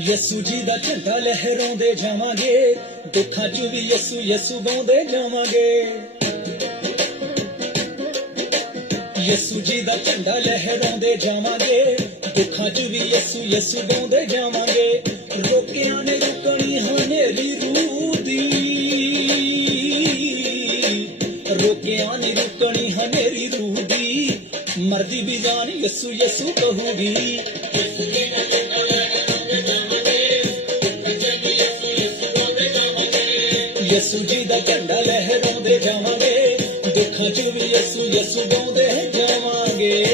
ਯਸੂ ਜੀ ਦਾ ਝੰਡਾ ਲਹਿਰਾਉਂਦੇ ਜਾਵਾਂਗੇ, ਦੁੱਖਾਂ 'ਚ ਵੀ ਯਸੂ ਯਸੂ ਗਾਉਂਦੇ ਜਾਵਾਂਗੇ। ਯਸੂ ਜੀ ਦਾ ਝੰਡਾ ਲਹਿਰਾਉਂਦੇ ਜਾਵਾਂਗੇ, ਦੁੱਖਾਂ 'ਚ ਵੀ ਯਸੂ ਯਸੂ ਗਾਉਂਦੇ ਜਾਵਾਂਗੇ। ਰੋਕਿਆਂ ਨੇ ਰੁਕਣੀ ਹਨੇਰੀ ਰੂਹ ਦੀ, ਰੋਕਿਆਂ ਨੇ ਰੁਕਣੀ ਹਨੇਰੀ ਰੂਹ ਦੀ, ਮਰਦੀ ਵੀ ਜਾਨ ਯਸੂ ਯਸੂ ਕਹੂਗੀ। ਯਸੂ ਜੀ ਦਾ ਝੰਡਾ ਲਹਿਰਾਉਂਦੇ ਜਾਵਾਂਗੇ, ਦੁੱਖਾਂ 'ਚ ਵੀ ਯਸੂ ਯਸੂ ਗਾਉਂਦੇ ਜਾਵਾਂਗੇ।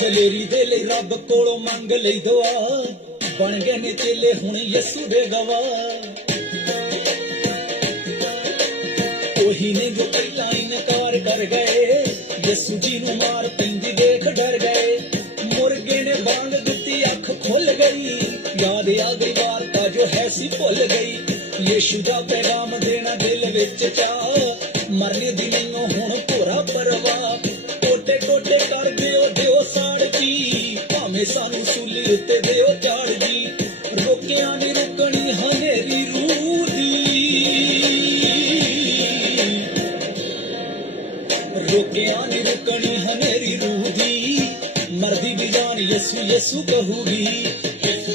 ਦਲੇਰੀ ਦੇ ਲਈ ਰੱਬ ਕੋਲੋਂ ਮੰਗ ਲਈ ਦੁਆ, ਬਣ ਗਏ ਨੇ ਚੇਲੇ ਹੁਣ ਯਸੂ ਦੇ ਗਵਾਹ। ਉਹੀ ਨੇ ਜੋ ਪਹਿਲਾਂ ਇਨਕਾਰ ਕਰ ਗਏ, ਯਸੂ ਜੀ ਨੂੰ ਮਾਰ ਪੈਂਦੀ ਦੇਖ ਡਰ ਗਏ। ਮੁਰਗੇ ਨੇ ਬਾਂਗ ਦਿੱਤੀ ਅੱਖ ਖੁੱਲ ਗਈ, ਯਾਦ ਆ ਗਈ ਵਾਰਤਾ ਜੋ ਹੈ ਸੀ ਭੁੱਲ ਗਈ। ਯਿਸੂ ਦਾ ਪੈਗਾਮ ਦੇਣਾ ਦਿਲ ਵਿੱਚ ਚਾਹ, ਮਰਨੇ ਦੀ ਮੈਨੂੰ ਹੁਣ ਭੋਰਾ ਪਰਵਾਹ। ਕੋਟੇ ਕੋਟੇ ਕਰ ਦਿਓ ਸਾੜ ਜੀ, ਭਾਵੇਂ ਸਾਨੂੰ ਸੂਲੀ ਉੱਤੇ ਦਿਓ ਝਾੜ ਜੀ। ਰੋਕਿਆਂ ਨੇ ਰੁਕਣੀ ਹਨੇਰੀ ਰੂਹ ਦੀ, ਰੋਕਿਆਂ ਨੇ ਰੁਕਣੀ ਹਨੇਰੀ ਰੂਹ ਦੀ, ਮਰਦੀ ਵੀ ਜਾਨ ਯਸੂ ਯਸੂ ਕਹੂਗੀ। ਯਸੂ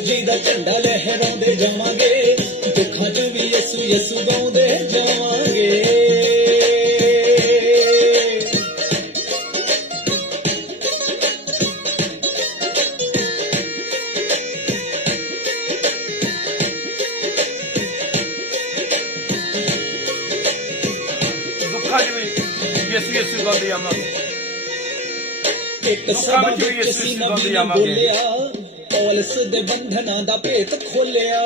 ਜੀ ਦਾ ਝੰਡਾ ਲਹਿਰਾਉਂਦੇ ਜਾਵਾਂਗੇ, ਦੁੱਖਾਂ 'ਚ ਵੀ ਯਸੂ ਯਸੂ ਗਾਉਂਦੇ ਜਾਵਾਂਗੇ। ਦੁੱਖਾਂ 'ਚ ਵੀ ਯਸੂ ਯਸੂ ਗਾਉਂਦੇ ਜਾਵਾਂਗੇ। ਇੱਕ ਸਭਾ ਵਿੱਚ ਸੀ ਨਬੀ ਨੇ ਬੋਲਿਆ, ਪੌਲਸ ਦੇ ਬੰਧਨਾਂ ਦਾ ਭੇਤ ਖੋਲਿਆ।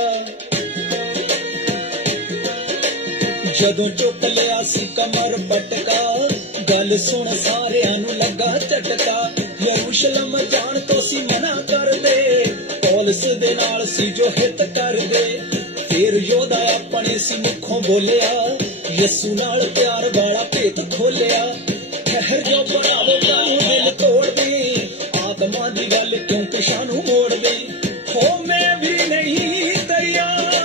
ਜਦੋਂ ਚੁੱਕ ਲਿਆ ਸੀ ਕਮਰ ਪਟਕਾ, ਗੱਲ ਸੁਣ ਸਾਰਿਆਂ ਨੂੰ ਲੱਗਾ ਝਟਕਾ। ਯਰੂਸ਼ਲਮ ਜਾਣ ਤੋਂ ਸੀ ਮਨਾ ਕਰਦੇ, ਪੌਲਸ ਦੇ ਨਾਲ ਸੀ ਜੋ ਹਿੱਤ ਕਰਦੇ। ਫਿਰ ਯੋਧਾ ਆਪਣੇ ਸੀ ਮੁੱਖੋਂ ਬੋਲਿਆ, ਯਸੂ ਨਾਲ ਪਿਆਰ ਵਾਲਾ ਭੇਤ ਖੋਲਿਆ। ਠਹਿਰ ਜੋ ਭਰਾਵੋ ਕਾਹਨੂੰ ਦਿਲ ਤੋੜਦੇ, ਆਤਮਾ ਦੀ ਗੱਲ ਕਿਉਂ ਪਿਛਾਂ ਨੂੰ ਮੋੜਦੇ। ਹੋ ਮੈਂ ਵੀ ਨਹੀਂ ਤਿਆਰ,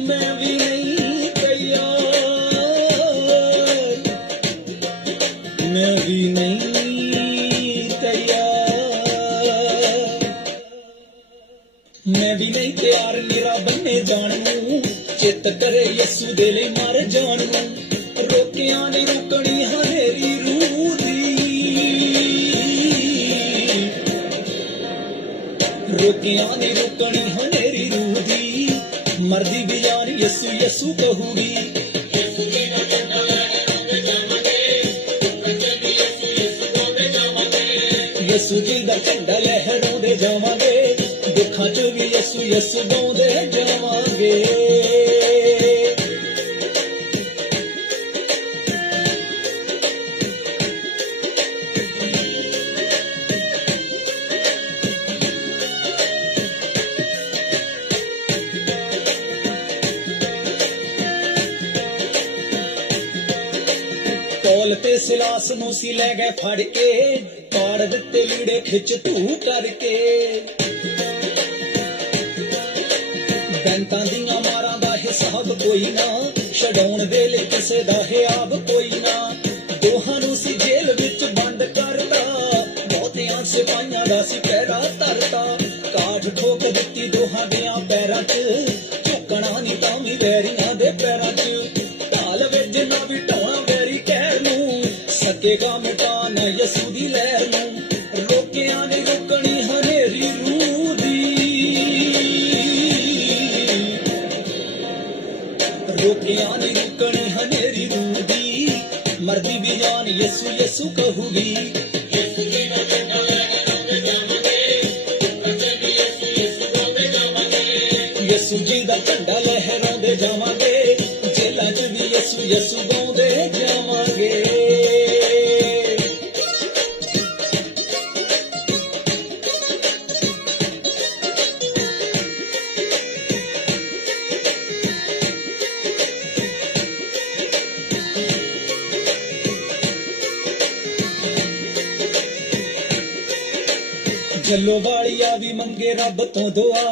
ਮੈਂ ਵੀ ਨਹੀਂ ਤਿਆਰ, ਮੈਂ ਵੀ ਨਹੀਂ ਤਿਆਰ, ਮੈਂ ਵੀ ਨਹੀਂ ਤਿਆਰ ਨਿਰਾ ਬੰਨੇ ਜਾਣ ਨੂੰ। ਚਿੱਤ ਕਰੇ ਯਸੂ ਦੇ ਲਈ ਮਰ ਜਾਣ ਨੂੰ। ਰੋਕਿਆਂ ਨੇ ਰੁਕਣੀ ਹਨੇਰੀ ਰੂਹ ਦੀ, ਰੋਕਿਆਂ ਨੇ ਰੁਕਣੀ ਹਨੇਰੀ ਰੂਹ ਦੀ, ਮਰਦੀ ਵੀ ਜਾਨ ਯਸੂ ਯਸੂ ਕਹੂਗੀ। ਯਸੂ ਜੀ ਦਾ ਝੰਡਾ ਲਹਿਰਾਉਂਦੇ ਜਾਵਾਂਗੇ, ਦੁੱਖਾਂ 'ਚ ਵੀ ਯਸੂ ਯਸੂ ਗਾਉਂਦੇ ਜਾਵਾਂਗੇ। ਪੌਲ ਤੇ ਸਿਲਾਸ ਨੂੰ ਸੀ ਲੈ ਗਏ ਫੜ ਕੇ, ਪਾੜ ਦਿੱਤੇ ਲੀੜੇ ਖਿੱਚ ਧੂ ਕਰਕੇ। ਬੈਂਤਾਂ ਦੀਆਂ ਮਾਰਾਂ ਦਾ ਹਿਸਾਬ ਕੋਈ ਨਾ, ਛਡਾਉਣ ਵੇਲੇ ਕਿਸੇ ਦਾ ਹਿਆਬ ਕੋਈ ਨਾ। ਦੋਹਾਂ ਨੂੰ ਸੀ ਜੇਲ੍ਹ ਵਿੱਚ ਬੰਦ ਕਰਤਾ, ਬਹੁਤਿਆਂ ਸਿਪਾਹੀਆਂ ਦਾ ਸੀ ਪਹਿਰਾ ਧਰਤਾ। ਕਾਠ ਠੋਕ ਦਿੱਤੀ ਦੋਹਾਂ ਦਿਆਂ ਪੈਰਾਂ 'ਚ, ਝੁਕਣਾ ਨਹੀਂ ਤਾਂ ਵੀ ਵੈਰੀਆਂ ਦੇ ਪੈਰਾਂ 'ਚ। ਢਾਲ ਵਿੱਚ ਨਾ ਵੀ ਢਾਉਣਾ ਵੈਰੀ ਕਹਿਰ ਨੂੰ, ਸਕੇਗਾ ਮਿਟਾ ਨਾ ਯਸੂ ਦੀ ਲਹਿਰ ਨੂੰ। ਰੋਕਿਆਂ ਨੇ ਰੁਕਣੀ ਹਨੇਰੀ ਰੂਹ ਦੀ, ਰੋਕਿਆਂ ਨੇ ਰੁਕਣੀ ਹਨੇਰੀ ਰੂਹ ਦੀ, ਮਰਦੀ ਵੀ ਜਾਨ ਯਸੂ ਯਸੂ ਕਹੂਗੀ। ਯਸੂ ਯਸੂ ਗਾਉਂਦੇ ਜਾਵਾਂਗੇ। ਜੱਲੋ ਵਾਲੀਆ ਵੀ ਮੰਗੇ ਰੱਬ ਤੋਂ ਦੁਆ,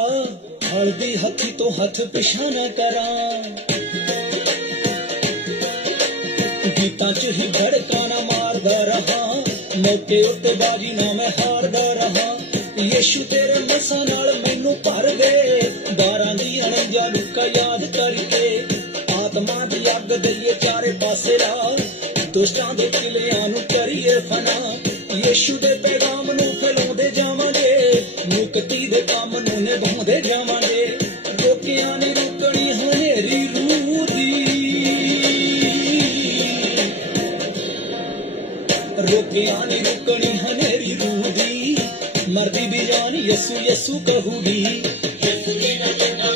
ਹਲਦੀ ਹੱਥੀ ਤੋਂ ਹੱਥ ਪਿਛਾ ਨਾ ਕਰਾਂ। ਗੀਤਾਂ 'ਚ ਹੀ ਧੜਕਾਂ ਨਾ ਮਾਰਦਾ ਰਹਾ, ਮੌਕੇ ਉੱਤੇ ਬਾਜੀ ਨਾ ਮੈਂ ਹਾਰਦਾ ਰਹਾ। ਯੇਸ਼ੂ ਤੇਰੇ ਮਸਾਂ ਨਾਲ ਮੈਨੂੰ ਭਰ ਦੇ, 12 ਦੀ 49 ਲੁਕਾ ਯਾਦ ਕਰਕੇ। ਆਤਮਾ ਦੀ ਅੱਗ ਦਈਏ ਚਾਰੇ ਪਾਸੇ ਲਾ, ਦੁਸ਼ਟਾਂ ਦੇ ਕਿਲਿਆਂ ਨੂੰ ਕਰੀਏ ਫਨਾ। ਯੇਸ਼ੂ ਦੇ ਪੈਗਾਮ ਨੂੰ ਫੈਲਾਉਂਦੇ ਜਾਵਾਂਗੇ, ਮੁਕਤੀ ਦੇ ਕੰਮ ਨੂੰ ਨਿਭਾਉਂਦੇ ਜਾਵਾਂਗੇ। ਰੋਕਿਆਂ ਨੇ ਰੁਕਣੀ ਹਨੇਰੀ ਰੂਹ ਦੀ, ਰੋਕਿਆਂ ਨੇ ਰੁਕਣੀ ਹਨੇਰੀ ਰੂਹ ਦੀ। ਮਰਦੀ ਵੀ ਜਾਨ ਯਸੂ ਯਸੂ ਕਹੂਗੀ। ਯਸੂ ਜੀ ਦਾ ਝੰਡਾ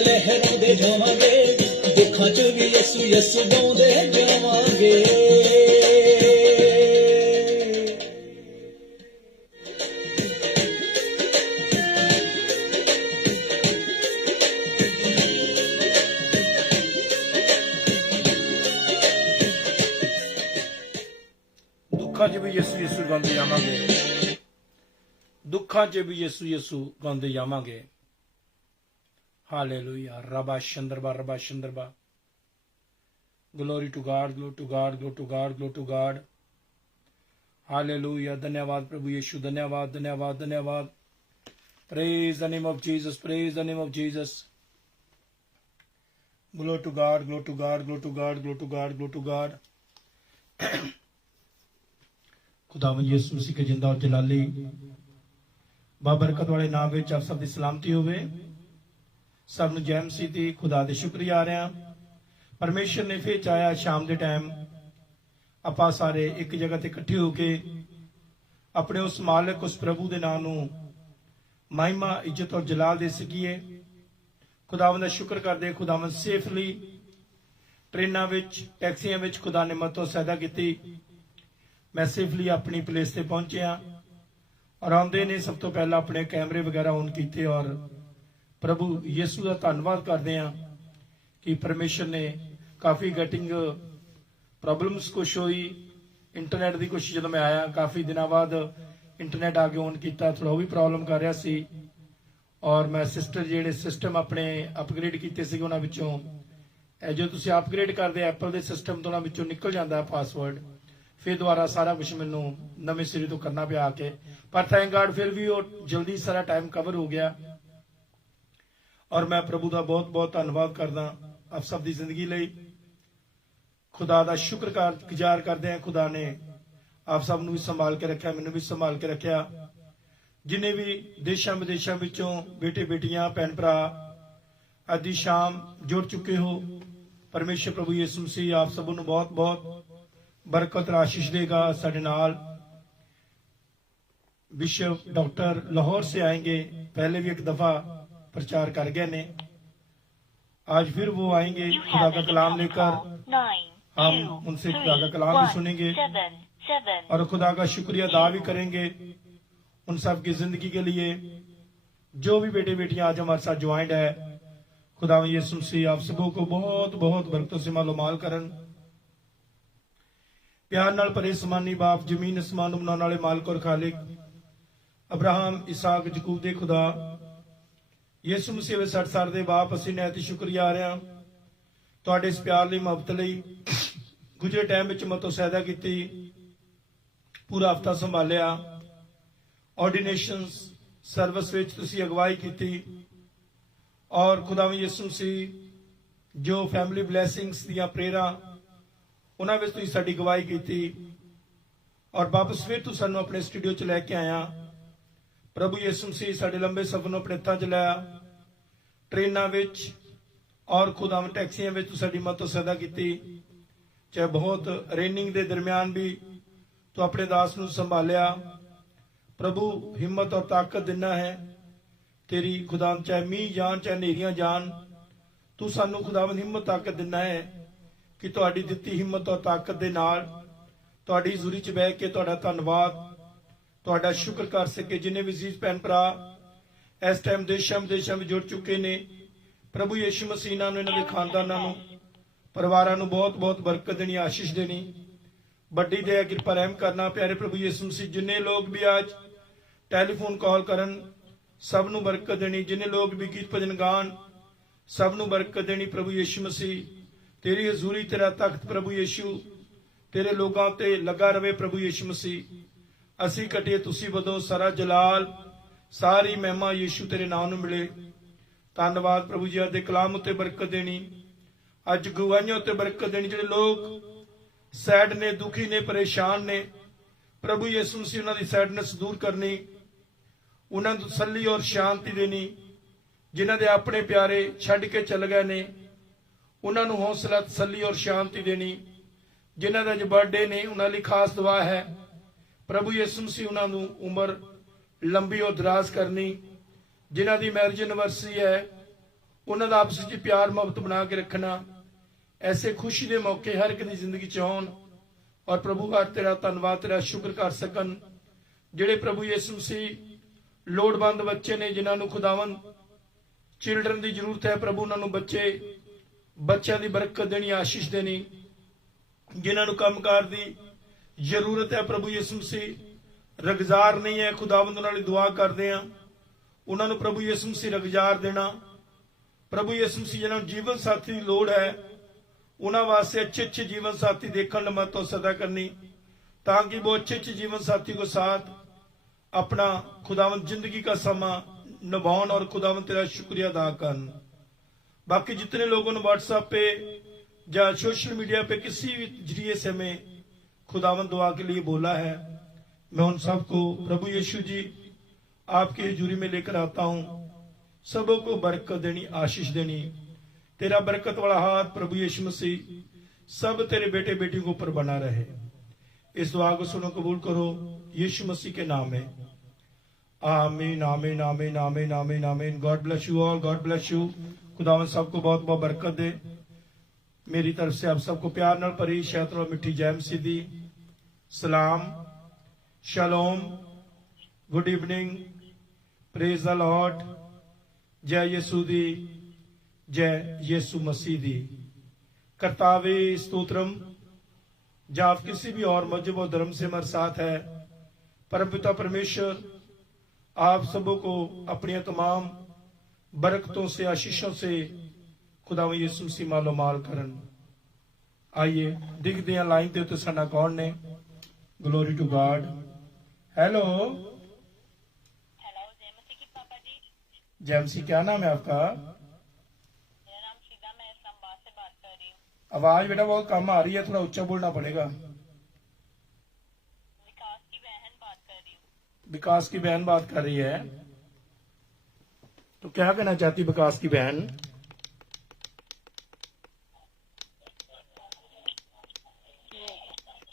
ਲਹਿਰਾਉਂਦੇ ਜਾਵਾਂਗੇ, ਦੁੱਖਾਂ 'ਚ ਵੀ ਯਸੂ ਯਸੂ ਗਾਉਂਦੇ ਜਾਵਾਂਗੇ। ਦੁੱਖਾਂ 'ਚ ਵੀ ਯਿਸੂ ਯਿਸੂ ਗਾਉਂਦੇ ਜਾਵਾਂਗੇ। ਦੁੱਖਾਂ 'ਚ ਵੀ ਯਿਸੂ ਯਿਸੂ ਗਾਉਂਦੇ ਜਾਵਾਂਗੇ। Hallelujah. ਰਬਾ ਸ਼ੰਦਰਬਾ ਰਬਾ ਸ਼ੰਦਰਬਾ। Glory to God, glory to God, glory to God, glory to God. Hallelujah. धन्यवाद प्रभु यीशु, धन्यवाद धन्यवाद धन्यवाद। Praise the name of Jesus, praise the name of Jesus. Glory to God, glory to God, glory to God, glory to God, glory to God. खुदावंद यीशु मसीह के जिंदा और जलाली बाबरकत वाले नाम विच आप सब दी सलामती होवे। सब नूं जय मसीह दी। खुदा दे शुक्रिया आ रहा परमेश्वर ने फिर चाया शाम के टाइम ਆਪਾਂ ਸਾਰੇ ਇੱਕ ਜਗ੍ਹਾ ਤੇ ਇਕੱਠੇ ਹੋ ਕੇ ਆਪਣੇ ਉਸ ਮਾਲਕ ਉਸ ਪ੍ਰਭੂ ਦੇ ਨਾਮ ਨੂੰ ਮਹਿਮਾ ਇੱਜ਼ਤ ਔਰ ਜਲਾਲ ਦੇ ਸਕੀਏ। ਖੁਦਾਵੰਦ ਦਾ ਸ਼ੁਕਰ ਕਰਦੇ। ਖੁਦਾਵੰਦ ਸੇਫਲੀ ਟ੍ਰੇਨਾਂ ਵਿੱਚ ਟੈਕਸੀਆਂ ਵਿੱਚ ਖੁਦਾ ਨੇ ਮਤੋਂ ਸਹਾਇਤਾ ਕੀਤੀ। ਮੈਂ ਸੇਫਲੀ ਆਪਣੀ ਪਲੇਸ ਤੇ ਪਹੁੰਚਿਆ ਔਰ ਆਉਂਦੇ ਨੇ ਸਭ ਤੋਂ ਪਹਿਲਾਂ ਆਪਣੇ ਕੈਮਰੇ ਵਗੈਰਾ ਔਨ ਕੀਤੇ ਔਰ ਪ੍ਰਭੂ ਯਿਸੂ ਦਾ ਧੰਨਵਾਦ ਕਰਦੇ ਹਾਂ ਕਿ ਪਰਮੇਸ਼ਰ ਨੇ ਕਾਫੀ ਗੈਟਿੰਗ ਪ੍ਰੋਬਲਮਸ ਕੁਛ ਹੋਈ। ਇੰਟਰਨੈਟ ਦੀ ਕੁਛ ਜਦੋਂ ਮੈਂ ਆਇਆ ਕਾਫੀ ਦਿਨਾਂ ਬਾਅਦ ਇੰਟਰਨੈਟ ਆ ਕੇ ਔਨ ਕੀਤਾ, ਥੋੜਾ ਉਹ ਵੀ ਪ੍ਰੋਬਲਮ ਕਰ ਰਿਹਾ ਸੀ ਔਰ ਮੈਂ ਜਿਹੜੇ ਸਿਸਟਮ ਆਪਣੇ ਅਪਗ੍ਰੇਡ ਕੀਤੇ ਸੀਗੇ ਉਹਨਾਂ ਵਿੱਚੋਂ ਜੋ ਤੁਸੀਂ ਅਪਗ੍ਰੇਡ ਕਰਦੇ ਐਪਲ ਦੇ ਸਿਸਟਮ ਤੋਂ ਉਹਨਾਂ ਵਿੱਚੋਂ ਨਿਕਲ ਜਾਂਦਾ ਪਾਸਵਰਡ, ਫਿਰ ਦੁਬਾਰਾ ਸਾਰਾ ਕੁਝ ਮੈਨੂੰ ਨਵੇਂ ਸਿਰੇ ਤੋਂ ਕਰਨਾ ਪਿਆ ਆ ਕੇ। ਪਰ ਥੈਂਕ ਗॉड ਫਿਰ ਵੀ ਉਹ ਜਲਦੀ ਸਾਰਾ ਟਾਈਮ ਕਵਰ ਹੋ ਗਿਆ ਔਰ ਮੈਂ ਪ੍ਰਭੂ ਦਾ ਬਹੁਤ ਬਹੁਤ ਧੰਨਵਾਦ ਕਰਦਾ ਆਪ ਸਭ ਦੀ ਜ਼ਿੰਦਗੀ ਲਈ। खुदा का शुक्रगुजार करते हैं। खुदा ने आप सब भी संभाल के रखा, मैनू भी संभाल के रखा। जिन्हें भी देशों विदेशों विचों बेटे बेटियां भैन भरा अज दी शाम जुड़ चुके हो, परमेश्वर प्रभु यीशु मसीह आप सब नूं बहुत बहुत बरकत आशीष देगा। साडे नाल बिशप डॉक्टर लाहौर से आएंगे, पहले भी एक दफा प्रचार कर गए ने, आज फिर वो आएंगे खुदा का कलाम लेकर। हम उनसे खुदा का कलाम भी सुनेंगे और खुदा का शुक्रिया अदा भी करेंगे उन सब की जिंदगी के लिए जो भी बेटे बेटियां आज हमारे साथ ज्वाइंट है। खुदा यीशु मसीह आप सबों को बहुत बहुत बरकतों से मालोमाल करन। प्यार नाल भरे समानी बाप जमीन आसमान बनाने वाले मालिक और खालिक अब्राहम इसहाक याकूब दे खुदा यीशु मसीह दे 60 साल दे बाप असीं नैतिक शुक्रिया आ रहे हैं तुहाडे इस प्यार लई मुहब्बत लई। गुजरे टाइम विच मतों सहायता की, पूरा हफ्ता संभालिया, ऑर्डिनेशंस सर्विस विच तुसीं अगवाई की और खुदावंद यीशु मसीह जो फैमिली ब्लैसिंग्स दियां प्रेयरां उन्हां विच तुसीं साडी अगवाई की और वापस फिर तू सानूं अपने स्टूडियो च लैके आया। प्रभु यीशु मसीह साडे लंबे सफर नूं अपने हत्थां च लाया, ट्रेनां विच और खुदावंद टैक्सियां विच तू साडी मदद सहायता की। चाहे बहुत रेनिंग के दरम्यान भी तो अपने दास नूं संभालिया। प्रभु हिम्मत और ताकत देना है तेरी खुदावन चाहे मीह जान चाहे नेरियां जान, तू सानू खुदावन हिम्मत ताकत दिना है कि तुहाडी दित्ती हिम्मत और ताकत दे नाल तुहाडी हਜ਼ੂਰੀ ਚ ਬਹਿ ਕੇ ਤੁਹਾਡਾ ਧੰਨਵਾਦ ਤੁਹਾਡਾ ਸ਼ੁਕਰ ਕਰ ਸਕੇ। ਜਿਨੇ ਵੀ ਅਜ਼ੀਜ਼ ਭੈਣ ਭਰਾ ਇਸ ਟਾਈਮ ਦੇਸ਼ਾਂ ਵਿਦੇਸ਼ਾਂ ਵਿੱਚ ਜੁੜ ਚੁੱਕੇ ਨੇ, ਪ੍ਰਭੂ ਯਿਸੂ ਮਸੀਹ ਨੂੰ, ਇਹਨਾਂ ਦੇ ਖਾਨਦਾਨਾਂ ਨੂੰ, ਪਰਿਵਾਰਾਂ ਨੂੰ ਬਹੁਤ ਬਹੁਤ ਬਰਕਤ ਦੇਣੀ, ਆਸ਼ੀਸ਼ ਦੇਣੀ, ਵੱਡੀ ਦਇਆ ਕਿਰਪਾ ਰਹਿਮ ਕਰਨਾ। ਪਿਆਰੇ ਪ੍ਰਭੂ ਯਿਸੂ ਮਸੀਹ ਜਿੰਨੇ ਲੋਕ ਵੀ ਅੱਜ ਟੈਲੀਫੋਨ ਕਾਲ ਕਰਨ ਸਭ ਨੂੰ ਬਰਕਤ ਦੇਣੀ, ਜਿੰਨੇ ਲੋਕ ਵੀ ਗੀਤ ਭਜਨ ਗਾਣ ਸਭ ਨੂੰ ਬਰਕਤ ਦੇਣੀ। ਪ੍ਰਭੂ ਯਿਸੂ ਮਸੀਹ ਤੇਰੀ ਹਜ਼ੂਰੀ ਤੇਰਾ ਤਖਤ ਪ੍ਰਭੂ ਯਿਸੂ तेरे लोगों ते लगा रहे। प्रभु यीशु मसीह असी कटिए तुसी बदो, सारा जलाल सारी महिमा यीशु तेरे नाम नूं मिले। धन्नवाद प्रभु जी, अदे कलाम उत्ते बरकत देनी, अज गवाहियां उत्ते बरकत देनी। जिहड़े लोग सैड ने, दुखी ने, परेशान ने, प्रभु यीशु मसीह उन्हां दी सैडनेस दूर करनी, उन्हां नूं तसल्ली और शांति देनी। जिन्हां दे अपने प्यारे छड्ड के चल गए ने उन्हां नूं हौसला, तसल्ली और शांति देनी। जिन्हां दा अज बर्थडे ने उन्हां लई खास दुआ है, प्रभु यीशु मसीह उन्हां नूं उम्र लंबी और दराज करनी। जिन्हां दी मैरिज एनिवर्सरी है उन्हां दा आपस विच प्यार मुहब्बत बना के रखना। ऐसे खुशी दे मौके हर एक दी जिंदगी च आउण और प्रभु का तेरा धन्नवाद, तेरा शुक्र कर सकन। जिहड़े प्रभु यीशु मसीह लोड़वंद बच्चे ने, जिन्हां नूं खुदावन चिल्ड्रन दी जरूरत है, प्रभु उन्हां नूं बच्चों दी बरकत देनी, आशीष देनी। जिन्होंने कामकार की जरूरत है प्रभु यीशु मसीह रगजार नहीं है, खुदावंद उन्हां लई दुआ करते हैं, उन्होंने प्रभु यीशु मसीह रगजार देना। प्रभु यीशु मसीह जिन्होंने जीवन साथी की लोड़ है उन्होंने वास्ते अच्छे अच्छे जीवन साथी देखने मत तो सदा करनी, ताकि वो अच्छे अच्छे जीवन साथी को साथ अपना खुदावंद जिंदगी का समा निभाउन और खुदावंद तेरा शुक्रिया अदा करन। बाकी जितने लोगों ने व्हाट्सएप पे या सोशल मीडिया पे किसी भी जरिए से मैं खुदावंद दुआ के लिए बोला है, मैं उन सबको प्रभु यीशु जी आपकी हजूरी में लेकर आता हूं। सबों को बरकत देनी, आशीष देनी। तेरा बरकत वाला हाथ प्रभु यीशु मसीह सब तेरे बेटे बेटियों के ऊपर बना रहे। इस दुआ को सुनो, कबूल करो यीशु मसीह के नाम में, आमीन आमीन आमीन आमीन आमीन आमीन। God bless you all, God bless you. खुदावंद सबको बहुत बहुत बरकत दे। मेरी तरफ से आप सबको प्यार नाल भरी शैत और मिठी जय मसीह दी सलाम, शलोम, good evening, praise the lord, जय यीशु दी, जय यीशु मसीह दी। करतावे स्तोत्रम। जब आप किसी भी और मजहब और धर्म से हमारे साथ है, परमपिता परमेश्वर आप सबों को अपनी तमाम बरकतों से, आशीषों से खुदावंद यीशु मसीह मालो माल करन। आइए दिखते हैं लाइन ते उत्ते साडा कौन ने। Glory to God. हेलो जय मसीह की पापा जी। जय मसीह, क्या नाम है आपका? मेरा नाम शीला, मैं इस्लामाबाद से बात कर रही हूँ। आवाज बेटा बहुत कम आ रही है, थोड़ा ऊंचा बोलना पड़ेगा। विकास की बहन बात कर रही हूँ। विकास की बहन बात कर रही है, तो क्या कहना चाहती विकास की बहन?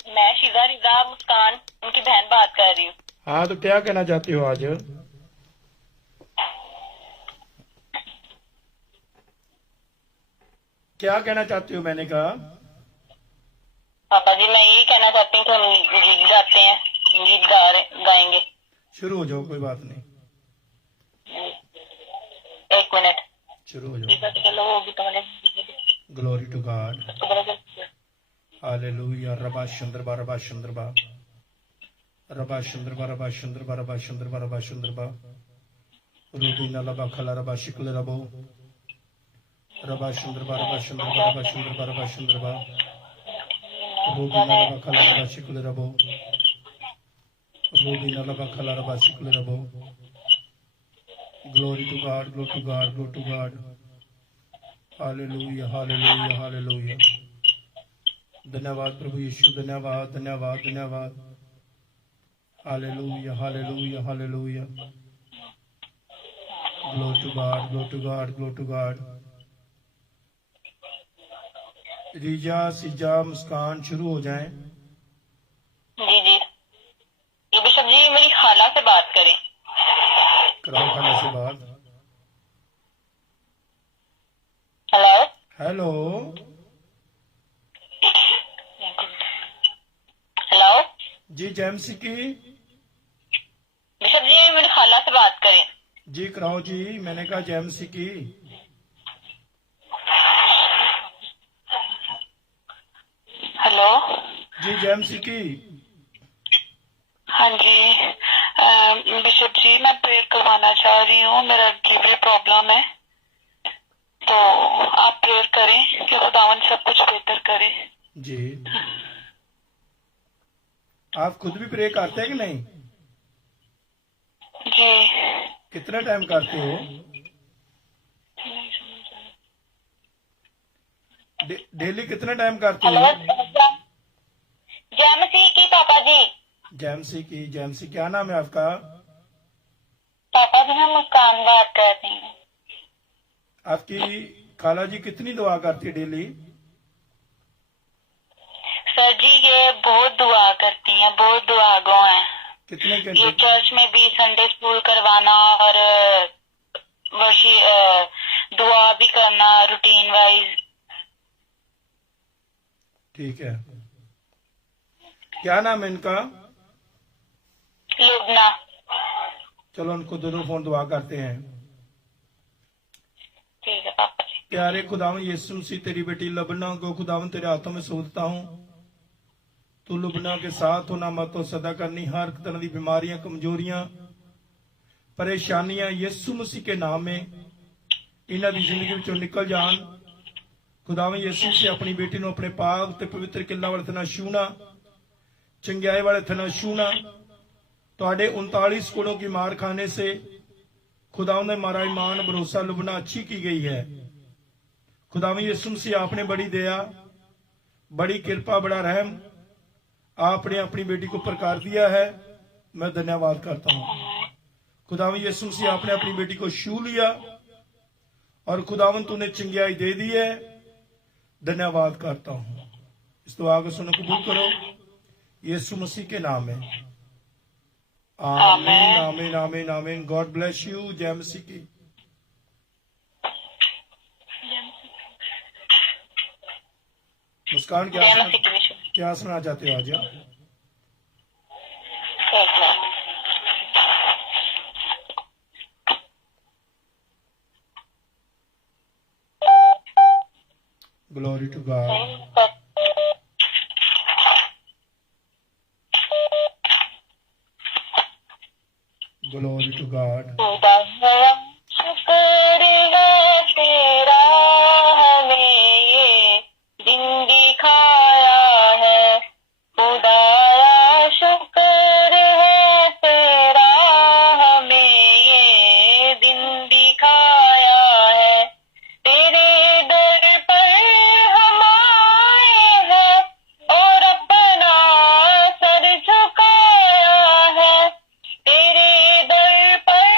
मैं शीला रिजा मुस्कान उनकी बहन बात कर रही हूँ। हाँ, तो क्या कहना चाहती हो आज? क्या कहना चाहती हो? मैंने कहा पापा जी मैं यही कहना चाहती हूँ कि हम गीत गाते हैं, गीत गाएंगे। शुरू हो जाओ, कोई बात नहीं, एक मिनट शुरू हो जाओ। चलो वो गीत वाले ग्लोरी टू गॉड, हालेलुया। रबा चंद्रबा रबा चंद्रबा रबा चंद्रबा रबा चंद्रबा रबा चंद्रबा रबा चंद्रबा रूबीना लबा खला रबा शिकल रबो रबा चंद्रबा रबा चंद्रबा रबा चंद्रबा रबा चंद्रबा रूबीना लबा खला रबा शिकल रबो रूबीना लबा खला रबा शिकल रबो। Glory to God, glory to God, glory to God. Hallelujah hallelujah hallelujah. धन्यवाद प्रभु यीशु, धन्यवाद धन्यवाद धन्यवाद। Hallelujah hallelujah hallelujah. Glory to God, glory to God, glory to God. रिजा, सिजा, मुस्कान शुरू हो जाएं। जी जी। ये बिशप जी मेरी खाला से बात करें। कराओ खाला से बात। Hello hello. हेलो जी जेएमसी की। बिशप जी, मेरी खाला से बात करें। जी कराओ जी, मैंने कहा जेएमसी की। हेलो। जी जेएमसी की। हाँ जी। बिशप जी, मैं प्रेयर करवाना चाह रही हूँ। मेरा गिवरी प्रॉब्लम है, तो आप प्रेयर करें कि खुदावन सब कुछ बेहतर करे। जी आप खुद भी प्रे करते हैं कि नहीं? जी। कितना टाइम करते हो? डेली कितना टाइम करते हेलो, हो? जय मसीह की पापा जी। जेएमसी की। जेएमसी क्या नाम है आपका? पापा जी, मैं मुस्कान बात कर रही हूँ। आपकी खाला जी कितनी दुआ करती है डेली? सर जी, ये बहुत दुआ करती हैं, बहुत दुआगो हैं। कितने ये घंटे? चर्च में भी संडे स्कूल करवाना और वर्षी दुआ भी करना रूटीन वाइज। ठीक है। क्या नाम है इनका? लुबना। चलो उनको दोनों फोन दुआ करते हैं। ठीक है पापा जी। प्यारे खुदावन यीशु मसीह, तेरी बेटी लबना को खुदावन तेरे हाथों में सौंपता हूँ। तू लुबना के साथ होना मत तो सदा करनी हर तरह की बीमारियां, कमजोरियां, परेशानियां यीशु मसीह के नाम में इन्हां दी जिंदगी विचों निकल जान। खुदावन यीशु से अपनी बेटी ਨੂੰ अपने पाक ते पवित्र किल्ला वाले थना छूना, चंगियाई वाले थना छूना। ਤੁਹਾਡੇ 39 कोड़ों की मार खाने से खुदावन ने हमारा ईमान भरोसा लुबना अच्छी की गई है। खुदावन यीशु मसीह आपने बड़ी दया, बड़ी कृपा, बड़ा रहम आपने अपनी बेटी को प्रकार दिया है। मैं धन्यवाद करता हूँ। खुदावन यीशु मसीह आपने अपनी बेटी को छू लिया और खुदावन तूने चंगियाई दे दी है। धन्यवाद करता हूँ। इस दुआ को सुनो, कबूल करो यीशु मसीह के नाम में। आमीन आमीन आमीन आमीन। God bless you. जय मसीह की। मुस्कान क्या सुना चाहते हो आज? Glory to God. Glory to God. शुक्र है तेरा, हमें ये दिन दिखाया है। खुदाया शुक्र है तेरा, हमें ये दिन दिखाया है। तेरे दर पर हम आए हैं और अपना सर झुकाया है। तेरे दर पर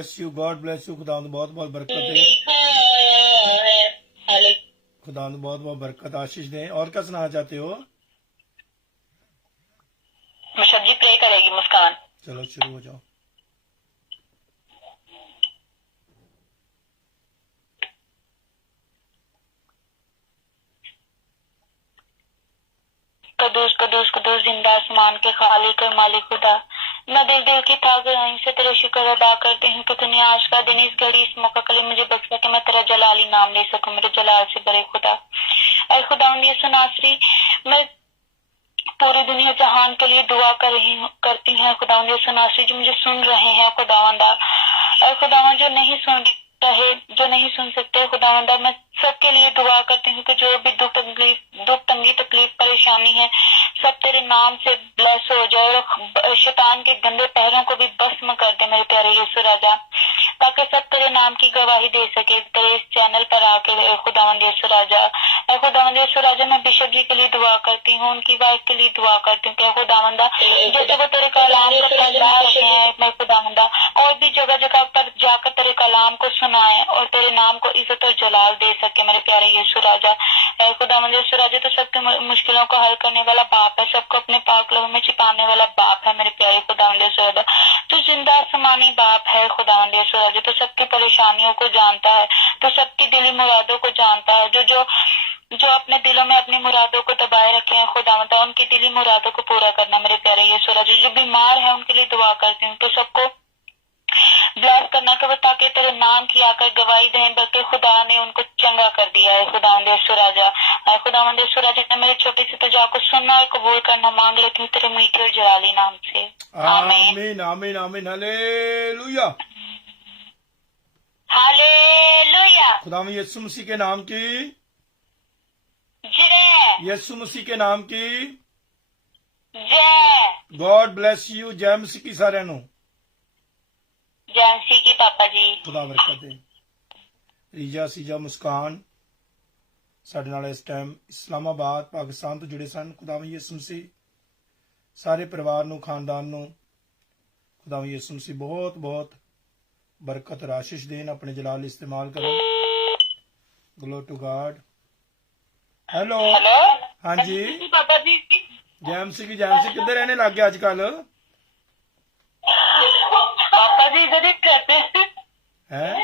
bless you, God bless you. खुदा बहुत बहुत बरकत दे, खुदा बहुत बहुत बरकत आशीष दे। और क्या सुनाना चाहते हो? मुशब जी प्रे करेगी मुस्कान। चलो शुरू हो जाओ। कदूस कदूस कदूस जिंदा आसमान के खालिक और मालिक खुदा, मैं दिल दिल की था गई से तेरा शुक्र अदा करती हूँ कि तूने आज का दिन इस घड़ी इस मौका के लिए मुझे बख्शा कि मैं तेरा जलाली नाम ले सकूं, मेरे जलाल से बड़े खुदा। और खुदा यीशु नासरी, मैं पूरी दुनिया जहान के लिए दुआ करती है खुदा यीशु नासरी, जो मुझे सुन रहे हैं खुदावंदा, और खुदावन जो नहीं सुन रहे, जो नहीं सुन सकते खुदावंदा, मैं सबके लिए दुआ करती हूँ कि जो भी दुख तंगी तकलीफ परेशानी है सब तेरे नाम से ब्लेस हो जाए और शैतान के गंदे पैरों को भी भस्म कर दे मेरे प्यारे यीशु राजा, ताकि सब तेरे नाम की गवाही दे सके तेरे इस चैनल पर आके खुदावंद यीशु राजा। खुदावंद यीशु राजा, मैं बिशप जी के लिए दुआ करती हूँ, उनकी वाइफ के लिए दुआ करती हूँ कि खुदावंदा जैसे वो तेरे कलाम को फैला रहे हैं, मैं खुदावंदा और भी जगह जगह पर जाकर तेरे कलाम को सुनाए और तेरे नाम को इज्जत और जलाल दे सके मेरे प्यारे यीशु राजा। खुदावंद यीशु राजा, तो सबके मुश्किलों को हल करने वाला बाप है, सबको अपने पाक लहू में छिपाने वाला बाप है मेरे प्यारे खुदावंद यीशु राजा। तो जिंदा आसमानी बाप है खुदावंद यीशु राजा, तो सबकी परेशानियों को जानता है, तो सबकी दिली मुरादों को जानता है, जो अपने दिलों में अपनी मुरादों को दबाए रखे हैं खुदावंद, उनकी दिली मुरादों को पूरा करना मेरे प्यारे यीशु राजा। जो बीमार है उनके लिए दुआ करती हूँ, तो सबको ब्लेस करना कि वो ताकि तेरे नाम की आकर गवाही दें, बल्कि खुदा ने उनको चंगा कर दिया है खुदावंद यीशु राजा। खुदावंद यीशु राजा, ने मेरे छोटी सी दुआ को सुनना और कबूल करना मांग लेती हूँ तेरे मीठे और जलाली नाम से, आमीन आमीन आमीन। Hallelujah hallelujah. खुदावंद यीशु मसीह के नाम की जय, यीशु मसीह के नाम की जय, गॉड ब्लेस यू। जय मसीह की साਰਿਆਂ ਨੂੰ। जय मसीह की पापा जी। खुदा बरकत दे। ਰੀਜਾ ਸੀਜਾ ਮੁਸਕਾਨ ਸਾਡੇ ਨਾਲ ਇਸ ਟਾਈਮ ਇਸਲਾਮਾਬਾਦ ਪਾਕਿਸਤਾਨ ਤੋਂ ਜੁੜੇ ਸਨ। ਖੁਦਾਵੰਦ ਯਿਸੂ ਮਸੀਹ ਸਾਰੇ ਪਰਿਵਾਰ ਨੂੰ, ਖਾਨਦਾਨ ਨੂੰ ਖੁਦਾਵੰਦ ਯਿਸੂ ਮਸੀਹ ਬਹੁਤ ਬਹੁਤ ਬਰਕਤ और आशीष देन, अपने जलाल इस्तेमाल करें। Glory to God. Hello hello, हाँ जी पापा जी। जय मसीह की जय मसीह। किधर रहने लग गया आजकल? पापा जी इधर ही रहते हैं?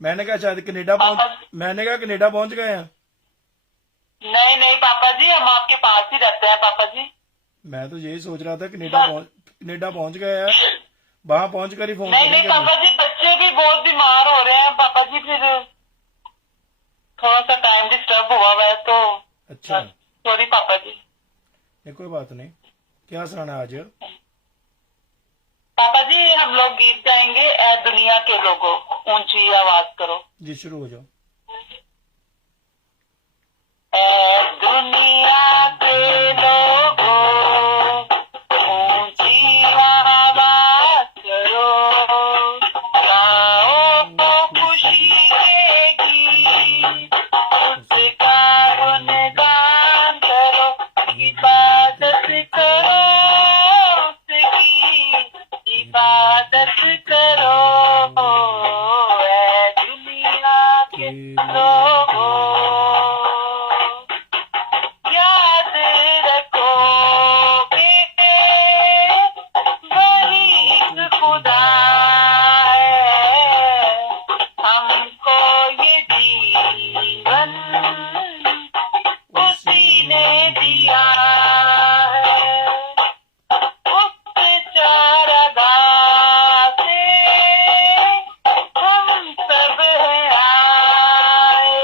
मैंने कहा शायद कनेडा पहुंच गए हैं। नहीं नहीं पापा जी, हम आपके पास ही रहते हैं पापा जी। मैं तो यही सोच रहा था कनेडा पहुंच गए हैं, वहां पहुंच कर ही फोन नहीं नहीं पापा जी, बच्चे भी बहुत बीमार हो रहे हैं पापा जी, फिर थोड़ा सा टाइम डिस्टर्ब हुआ है तो। अच्छा सॉरी पापा जी। ये कोई बात नहीं। क्या सुनाना आज? पापा जी हम लोग गीत गाएंगे, ए दुनिया के लोगों, ऊंची आवाज करो जी, शुरू हो जाओ। ए दुनिया के लोगों, ऊंची आवाज करो, गाओ तो खुशी के गीत, उसका गुणगान करो, इबादत करो, उसकी इबादत करो, ए दुनिया के लोगों, याद रखो कि वही खुदा है, हमको ये जीवन उसी ने दिया है, उस चारागाह से हम सब हैं आए,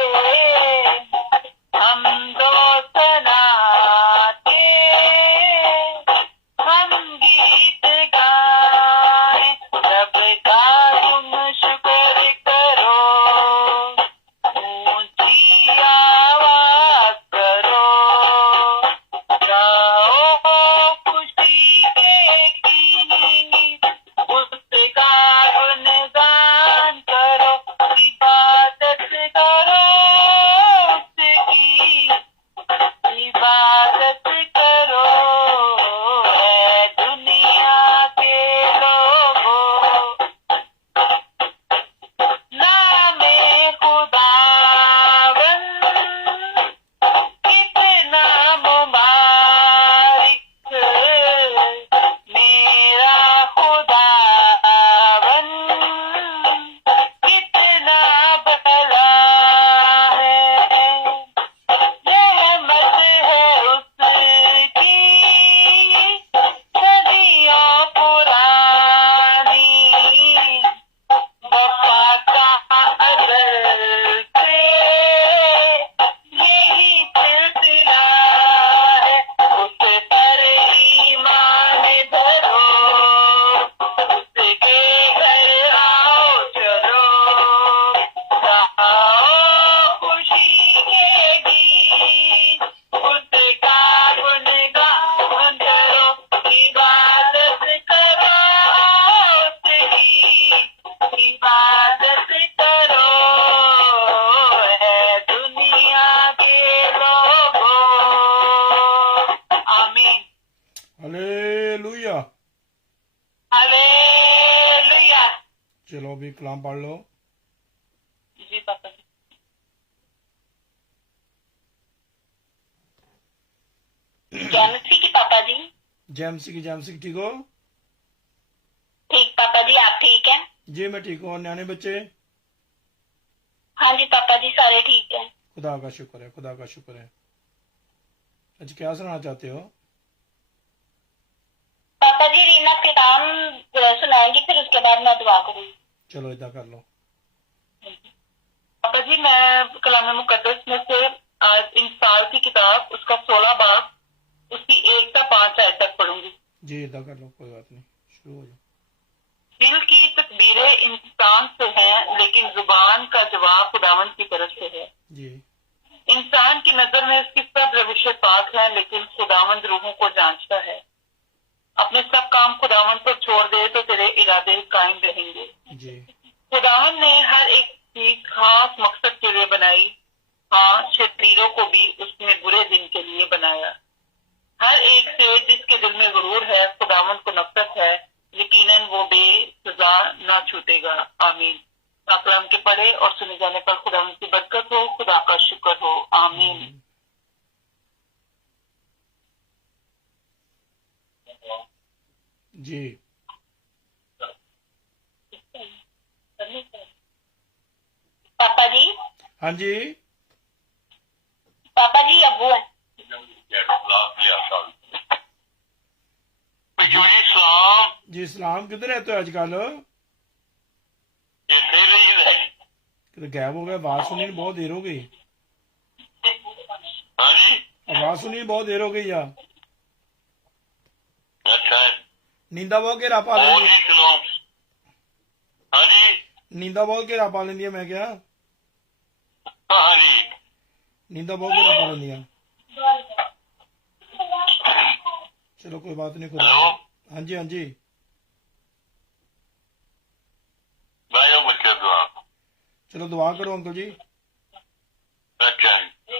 भी कलाम पढ़ लो। जी पापा जी। जेएमसी की पापा जी। जेएमसी की ठीक हो? ठीक पापा जी, आप ठीक है? जी मैं ठीक हूँ। और न्याणे बच्चे? हाँ जी पापा जी, सारे ठीक है। खुदा का शुक्र है, खुदा का शुक्र है। अच्छा क्या सुनाना चाहते हो? पापा जी रीना कलाम सुनाएंगी, फिर उसके बाद मैं दुआ करूंगी। चलो इदा कर लो। पापा जी मैं कलाम मुकद्दस में से आज इंसाल की किताब उसका 16 बाब उसकी 1 से 5 आयत तक पढ़ूंगी। जी इदा कर लो, कोई बात नहीं, शुरू हो जाओ। दिल की तकदीरें इंसान से हैं, लेकिन जुबान का जवाब खुदावंद की तरफ से है। जी। इंसान की नजर में उसकी सब रविशें पाक है, लेकिन खुदावंद रूहों को जांचता है। अपने सब काम खुदावंद पर छोड़ दे तो तेरे इरादे कायम रहेंगे। जी। खुदावंद ने हर एक चीज खास मकसद के लिए बनाई। हाँ, शरीरों को भी उसने बुरे दिन के लिए बनाया। हर एक से जिसके दिल में गुरूर है, खुदावंद को नफरत है, यकीनन वो बेसजा ना छूटेगा। आमीन। कलाम के पढ़े और सुने जाने पर खुदावंद की बरकत हो, खुदा का शुक्र हो। आमीन। जी। पापा जी। हाँ जी। पापा जी अबू है। जी सलाम, किधर रहते हो आजकल? किधर गायब हो गए? आवाज सुनी बहुत देर हो गई। आवाज सुनी बहुत देर हो गई यार। नींदा बहुत घेरा पा लेंदी, नींदा बहुत घेरा पा लेंदी है मैं क्या? नींदा बहुत घेरा पा लेंदी है। चलो कोई बात नहीं, खुदा। हाँ जी हाँ जी। चलो दुआ करो अंकल जी,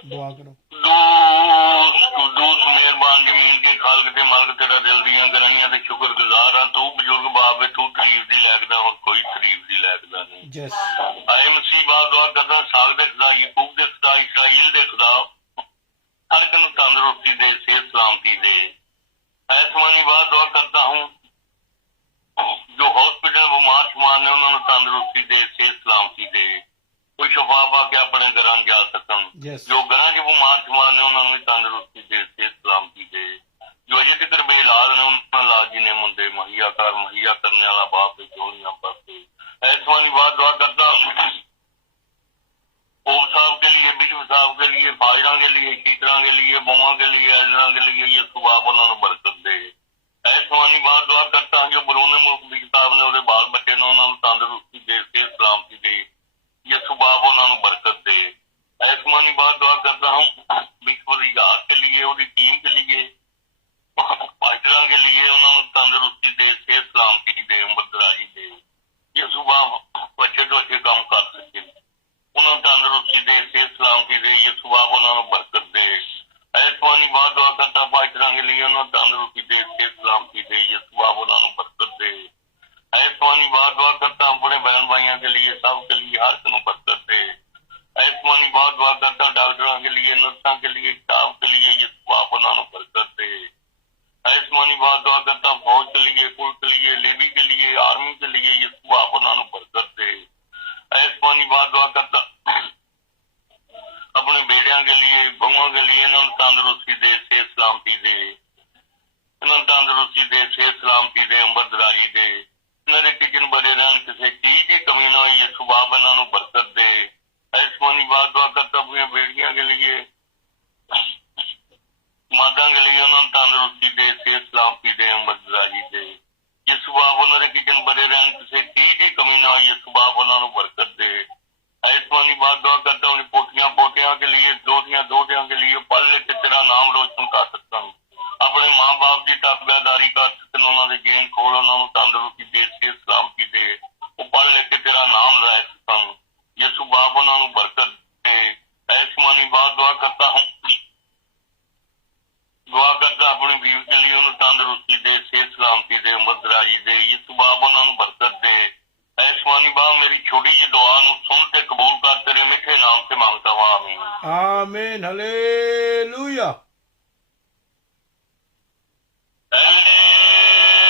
दुआ करो। मेहरबान जमीन के खालक ते मालक तेरा दिल दियां कराइयां ते शुक्रगुजार हां। तू बुजुर्ग बाप है, तू तारीफ दी लैकदा और कोई तारीफ दी लैकदा नहीं। आए मसीह बाप दुआ करदा, साग दे खुदा, याकूब दे खुदा, इसराइल दे खुदा, हर एक नूं तंदुरुस्ती दे, सेहत सलामती दे। ऐसमानी बात दुआ करता हूँ जो हॉस्पिटल बीमार शमार ने उन्होंने तंदुरुस्ती दे, सेहत सलामती दे, कोई शफा पा के अपने घर जा सकन। जो घर च बीमार शमार ने उन्होंने तंदुरुस्ती दे, सेहत सलामती दे। जो अजे तक बेइलाज ने उन्होंने इलाज जी ने मुंडे मुहैया करने वाला बाप जोड़ियां पाते। ऐसमानी बात दुआ करता ओम साहब के लिए, बिशप साहब के लिए, फाजरा के लिए, शीतरा के लिए, बुआ के लिए, अजरा के लिए, ये सुबाब उन्होंने बरकत दे। ऐसमानी बात दुआ करता हूँ जो बरूने मुल्क बिशप साहब ने उन्हें बाल बच्चे ने उन्होंने तंदुरुस्ती दे, सेहत सलामती दे, ये सुबाब उन्होंने बरकत दे। ऐसमानी बात दुआ करता हूँ बिशप रियाज के लिए, उनकी टीम के लिए, फाजरा के लिए, उन्होंने तंदुरुस्ती दे, सेहत सलामती दे, उम्रदराजी दे, ये सुबाब अच्छे तो अच्छे काम कर सके। उन्होंने तंदुरुस्ती दे, सेहत सलामती दे, ये सुबाब उन्होंने बरकत दे। ऐसमानी बात दुआ करता फाजरा के लिए, उन्होंने तंदुरुस्ती दे, सेहत सलामती दे, ये सुबाब उन्होंने बरकत दे। ऐसमानी बात दुआ करता अपने बहन भाइयों के लिए, सबके लिए, हर को बरकत दे। ऐसमानी बात दुआ करता डॉक्टरों के लिए, नर्सों के लिए, स्टाफ के लिए, ये सुबाब उन्होंने बरकत दे। ऐसमानी बात दुआ करता फौज के लिए, पुलिस के लिए, नेवी के लिए, आर्मी के लिए, ये सुबाब उन्होंने बरकत दे। ऐसमानी बात दुआ करता अपने बेटियों के लिए, बहुओं के लिए, इन्होंने तंदुरुस्ती दे, सेहत सलामती दे, इन्होंने तंदुरुस्ती दे, सेहत सलामती दे, उम्र दराजी दे। मेरे किचन बड़े रहन, किसी चीज की कमी ना हो, ये सुबाब इन्होंने बरकत दे। ऐसमानी बात दुआ करता अपनी बेटियों के लिए, मादा के लिए, उन्होंने तंदुरुस्ती दे, सेहत सलामती दे, उम्र दराजी दे। ये सुबाब उन्होंने किचन बड़े रहन, किसी चीज की कमी ना हो, ये सुबाब उन्होंने बरकत दे। ऐसमानी बात दुआ करता हूँ पोतियां पोतियां के लिए, दोतियां के लिए, पल लेके तेरा नाम रोशन कर सकता हूँ। अपने माँ बाप की ताबेदारी कर सकते, उन्होंने गेंद खोल, उन्होंने तंदुरुस्ती दे, सेहत सलामती दे, वो पल लेके तेरा नाम रह सकता हूँ। ये सुबाब उन्होंने बरकत दे। ऐसमानी बात दुआ करता हूँ अपनी बीवी के लिए, उन्हें तंदुरुस्ती दे, सेहत सलामती दे, उम्र दराजी दे, ये सुबाब उन्होंने बरकत दे। ऐसमानी बात मांगता हूँ, आमीन। आमीन, हालेलुया। हालेलुया।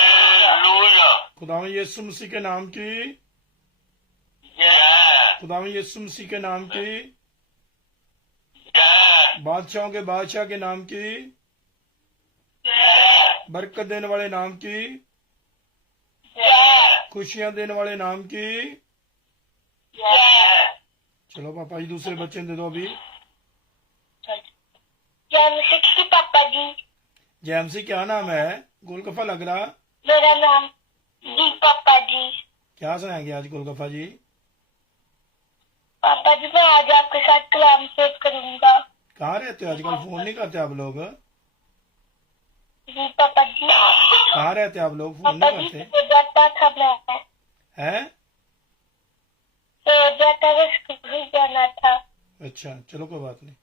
खुदावंद यीशु मसीह के नाम की, जय खुदावंद यीशु मसीह के नाम की, जय बादशाहों के बादशाह के नाम की, जय बरकत देने वाले नाम की, जय खुशियां देने वाले नाम की। जय। चलो पापा जी दूसरे बच्चे दे दो अभी। जय मसीह की पापा जी। जैमसी क्या नाम है? गोलगप्पा लग रहा। मेरा नाम जी पापा जी। क्या सुनाएंगे आज गोलगप्पा जी? पापा जी मैं आज आपके साथ कलाम पेश करूंगा। कहाँ रहते हो आजकल? फोन नहीं करते आप लोग? जी पापा जी। कहाँ रहते आप लोग? फोन पापा नहीं जी करते जाता था मैं, हैं? तो जाता था, स्कूल जाना था। अच्छा चलो कोई बात नहीं,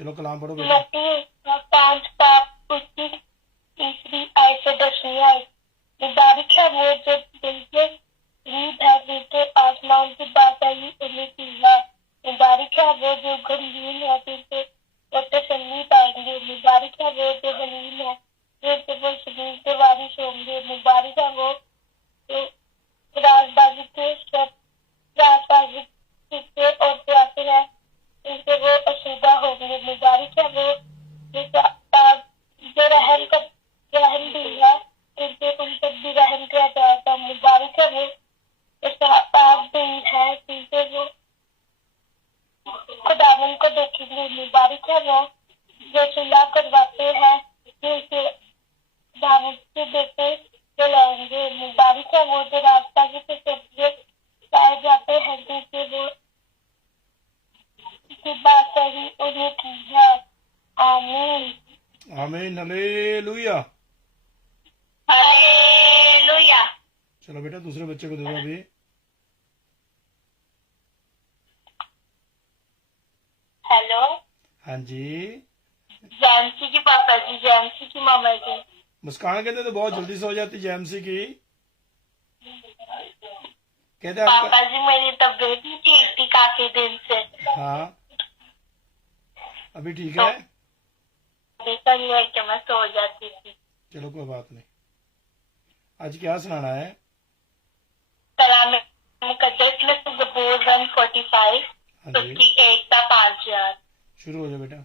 चलो कलाम पढ़ो बेटा। मत्ती 5 पाप उसकी तीसरी आय से 10वीं आय। मुबारक है वो जो दिल के रीत है जिनके आसमान की बात आई उन्हें की है। मुबारक है वो जो गमगीन है जिनके वो तसल्ली पाएंगे। मुबारक है वो जो हलीम है जिनके वो शरीर के वारिस होंगे। मुबारक है वो जो राजबाजी के सब राजबाजी के और प्यासे है जिनके वो असूदा होंगे। मुबारक है वो जो रहम भी है जिनके उन पर भी रहम किया जाएगा। मुबारक है वो पाक भी है जिनके वो खुदावन को देखेंगे। मुबारक है वो जो सुलह करवाते हैं जिनके खुदावन के बेटे जलाएंगे। मुबारक है वो जो राजपाजी के जरिए पाए जाते हैं जिनके वो की बात सही उन्हें की है। आमीन, आमीन, हालेलुया। हालेलुया। चलो बेटा दूसरे बच्चे को दे दो अभी। हेलो, हाँ जी। जैमसी की पापा जी, जैमसी की मामा जी। मुस्कान कहते तो बहुत जल्दी से हो जाती जैमसी की। कहते आपका। पापा जी मेरी तबीयत नहीं ठीक थी काफी दिन से। हाँ अभी ठीक है? देखा नहीं है कि मैं सो जाती थी। चलो कोई बात नहीं। आज क्या सुनाना है? कलाम मुकद्दस में ज़बूर 145 हाँ जी उसकी 1 का 5 याद। शुरू हो जाओ बेटा।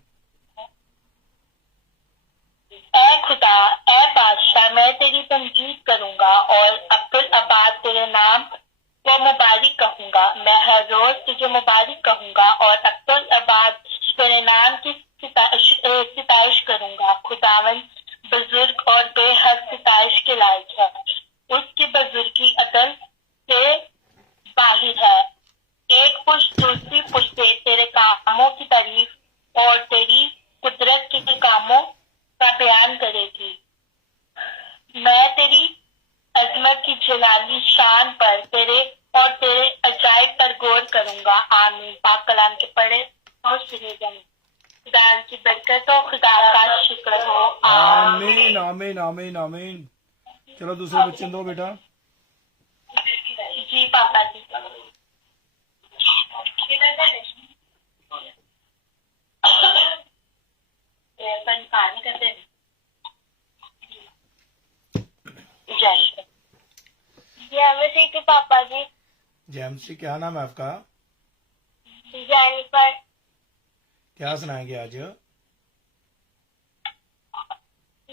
ऐ खुदा, ऐ बादशाह, मैं तेरी तमजीद करूंगा और अब्दुल अबाद तेरे नाम को मुबारक कहूंगा। मैं हर रोज तुझे मुबारक कहूंगा और अब्दुल अबाद तेरे नाम की सिताइश करूंगा। खुदावन बुजुर्ग और बेहद सिताइश के लायक है। उसकी बुजुर्गी अदल से बाहिर है। एक पुष्ट दूसरी पुष्ट से तेरे कामों की तारीफ और तेरी कुदरत के कामों का बयान करेगी। मैं तेरी अजमत की जलाली शान पर तेरे अजायब पर गौर करूंगा। आमीन। पाक कलाम के पढ़े और सुने जाए। खुदा की बरकत हो, खुदा का शुक्र हो। आमीन, आमीन, आमीन, आमीन। चलो दूसरे बच्चे दो बेटा। जी पापा जी। के पापा जी। जैमसी क्या नाम है आपका? जेनिफर। क्या सुनाएंगे आज?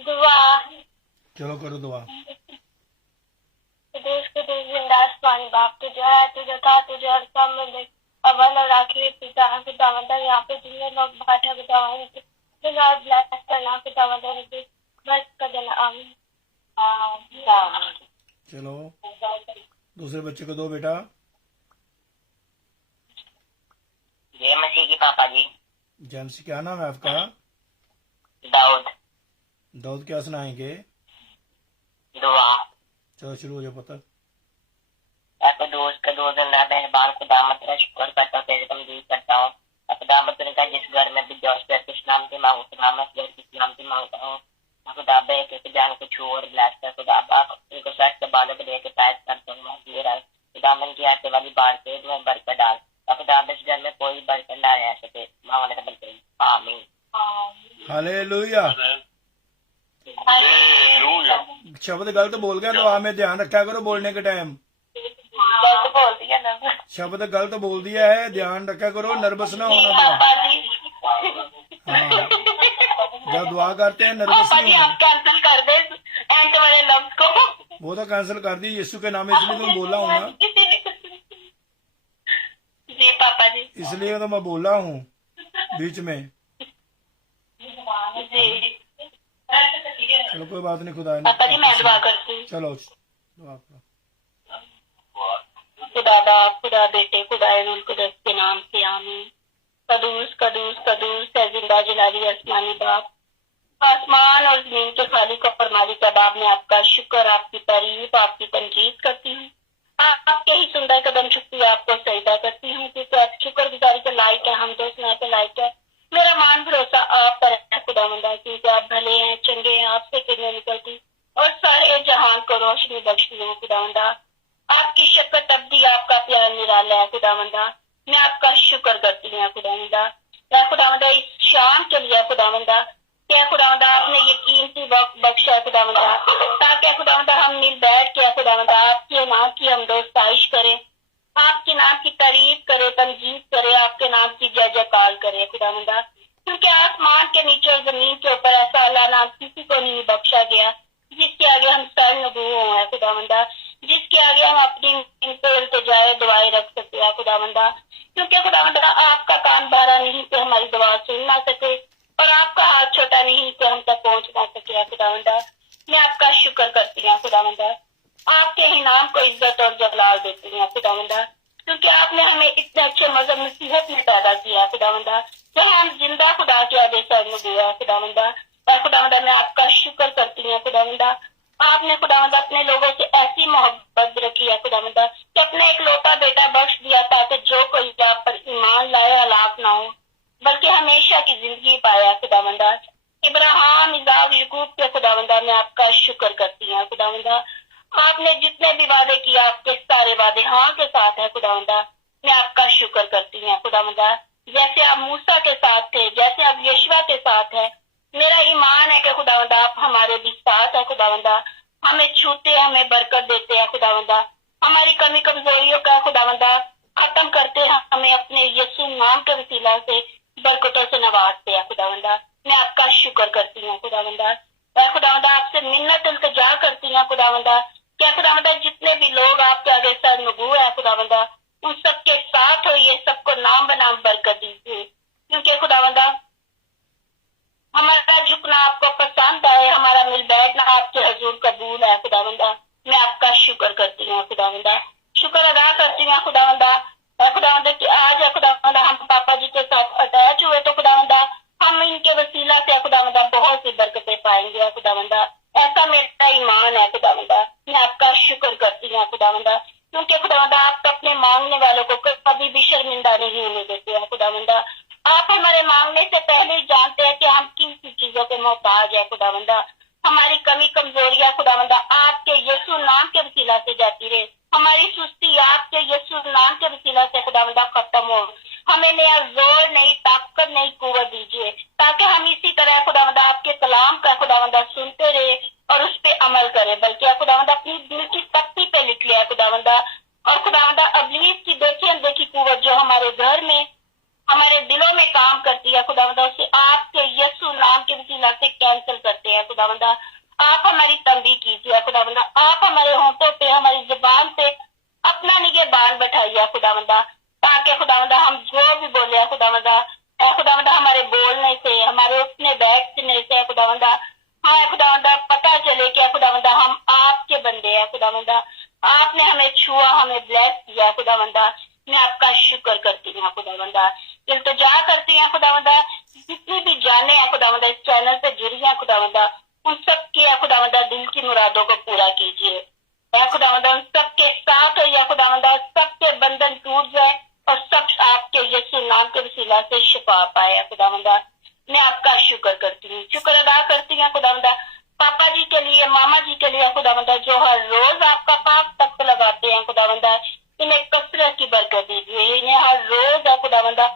दुआ। चलो करो दुआ। देश के देश जिंदास पानी बाप तुझे है, तुझे था, तुझे हर काम में देख अव्वल और आखिरी पिता के दावता यहाँ पे जितने लोग बैठे बताओ ब्लैक करना के दावता बस का देना। आमीन। चलो दूसरे बच्चे को दो बेटा। जय मसीह की पापा जी। जैमसी क्या नाम है आपका? दाऊद। दाऊद क्या सुनाएंगे? दुआ। चलो शुरू हो जाओ पता। आपके दोस्त का दोस्त मेहरबान खुदा मैं तेरा शुक्र करता हूँ, तेरी तमदीद करता हूँ। खुदा मैं तेरे का जिस घर में भी जोश पर किस नाम से मांगू खुदा मैं किस नाम से मांगता हूँ। खुदा के जान को छू और ब्लास कर खुदा बाप उनको सच के बालों को लेकर शायद करता हूँ। खुदा मन की आते वाली बात से मैं बरकत डाल। खुदा इस घर भी बरकत ला रहा है मामा ने बरकत आमीन हालेलुया। हालेलुया। शब्द गलत बोल गया दुआ में ध्यान रखा करो बोलने के टाइम। गलत बोल दिया ना शब्द गलत बोल दिया है, ध्यान रखा करो, नर्वस ना होना दुआ। पापा जी हाँ, जब दुआ करते हैं नर्वस पापा नहीं जी होना। आप कैंसिल कर दे एंड वाले लफ्ज को। वो तो कैंसिल कर दी यीशु के नाम में, इसलिए तो मैं बोला हूँ ना, जी पापा जी इसलिए तो मैं बोला हूँ बीच में। जी चलो कोई बात नहीं, खुदा पापा जी मैं ने। दुआ करती हूँ। चलो दुआ करो। खुदा बाप खुदा बेटे खुदा रुल कुदस के नाम से आमीन। कदूस कदूस कदूस है जिंदा जलाली आसमानी बाप, आसमान और जमीन के खालिक और परमालिक का बाप, मैं आपका शुक्र, आपकी तारीफ, आपकी तंजीद करती हूँ। आपके ही सुंदर कदम चुकती आपको सजदा करती हूँ, क्योंकि आप शुक्र गुजारी के लायक है, हम दोस्त के लायक है। मेरा मान भरोसा आप पर है खुदावंदा, क्योंकि आप भले हैं, चंगे हैं, आपसे किरणें निकलती और सारे जहान को रोशनी बख्शती है खुदावंदा। आपकी शक्कर तब्दी, आपका प्यार निराला है खुदावंदा। मैं आपका शुक्र करती हूँ खुदावंदा। मैं खुदावंदा इस शाम के लिए खुदावंदा, क्या खुदावंदा आपने ये कीमती वक्त बख्शा है खुदावंदा, ताकि खुदावंदा हम मिल बैठ के खुदावंदा आपके नाम की हम दोस्ताइश करें, आपके नाम की तारीफ करे, तंजीद करे, आपके नाम की जय जयकार करे खुदावंदा। क्योंकि आसमान के नीचे और जमीन के ऊपर ऐसा अल्लाह नाम किसी को नहीं बख्शा गया जिसके आगे हम सर नबू है खुदावंदा, जिसके आगे हम अपनी इल्तिजाए दुआएं रख सकते हैं खुदावंदा। क्योंकि खुदावंदा आपका कान बड़ा नहीं कि हमारी दुआ सुन ना सके, और आपका हाथ छोटा नहीं कि हम तक पहुंच ना सके खुदावंदा। मैं आपका शुक्र करती हूँ खुदावंदा, आपके ही नाम को इज्जत और जलाल देती हूँ खुदावंदा, क्योंकि आपने हमें इतने अच्छे मजहब नसीहत में पैदा किया खुदावंदा, जो हम जिंदा खुदा के आगे सर नबूआ खुदावंदा। और खुदावंदा मैं आपका शुक्र करती हूँ खुदावंदा, आपने खुदावंदा अपने लोगों से ऐसी मोहब्बत रखी है खुदावंदा कि अपने एक लौटा बेटा बख्श दिया, ताकि जो कोई आप पर ईमान लाए हलाक ना हो बल्कि हमेशा की जिंदगी पाया खुदावंदा। इब्राहिम इजाक यकूब के खुदावंदा मैं आपका शुक्र करती हूँ खुदावंदा। आपने जितने भी वादे किए आपके सारे वादे हाँ के साथ है खुदावंदा। मैं आपका शुक्र करती हूँ खुदावंदा, जैसे आप मूसा के साथ थे, जैसे आप यशवा के साथ है। मेरा ईमान है कि खुदावंदा आप हमारे भी साथ है खुदावंदा, हमें छूते हमें बरकत देते हैं खुदावंदा, हमारी कमी कमजोरियों का खुदावंदा खत्म करते हैं, हमें अपने यीशु नाम के वसीला से बरकतों से नवाजते हैं खुदावंदा। मैं आपका शुक्र करती हूँ खुदावंदा। मैं खुदावंदा आपसे मिन्नत इल्तिजा करती हूँ खुदावंदा, क्या खुदावंदा जितने भी लोग आपके आगे सर नबू है खुदावंदा, उन सबके साथ होइए, सबको नाम बनाम बरकत दीजिए, क्योंकि खुदावंदा हमारा झुकना आपको पसंद आए, हमारा मिल बैठना आपके हजूर कबूल है खुदावंदा। मैं आपका शुक्र करती हूँ खुदावंदा, शुक्र अदा करती हूँ खुदावंदा। खुदावंदा कि आज खुदावंदा हम पापा जी के साथ अटैच हुए तो खुदावंदा हम इनके वसीला से खुदावंदा बहुत सी बरकतें पाएंगे खुदावंदा, ऐसा मेरा ईमान है खुदावंदा। मैं आपका शुक्र करती हूँ खुदावंदा, क्योंकि खुदावंदा आप तो अपने मांगने वालों को कभी भी शर्मिंदा नहीं होने देते हैं खुदावंदा। आप हमारे मांगने से पहले ही जानते हैं कि हम किन किन चीजों के मोहताज है खुदावंदा। हमारी कमी कमजोरियां खुदावंदा आपके यीशु नाम के वसीला से जाती रहे, हमारी सुस्ती आपके यीशु नाम के वसीला से खुदावंदा खत्म हो। हमें नया जोर, नई ताकत, नई कुव्वत दीजिए, ताकि हम इसी तरह खुदावंदा आपके कलाम का खुदावंदा सुनते रहे और उस पे अमल करें, बल्कि खुदावंदा अपनी दिल की तख्ती पे लिख लिया खुदावंदा। और खुदावंदा अबलीस की देखी अनदेखी कुव्वत जो हमारे घर में, हमारे दिलों में काम करती है खुदावंदा, उसे आपके यीशु नाम के वसीला से कैंसिल करते हैं खुदावंदा। आप हमारी तंबी कीजिए खुदावंदा, आप हमारे होंठों पे, हमारी जुबान पे अपना निगहबान बैठाइए खुदावंदा, ताकि खुदावंदा हम जो भी बोले खुदावंदा, खुदावंदा हमारे बोलने से, हमारे उठने बैठने से खुदावंदा, हाँ खुदावंदा पता चले कि खुदावंदा हम आपके बंदे हैं खुदावंदा। आपने हमें छुआ, हमें ब्लेस किया खुदावंदा। मैं आपका शुक्र करती हूँ खुदावंदा, इल्तिजा करती हूँ खुदावंदा, जितनी भी जाने हैं खुदावंदा इस चैनल पे जुड़ी हैं खुदावंदा, उन सब की खुदावंदा दिल की मुरादों को पूरा कीजिए खुदावंदा, उन सबके साथ हो खुदावंदा, सबके बंधन टूट जाए और सब आपके यीशु नाम के वसीला से शिफा पाए खुदावंदा। मैं आपका शुक्र करती हूँ, शुक्र अदा करती हूँ खुदावंदा पापा जी के लिए, मामा जी के लिए खुदावंदा, जो हर रोज आपका पाक तख्त लगाते हैं खुदावंदा, इन्हें कसरत की बरकत दीजिए, इन्हें हर रोज खुदावंदा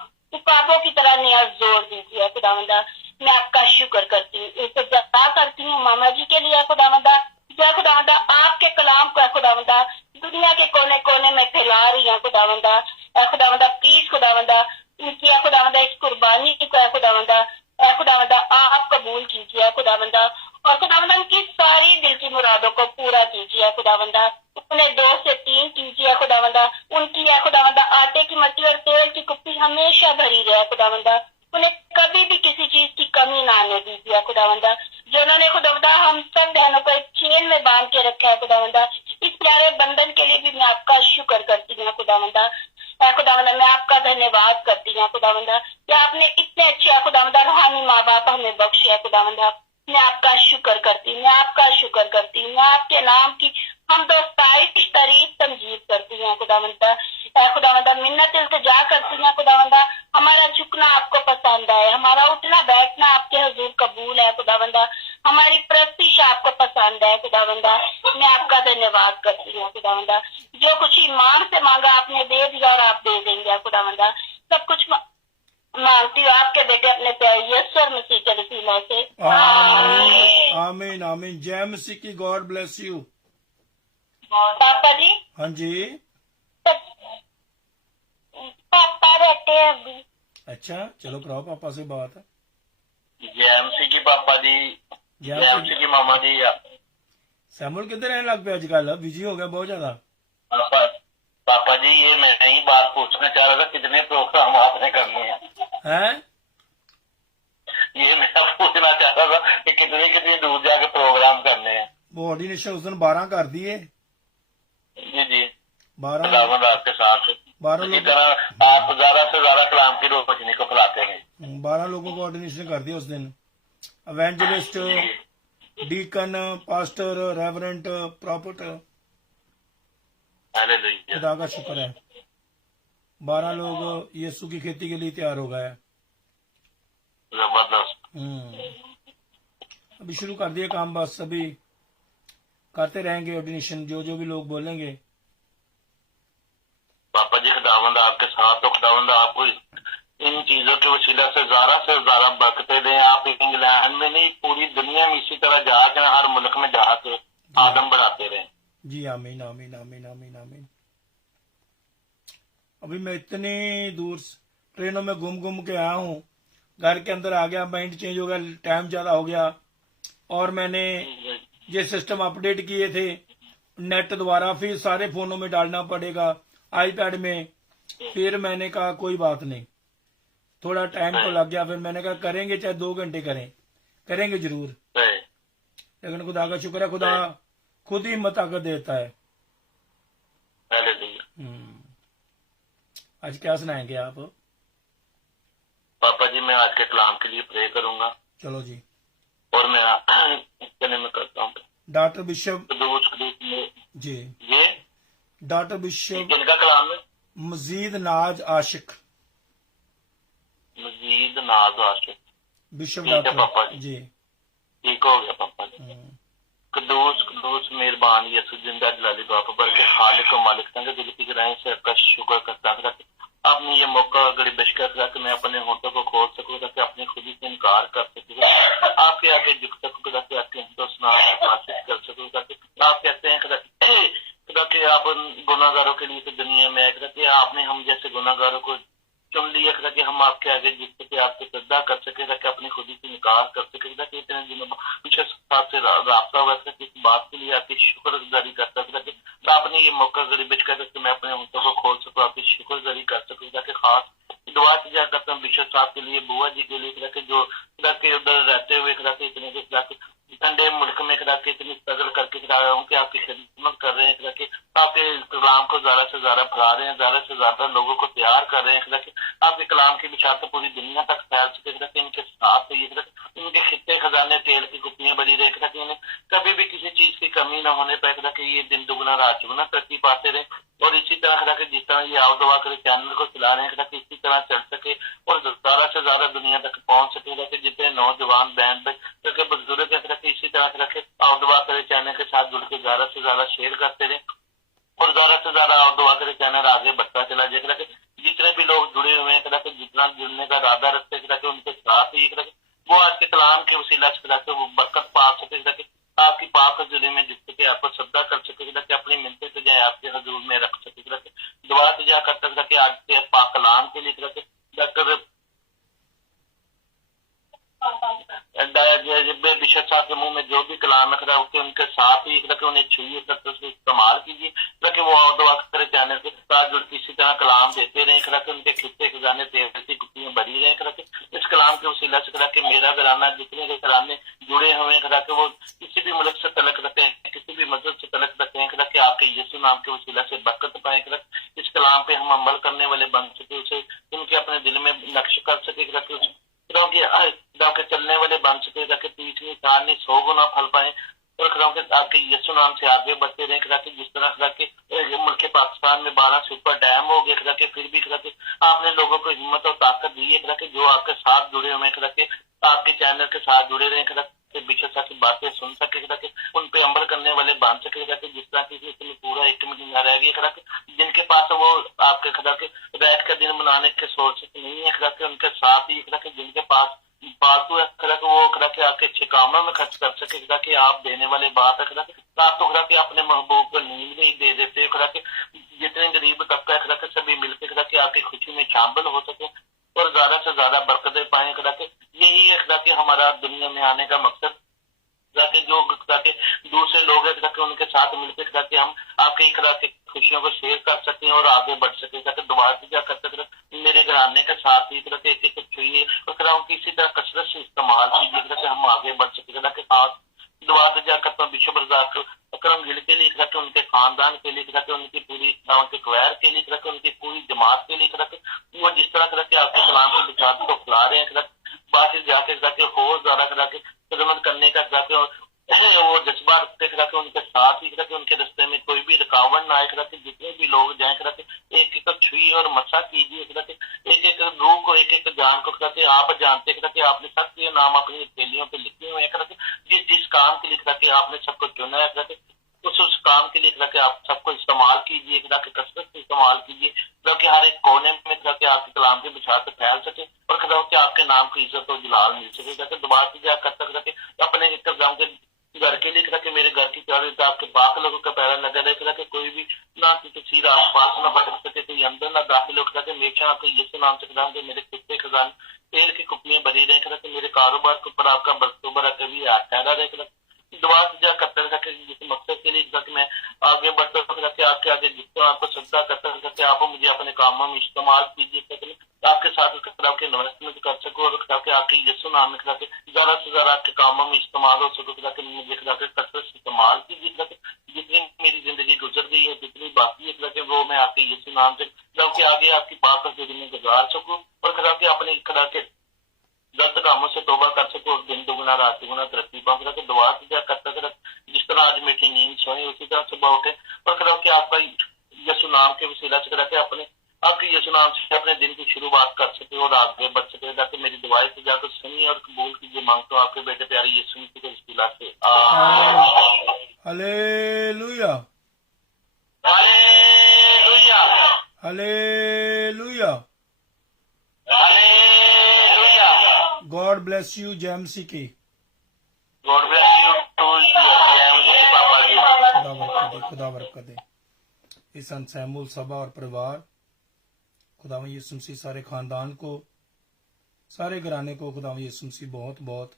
इनकी है खुदावंदा इस कुर्बानी को है खुदावंदा आप कबूल कीजिए खुदावंदा, और खुदावंदा उनकी सारी दिल की मुरादों को पूरा कीजिए खुदावंदा, उन्हें 2 से 3 कीजिए खुदावंदा, उनकी है खुदावंदा आटे की मट्टी और तेल की कुप्पी हमेशा भरी रहे खुदावंदा, उन्हें कभी भी किसी चीज की कमी ना आने दीजिए खुदावंदा। जो उन्होंने खुदावंदा हम सब बहनों को एक चेन में बांध के रखा है खुदावंदा, इस प्यारे बंधन के लिए भी मैं आपका शुक्र करती हूँ खुदावंदा। खुदावंदा मैं आपका धन्यवाद करती हूँ खुदावंदा कि आपने इतने अच्छे खुदावंदा रूहानी माँ बाप हमें बख्शे है खुदावंदा। मैं आपका शुक्र करती हूँ, मैं आपका शुक्र करती हूँ, मैं आपके नाम की हम दोस्ताइश तारीफ तमजीद करती हैं खुदावंदा। खुदावंदा मिन्नत इल्तिजा करती हैं खुदावंदा, हमारा झुकना आपको पसंद है, हमारा उठना बैठना आपके हुजूर कबूल है खुदावंदा, हमारी प्रस्तिश आपको पसंद है खुदावंदा। मैं आपका धन्यवाद करती हूँ खुदावंदा, जो कुछ ईमान से मांगा आपने दे दिया और आप दे देंगे खुदावंदा। सब कुछ मांगती हूँ आपके बेटे अपने प्यारे यीशु मसीह के वसीले से, आमीन आमीन आमीन। जय मसीह की। God bless you. पापा जी। हाँ जी। पापा रहते हैं अभी। अच्छा चलो कराओ पापा से बात। जेएमसी की पापा जी, जेएमसी की मामा जी। सैमुअल किधर रहने लग पे आजकल, बिजी हो गया बहुत ज्यादा। पापा जी ये मैं ही बात पूछना चाह रहा था, कितने प्रोग्राम आपने करने हैं? ये मैं पूछना चाह रहा था कि कितनी कितनी दूर जाके प्रोग्राम करने हैं। वो ऑर्डिनेशन उस दिन 12 कर दिए। जी जी 12 आपके साथ 12 इसी लोग, तरह आप ज्यादा से ज्यादा कलाम की रोशनी को फैलाते हैं। 12 लोगों को ऑर्डिनेशन कर दिया उस दिन। Evangelist, deacon, pastor, reverent, prophet. Hallelujah. खुदा का शुक्र है 12 लोग यीशु की खेती के लिए तैयार हो गए। जबरदस्त। अभी शुरू कर दिए काम, बस अभी करते रहेंगे ऑर्डिनेशन, जो जो भी लोग बोलेंगे। पापा जी खुदावंद आपके साथ, तो खुदावंद आपको इन चीजों के वसीला से ज्यादा बरकतें दें। आप इंग्लैंड में नहीं पूरी दुनिया में इसी तरह जाके हर मुल्क में जाके आदम बढ़ाते रहें। जी आमीन आमीन आमीन आमीन आमीन। अभी मैं इतनी दूर ट्रेनों में घूम के आया हूँ, घर के अंदर आ गया, माइंड चेंज हो गया, टाइम ज्यादा हो गया, और मैंने ये सिस्टम अपडेट किए थे नेट द्वारा, फिर सारे फोनों में डालना पड़ेगा, आईपैड में। फिर मैंने कहा कोई बात नहीं, थोड़ा टाइम तो लग गया। फिर मैंने कहा करेंगे, चाहे 2 घंटे करेंगे जरूर। लेकिन खुदा का शुक्र है, खुदा खुद ही हिम्मत ताकत देता है। आज क्या सुनाएंगे आप? पापा जी मैं आज के कलाम के लिए प्रे करूंगा। चलो जी। और मैं कहने में करता हूँ डॉक्टर बिशप जी, ये डॉक्टर बिशप किनका कलाम है? मजीद नाज आशिक, मजीद नाज आशिक बिशप ठीक है डॉक्टर पापा जी। जी। ठीक हो गया पापा जी। कदूस मेहरबान यसु जिंदा जलाली बाप पर के खालिक और मालिक संग दिल की गहराई से आपका शुक्र करता हूं कि आपने ये मौका गड़ी बशका करा कि मैं अपने होठों को खोल सकूं, ताकि अपनी खुदी से इनकार कर सकूं, आपके आगे झुक सकूं, ताकि आपके हिंदू स्नान प्रकाशित कर सकूं, ताकि आप कहते हैं कि आप गुनाहगारों के लिए तो दुनिया में आए, कि आपने हम जैसे गुनाहगारों को चुन लिया था कि हम आपके आगे जिस सके, आपसे श्रद्धा कर सके, ताकि अपनी खुदी से इनकार कर सके, ताकि इतने दिनों पीछे से रास्ता हुआ था, इस बात के लिए आपकी शुक्रगुजारी करता था कि आपने ये मौका गरीब कर कि मैं अपने होठों को खोल सकूं, आपकी शुक्रगुजारी कर सकूं, ताकि खास दुआ किया करता हूँ बिशप साहब के लिए, बुआ जी के लिए, कि जो उधर रहते हुए इतने ठंडे मुल्क में इतनी स्ट्रगल करके उनके आपकी खिदमत कर रहे हैं, कि आपके कलाम को ज्यादा से ज्यादा फैला रहे हैं, ज्यादा से ज्यादा लोगों को तैयार कर रहे हैं, कि आपके कलाम की बिशारत पूरी दुनिया तक फैल सके, इनके साथ इनके खित्ते खजाने तेल की कुप्पियां बनी रहे, कि इन्हें कभी भी किसी चीज की कमी न होने पाए, कि ये दिन दुगुना रात चुगुना तरक्की पाते रहे। और इसी तरह कि जिस तरह ये आओ दवा करे चैनल को चला रहे हैं, कि इसी तरह चल सके और ज्यादा से ज्यादा दुनिया तक पहुंच सके, कि जितने नौजवान बहन क्योंकि बुजुर्ग इसी तरह के आओ दवा करे चैनल के साथ जुड़ के ज्यादा से ज्यादा शेयर करते रहे, और ज्यादा से ज्यादा आओ दवा करे चैनल आगे बढ़ता चला जाए, कि जितने भी लोग जुड़े हुए हैं, कि जितना जुड़ने का इरादा रखते हैं, कि उनके साथ ही वो आज के कलाम के वसीला से वो बरकत पा सके, कि आपकी पाक हजूरी में जिस सके, आपको श्रद्धा कर सके, कि अपनी मिन्नतें से जाए आपके हजूर में रख सके, दुआ तजा कर सकता कि आज के पाक कलाम के लिए डॉक्टर आपके मुंह में जो भी कलाम है उसके उनके साथ ही रखे, उन्हें छुइए, इस्तेमाल कीजिए ताकि वो और दुआ करे चैनल के साथ जुड़ इसी तरह कलाम देते रहे, रखे उनके खिस्से खजाने तेजी कुतियां बढ़ी रहे, रखे इस कलाम के वसीला से करा के मेरा घराना जितने के घराने जुड़े हुए करा के वो किसी भी मुल्क से तलक रखे, किसी भी मजहब से तलक रखे, करा के आपके यीशु नाम के वसीला से बरकत पाए, करा इस कलाम पे हम अमल करने वाले बन सके, उसे उनके अपने दिल में नक्श कर सके, रखे के चलने वाले बन सके, रखे तीसरी चार नहीं 100 गुना फल पाए और खराब के आपके यीशु नाम से आगे बढ़ते रहे, खरा के जिस तरह खरा के मुल्क पाकिस्तान में 12 सुपर डैम हो गए, खरा के फिर भी खरा के आपने लोगों को हिम्मत और ताकत दी है, खरा के जो आपके साथ जुड़े हुए, खरा के आपके चैनल के साथ जुड़े रहे, खरा के बिछड़ की बातें सुन सके, खरा के उन पे अमल करने वाले बन सके, खरा के जिस तरह की इसमें पूरा 1 महीना रह गया, खरा के जिनके पास वो आपके खरा के बैठ का दिन मनाने के सोर्स नहीं है, खरा के उनके साथ ही खरा के जिनके पास फालतू है, खरा के वो खरा के आपके अच्छे कामों में खर्च कर सके, खरा के आप देने वाले बात है, खरा के आप तो खरा के अपने महबूब को नींद नहीं दे देते, खरा के जितने गरीब तबका है खरा के सभी मिलकर खरा के आपकी खुशी में शामिल हो सके और ज्यादा से ज्यादा बरकतें पाए, खरा के यही है खरा के हमारा दुनिया में आने का मकसद, ताकि जो ताकि दूसरे लोग हैं ताकि उनके साथ मिलकर ताकि हम आपके तरह की खुशियों को शेयर कर सकें और आगे बढ़ सके, ताकि दोबारा से क्या करते थे मेरे घराने के साथ ही तरह के एक छुइए और तरह किसी तरह कसरत से इस्तेमाल कीजिए ताकि हम आगे बढ़ सके, ताकि खास दुआ जा करता हूँ विश्व बरसात अक्रम गिल के लिए करके उनके खानदान के लिए करके उनकी पूरी के क्वैर के लिए करके उनकी पूरी जमात के लिए करके वो जिस तरह करके आपके कलाम की बिचात को फैला रहे हैं बाहर जाके करके और ज्यादा करके खिदमत करने का करके वो जज्बा रखते करके उनके साथ ही करके उनके रास्ते में कोई भी रुकावट ना आए करके जितने भी लोग जाए करके एक एक छुई और मसा कीजिए करके एक एक रूह को एक एक जान को करके आप जानते करके आपने सबके नाम अपनी थैलियों पे लिखे हुए हैं करके जिस जिस काम के लिए करके आपने सबको चुना है करके उस काम के लिए करके आप सबको इस्तेमाल कीजिए करके कसरत से इस्तेमाल कीजिए ताकि हर एक कोने में करके आपके कलाम के बिछात फैल सके और खदा के आपके नाम की इज्जत और जलाल मिल सके करके दोबारा से जा कर करके अपने इंतजाम के घर के लिए करके मेरे घर की चारों आपके पाक लोगों का पैरा लगा रहे करके कोई भी ना किसी आस पास ना भटक सके, कोई अंदर ना दाखिल हो करके हमेशा आपको यीशु नाम से खिलाऊं कि मेरे किस्से खजान तेल की कुपियां भरी रहे करके मेरे कारोबार के ऊपर आपका बरतोबर कभी हाथ ठहरा रहे करके दुआ जा करते रखे जिस मकसद के लिए करके मैं आगे बढ़ता करके आपके आगे जितना आपको श्रद्धा करता करके आप मुझे अपने कामों में इस्तेमाल कीजिए आपके साथ के इन्वेस्टमेंट कर सको और ताकि आपके यीशु नाम में करके ज्यादा से ज्यादा आपके कामों में इस्तेमाल हो सको ताकि मुझे करके कसरत से इस्तेमाल कीजिए करके जितनी मेरी जिंदगी गुजर गई है जितनी बाकी है करके वो मैं आपके यीशु नाम से जबकि आगे आपकी पाक में गुजार सकूं और खड़ा के अपने खड़ा के गलत कामों से तौबा कर सको दिन दुगुना रात दुगुना तरक्की पाऊँ करके दुआ क्या करता कर जिस तरह आज मीठी नींद सोए उसी तरह सुबह उठे और खड़ा के आपका यीशु नाम के वसीला से करा के अपने आपके यीशु नाम से अपने दिन की शुरुआत कर सके और आगे बढ़ सके ताकि मेरी दुआएं से जाकर सुनिए और कबूल कीजिए मांगता हूँ आपके बेटे प्यारे यीशु मसीह के वसीला से hallelujah hallelujah hallelujah hallelujah God bless you JMC की God bless you too JMC पापा जी खुदा बरकत दे इस संत सैमुअल सभा और परिवार खुदावंद यीशु मसीह सारे खानदान को सारे घराने को खुदावंद यीशु मसीह बहुत बहुत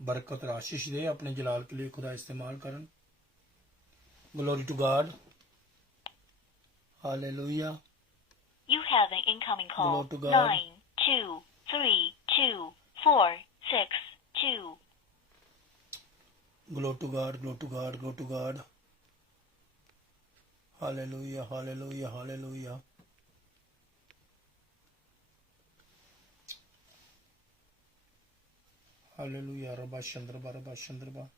बरकत और आशीष दे अपने जलाल के लिए खुदा इस्तेमाल करन glory to God hallelujah You have an incoming call. Glory to God. 9232462. Glory to God, glory to God, glory to God. Hallelujah, hallelujah, hallelujah. Hallelujah, Rabba Chandraba.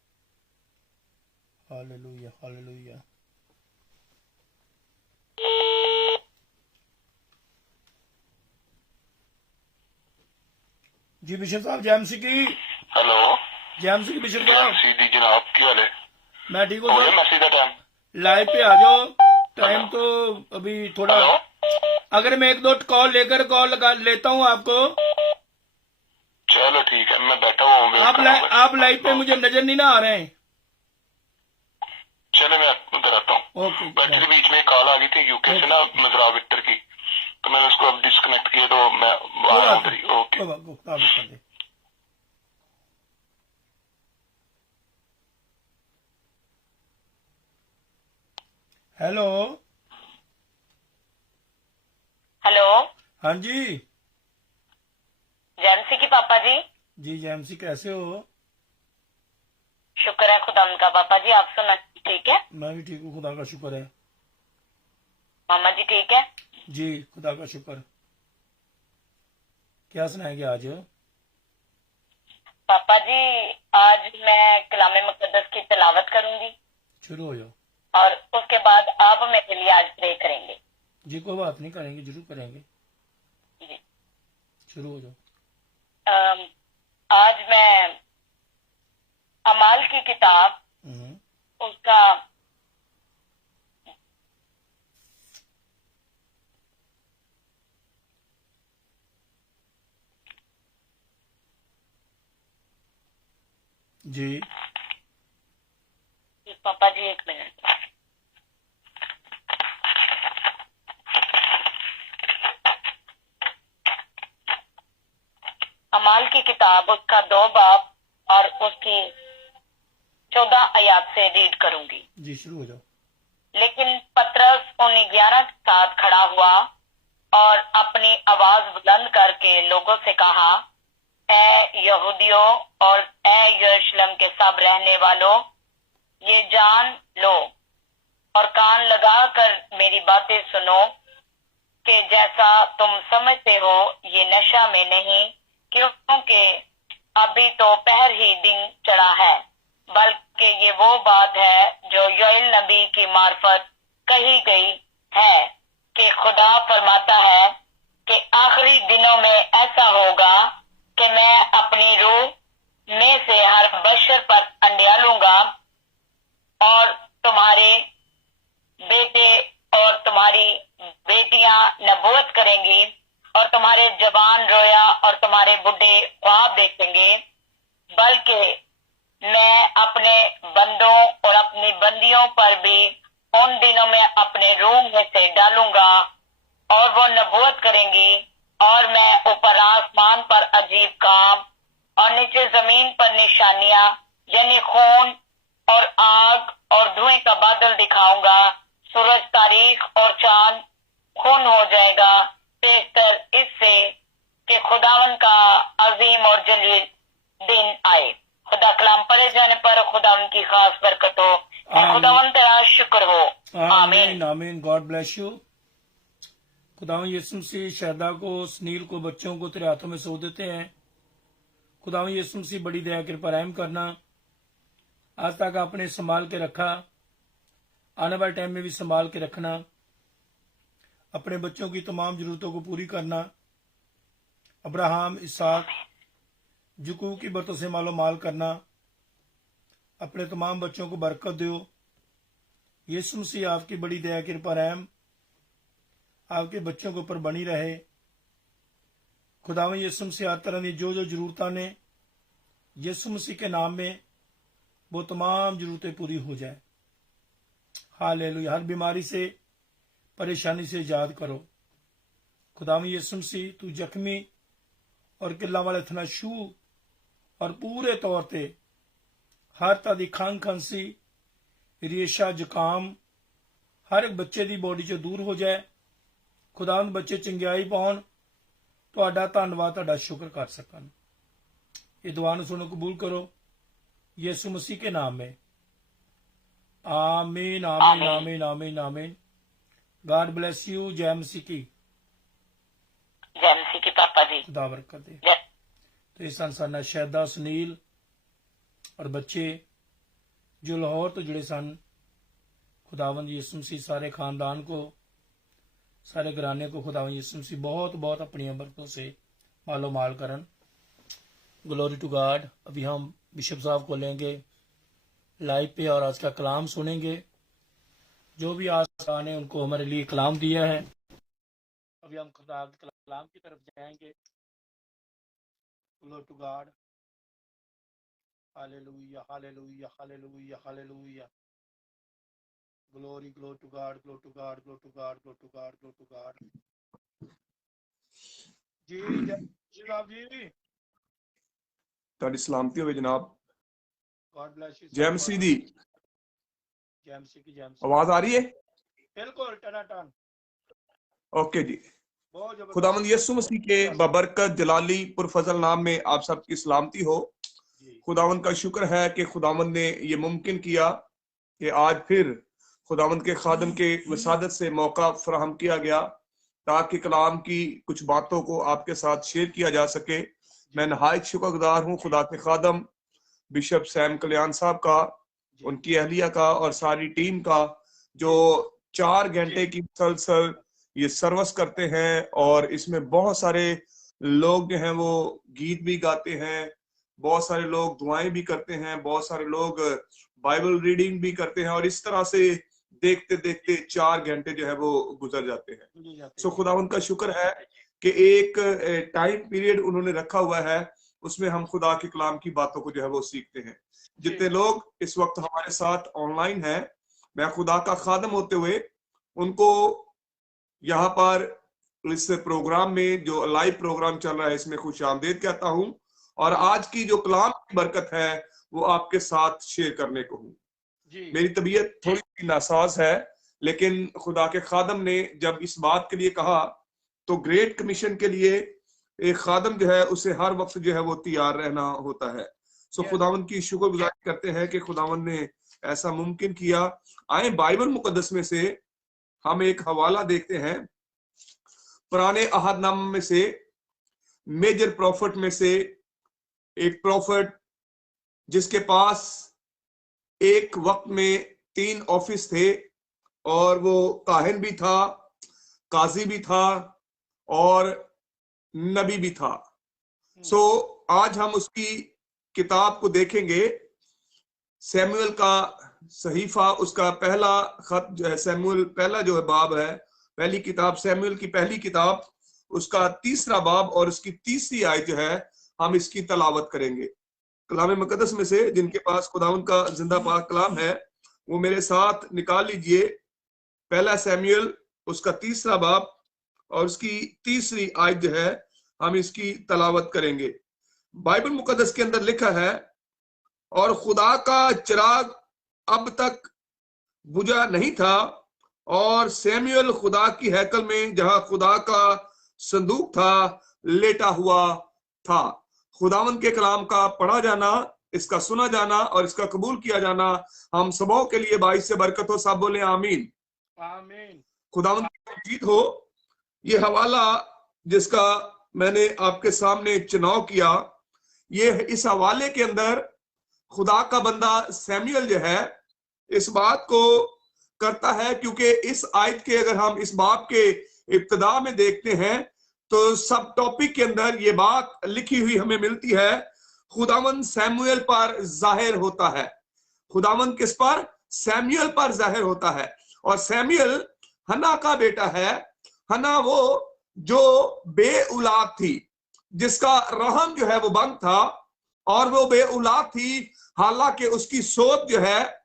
Hallelujah, hallelujah. Ji bishop साहब JMC की hello JMC की bishop साहब सीधी जनाब क्या हाल है मैं ठीक हूँ हो गया सर मैसेज का टाइम लाइव पे आ जाओ टाइम तो अभी थोड़ा हेलो अगर मैं 1-2 कॉल लेकर कॉल लगा लेता हूँ आपको चलो ठीक है मैं बैठा हुआ हूँ आप लाइव पे मुझे नजर नहीं ना आ रहे हैं चलो मैं उधर आता हूँ ओके बैठे बीच में कॉल आ गई थी यूके से ना मजरा विक्टर की तो मैंने उसको अब डिस्कनेक्ट किया तो मैं आ रहा हूँ उधर ही ओके कर दे हेलो। हेलो, हाँ जी। जैमसी की पापा जी। जी जैमसी कैसे हो? शुक्र है खुदा का पापा जी, आप सुना ठीक है? मैं भी ठीक हूँ, खुदा का शुक्र है। मामा जी ठीक है? जी खुदा का शुक्र। क्या सुनाएंगे आज? पापा जी, आज मैं कलाम मुकद्दस की तिलावत करूंगी शुरू हो जाओ। और उसके बाद आप मेरे लिए आज प्रे करेंगे। जी कोई बात नहीं, करेंगे, जरूर करेंगे। जी। शुरू हो जाओ। आज मैं अमाल की किताब उसका जी पापा जी एक मिनट। अमाल की किताब उसका 2 बाब और उसकी 14 आयत से रीड करूंगी। जी शुरू हो जाओ। लेकिन पतरस उन 11 के साथ खड़ा हुआ और अपनी आवाज बुलंद करके लोगों से कहा, ऐ यहूदियों और ऐ यरूशलेम के सब रहने वालों, ये जान लो और कान लगा कर मेरी बातें सुनो कि जैसा तुम समझते हो ये नशा में नहीं, क्योंकि अभी तो पहर ही दिन चढ़ा है, बल्कि ये वो बात है जो योएल नबी की मार्फत कही गई है कि खुदा फरमाता है कि आखिरी दिनों में ऐसा होगा कि मैं अपनी रूह में से हर बशर पर अंडियालूंगा और तुम्हारे बेटे और तुम्हारी बेटियां नबूवत करेंगी और तुम्हारे जवान रोया और तुम्हारे बुढ़े ख्वाब देखेंगे, बल्कि मैं अपने बंदों और अपनी बंदियों पर भी उन दिनों में अपने रूह में से डालूंगा और वो नबूवत करेंगी और मैं ऊपर आसमान पर अजीब काम और नीचे जमीन पर निशानियां यानी खून और आग और धुएं का बादल दिखाऊंगा। सूरज तारीख और चांद खून हो जाएगा, बेहतर इससे कि खुदावन का अजीम और जलील दिन आए। खुदा कलाम पढ़े जाने पर खुदा उनकी खास बरकत हो। खुदावन तेरा शुक्र हो। आमीन आमीन। God bless you. खुदावन यीशु मसीह शहदा को, सुनील को, बच्चों को तेरे हाथों में सौंप देते हैं। खुदावन यीशु मसीह बड़ी दया कृपा रहम करना। आज तक आपने संभाल के रखा, आने वाले टाइम में भी संभाल के रखना। अपने बच्चों की तमाम जरूरतों को पूरी करना। अब्राहम, इसहाक, जुकू की बरतों से मालो माल करना। अपने तमाम बच्चों को बरकत दो। यीशु मसीह आपकी बड़ी दया कृपा रहम आपके बच्चों के ऊपर बनी रहे। खुदावन यीशु मसीह हर तरह की जो जो जरूरतां ने यीशु मसीह के नाम में वो तमाम जरूरतें पूरी हो जाए। हालेलुया। हर बीमारी से, परेशानी से आजाद करो। खुदावन यीशु मसीह तू जख्मी और किला वाले थना छू और पूरे तौर पे हर तरह की खंघ, खांसी, रेशा, जुकाम हर एक बच्चे की बॉडी चो दूर हो जाए। खुदावंद बच्चे चंगियाई पाउन, तुहाडा धन्नवाद, तुहाडा शुक्र कर सकन। ये दुआ नूं सुनो, कबूल करो यीशु मसीह के नाम में। आमीन आमीन आमीन आमीन आमीन। God bless you. जय मसीह की। जय मसीह की पापा जी। खुदा बरकत दे। तो इस संसार शहदा, सुनील और बच्चे जो लाहौर तो जुड़े सन, खुदावंद यीशु मसीह सारे खानदान को, सारे घराने को खुदावंद यीशु मसीह बहुत बहुत अपनी बरकतों से मालो माल करन। Glory to God. अभी हम बिशप साहब को लेंगे लाइव पे और आज का कलाम सुनेंगे। जो भी आज ने उनको हमारे लिए कलाम दिया है, अभी हम खुदा के कलाम की तरफ जाएंगे। Glory to God. Hallelujah hallelujah hallelujah hallelujah. Glory glory to God, glory to God, glory to God, glory to God, glory to God. जी जनाब जी। ਤੁਹਾਡੀ ਸਲਾਮਤੀ ਹੋਵੇ ਜਨਾਬ। God bless you. जय मसीह दी। जय मसीह की। जय मसीह। आवाज आ रही है? बिल्कुल टनाटन। ओके जी। बहुत जबरदस्त। खुदावंद यीशु मसीह के बबरकत जलाली पुरफजल नाम में आप सबकी सलामती हो। जी। खुदावंद का शुक्र है कि खुदावंद ने ये मुमकिन किया कि आज फिर खुदावंद के खादम के वसादत से मौका फराहम किया गया ताकि कलाम की कुछ बातों को आपके साथ शेयर किया जा सके। मैं नहायत शुक्रगुजार हूँ खुदा के खादम बिशप सैम कल्याण साहब का, उनकी अहलिया का और सारी टीम का, जो 4 घंटे की मुसलसल ये सर्विस करते हैं। और इसमें बहुत सारे लोग जो हैं वो गीत भी गाते हैं, बहुत सारे लोग दुआएं भी करते हैं, बहुत सारे लोग बाइबल रीडिंग भी करते हैं, और इस तरह से देखते देखते 4 घंटे जो है वो गुजर जाते हैं। सो खुदावंद का शुक्र है कि एक टाइम पीरियड उन्होंने रखा हुआ है, उसमें हम खुदा के कलाम की बातों को जो है वो सीखते हैं। जितने लोग इस वक्त हमारे साथ ऑनलाइन हैं, मैं खुदा का खादम होते हुए उनको यहाँ पर इस प्रोग्राम में, जो लाइव प्रोग्राम चल रहा है, इसमें खुश आमदीद कहता हूँ और आज की जो कलाम की बरकत है वो आपके साथ शेयर करने को हूँ। मेरी तबीयत थोड़ी सी नासाज है, लेकिन खुदा के खादम ने जब इस बात के लिए कहा तो ग्रेट कमीशन के लिए एक खादम जो है उसे हर वक्त जो है वो तैयार रहना होता है। सो खुदावंद की शुक्रगुजारी करते हैं कि खुदावंद ने ऐसा मुमकिन किया। आए बाइबल मुकद्दस में से हम एक हवाला देखते हैं, पुराने अहदनामे में से मेजर प्रॉफिट में से एक प्रॉफिट जिसके पास एक वक्त में 3 ऑफिस थे, और वो काहिन भी था, काजी भी था और नबी भी था। सो आज हम उसकी किताब को देखेंगे। सैमुएल का सहीफा, उसका पहला खत जो है, सैमुएल पहला जो है बाब है, पहली किताब सैमुएल की पहली किताब, उसका 3रा बाब और उसकी 3री आयत जो है हम इसकी तलावत करेंगे। कलाम मुकद्दस में से जिनके पास खुदावंद का जिंदा पाक कलाम है वो मेरे साथ निकाल लीजिए। पहला सैमुएल उसका 3रा बाब और उसकी 3री आयत जो है हम इसकी तलावत करेंगे। बाइबल मुकद्दस के अंदर लिखा है, और खुदा का चिराग अब तक बुझा नहीं था और सैमुएल खुदा की हैकल में जहां खुदा का संदूक था लेटा हुआ था। खुदावंद के कलाम का पढ़ा जाना, इसका सुना जाना और इसका कबूल किया जाना हम सबों के लिए बाइस से बरकत हो। सब बोले आमीन आमीन। खुदावंद की मजीद हो। ये हवाला जिसका मैंने आपके सामने चुनाव किया, ये इस हवाले के अंदर खुदा का बंदा सैमुएल जो है इस बात को करता है, क्योंकि इस आयत के अगर हम इस बाब के इब्तिदा में देखते हैं तो सब टॉपिक के अंदर ये बात लिखी हुई हमें मिलती है, खुदावंद सैमुएल पर जाहिर औता है। खुदावंद किस पर? सैमुएल पर जाहिर होता है। और सैमुएल हन्ना का बेटा है। हन्ना वो जो बे औलाद थी, जिसका रहम जो है वो बंद था, और वो बे औलाद थी, हालांकि उसकी सोच जो है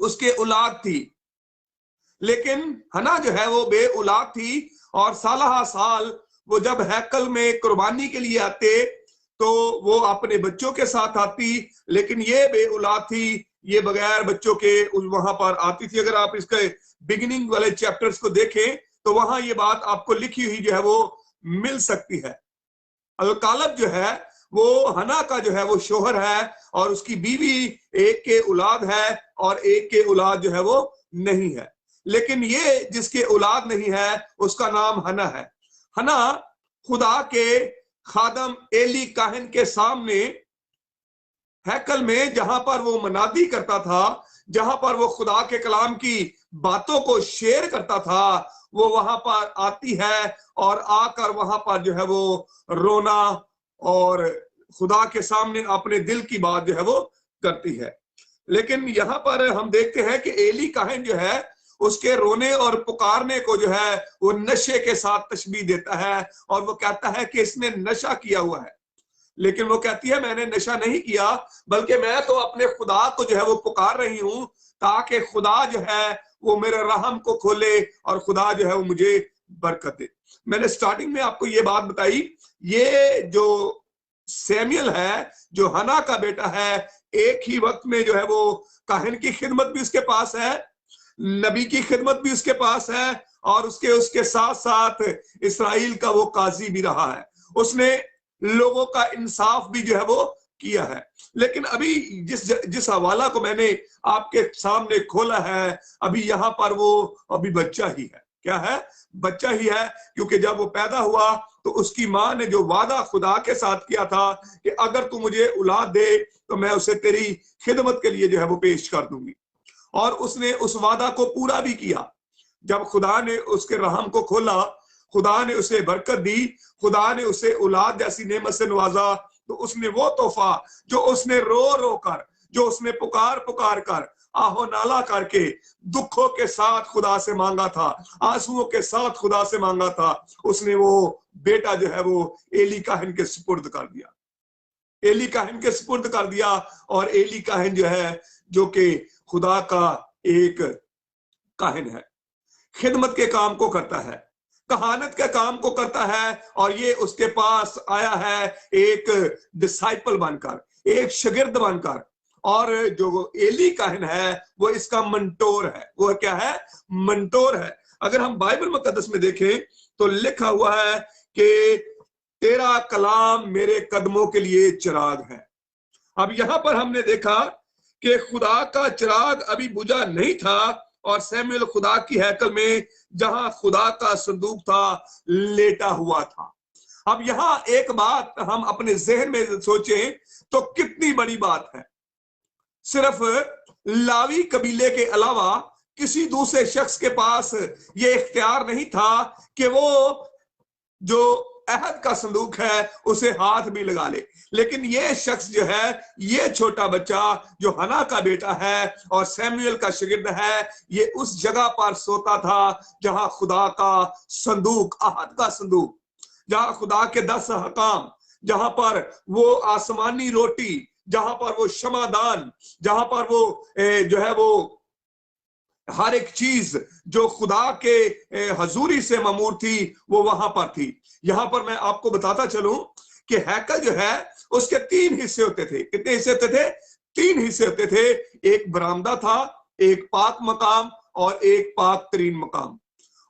उसके औलाद थी, लेकिन हन्ना जो है वो बे औलाद थी। और साल वो जब हैकल में कुर्बानी के लिए आते तो वो अपने बच्चों के साथ आती, लेकिन ये बे औलाद थी, ये बगैर बच्चों के वहां पर आती थी। अगर आप इसके बिगिनिंग वाले चैप्टर्स को देखें तो वहां ये बात आपको लिखी हुई जो है वो मिल सकती है। अल-कालब जो है वो हन्ना का जो है वो शोहर है, और उसकी बीवी एक के औलाद है और एक के औलाद जो है वो नहीं है। लेकिन ये जिसके औलाद नहीं है उसका नाम हन्ना है। हन्ना खुदा के खादम एली काहिन के सामने हैकल में, जहां पर वो मनादी करता था, जहां पर वो खुदा के कलाम की बातों को शेयर करता था, वो वहां पर आती है और आकर वहां पर जो है वो रोना और खुदा के सामने अपने दिल की बात जो है वो करती है। लेकिन यहाँ पर हम देखते हैं कि एली काहिन जो है उसके रोने और पुकारने को जो है वो नशे के साथ तशबीह देता है, और वो कहता है कि इसने नशा किया हुआ है। लेकिन वो कहती है मैंने नशा नहीं किया, बल्कि मैं तो अपने खुदा को जो है वो पुकार रही हूं ताकि खुदा जो है वो मेरे रहम को खोले और खुदा जो है वो मुझे बरकत दे। मैंने स्टार्टिंग में आपको ये बात बताई, ये जो सैमुएल है जो हन्ना का बेटा है, एक ही वक्त में जो है वो काहिन की खिदमत भी उसके पास है, नबी की खिदमत भी उसके पास है और उसके साथ साथ इस्राइल का वो काजी भी रहा है। उसने लोगों का इंसाफ भी जो है वो किया है। लेकिन अभी जिस हवाला को मैंने आपके सामने खोला है, अभी यहाँ पर वो अभी बच्चा ही है। क्या है? बच्चा ही है, क्योंकि जब वो पैदा हुआ तो उसकी माँ ने जो वादा खुदा के साथ किया था कि अगर तू मुझे औलाद दे तो मैं उसे तेरी खिदमत के लिए जो है वो पेश कर दूंगी, और उसने उस वादा को पूरा भी किया। जब खुदा ने उसके रहम को खोला, खुदा ने उसे बरकत दी, खुदा ने उसे औलाद जैसी नेमत से नवाजा, तो उसने वो तोहफा जो उसने रो रो कर, जो उसने पुकार पुकार कर, आहो नाला करके, दुखों के साथ खुदा से मांगा था, आंसुओं के साथ खुदा से मांगा था, उसने वो बेटा जो है वो एली काहिन के सुपुर्द कर दिया। एली काहिन के सुपुर्द कर दिया। और एली काहिन जो है, जो कि खुदा का एक काहिन है, खिदमत के काम को करता है, कहानत के काम को करता है, और ये उसके पास आया है एक डिसाइपल बनकर, एक शागिर्द बनकर। और जो एली काहिन है वो इसका मंटोर है। वो क्या है? मंटोर है। अगर हम बाइबल मुकद्दस में देखें तो लिखा हुआ है कि तेरा कलाम मेरे कदमों के लिए चिराग है। अब यहां पर हमने देखा कि खुदा का चिराग अभी बुझा नहीं था, और सैमुएल खुदा की हैकल में, जहां खुदा का संदूक था, लेटा हुआ था। अब यहां एक बात हम अपने जहन में सोचें तो कितनी बड़ी बात है। सिर्फ लावी कबीले के अलावा किसी दूसरे शख्स के पास ये इख्तियार नहीं था कि वो जो अहद का संदूक है उसे हाथ भी लगा ले। लेकिन ये शख्स जो है, ये छोटा बच्चा जो हना का बेटा है और सैमुएल का शागिर्द है, ये उस जगह पर सोता था जहां खुदा का संदूक, अहद का संदूक, जहां खुदा के 10 हकाम, जहां पर वो आसमानी रोटी, जहां पर वो क्षमादान, जहां पर वो जो है वो हर एक चीज जो खुदा के हजूरी से ममूर थी, वो वहां पर थी। यहां पर मैं आपको बताता चलूं कि हैकल जो है उसके 3 हिस्से होते थे। कितने हिस्से होते थे? 3 हिस्से होते थे। एक बरामदा था, एक पाक मकाम और एक पाक तरीन मकाम।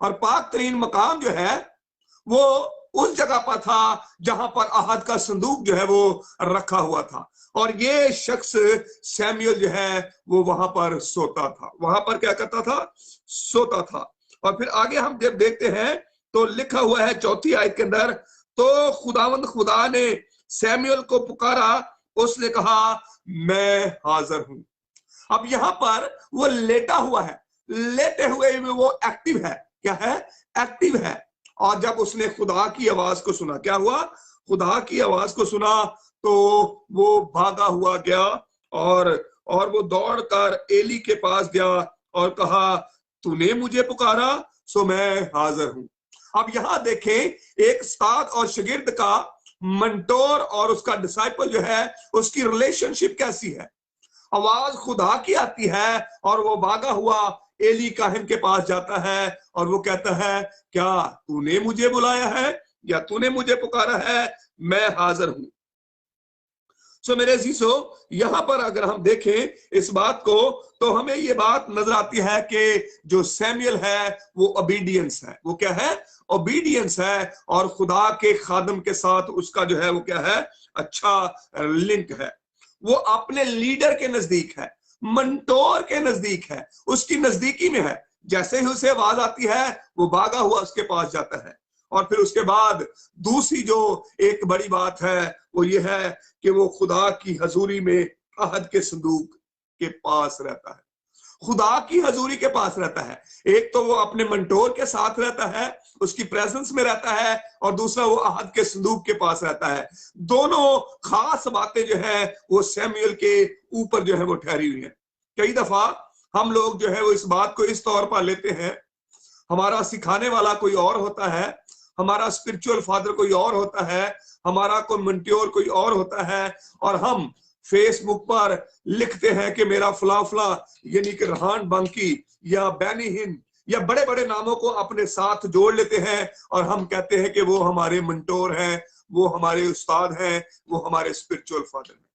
और पाक तरीन मकाम जो है वो उस जगह पर था जहां पर अहद का संदूक जो है वो रखा हुआ था। और ये शख्स सैमुएल जो है वो वहां पर सोता था। वहां पर क्या करता था? सोता था। और फिर आगे हम जब देखते हैं तो लिखा हुआ है 4वीं आयत के अंदर, तो खुदावंद खुदा ने सैमुएल को पुकारा, उसने कहा मैं हाजिर हूं। अब यहां पर वो लेटा हुआ है, लेटे हुए में वो एक्टिव है। क्या है? एक्टिव है। और जब उसने खुदा की आवाज को सुना, क्या हुआ? खुदा की आवाज को सुना तो वो भागा हुआ गया और वो दौड़कर एली के पास गया और कहा तूने मुझे पुकारा सो मैं हाजिर हूं। अब यहां देखें, एक उस्ताद और शागिर्द का, मंटोर और उसका डिसाइपल जो है, उसकी रिलेशनशिप कैसी है। आवाज खुदा की आती है और वो भागा हुआ एली काहिन के पास जाता है और वो कहता है क्या तूने मुझे बुलाया है या तूने मुझे पुकारा है? मैं हाजिर हूं। सो मेरे अजीजों, यहां पर अगर हम देखें इस बात को तो हमें ये बात नजर आती है कि जो सैमुएल है वो ओबीडियंस है। वो क्या है? ओबीडियंस है। और खुदा के खादम के साथ उसका जो है वो क्या है? अच्छा लिंक है। वो अपने लीडर के नजदीक है, मंटोर के नजदीक है, उसकी नजदीकी में है। जैसे ही उसे आवाज आती है वो भागा हुआ उसके पास जाता है। और फिर उसके बाद दूसरी जो एक बड़ी बात है वो ये है कि वो खुदा की हजूरी में अहद के संदूक के पास रहता है, खुदा की हजूरी के पास रहता है। एक तो वो अपने मंटोर के साथ रहता है, उसकी प्रेजेंस में रहता है, और दूसरा वो अहद के संदूक के पास रहता है। दोनों खास बातें जो है वो सैमुएल के ऊपर जो है वो ठहरी हुई है। कई दफा हम लोग जो है वो इस बात को इस तौर पर लेते हैं, हमारा सिखाने वाला कोई और होता है, हमारा स्पिरिचुअल फादर कोई और होता है, हमारा कोई मंटोर कोई और होता है, और हम फेसबुक पर लिखते हैं कि मेरा फला फला, यानी कि रहान बांकी या बैनी हिंद या बड़े बड़े नामों को अपने साथ जोड़ लेते हैं और हम कहते हैं कि वो हमारे मंटोर हैं, वो हमारे उस्ताद हैं, वो हमारे स्पिरिचुअल फादर हैं।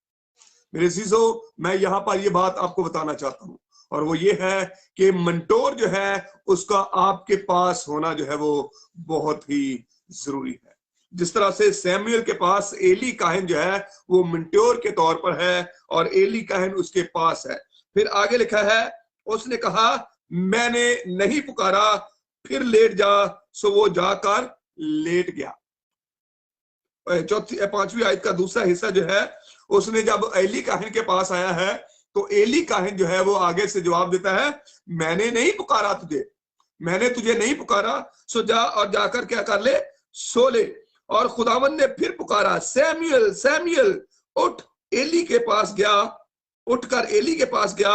मेरे अजीजों, मैं यहाँ पर ये बात आपको बताना चाहता हूँ, और वो ये है कि mentor जो है उसका आपके पास होना जो है वो बहुत ही जरूरी है। जिस तरह से सैमुअल के पास एली काहन जो है वो mentor के तौर पर है और एली काहन उसके पास है। फिर आगे लिखा है, उसने कहा मैंने नहीं पुकारा, फिर लेट जा, सो वो जाकर लेट गया। पांचवी आयत का दूसरा हिस्सा जो है, उसने जब एली काहन के पास आया है तो एली काहन जो है वो आगे से जवाब देता है, मैंने नहीं पुकारा तुझे, मैंने तुझे नहीं पुकारा, सो जा और जाकर क्या कर ले, सो ले। और खुदावन ने फिर पुकारा, सैमुअल सैमुअल, उठ। एली के पास गया, उठकर एली के पास गया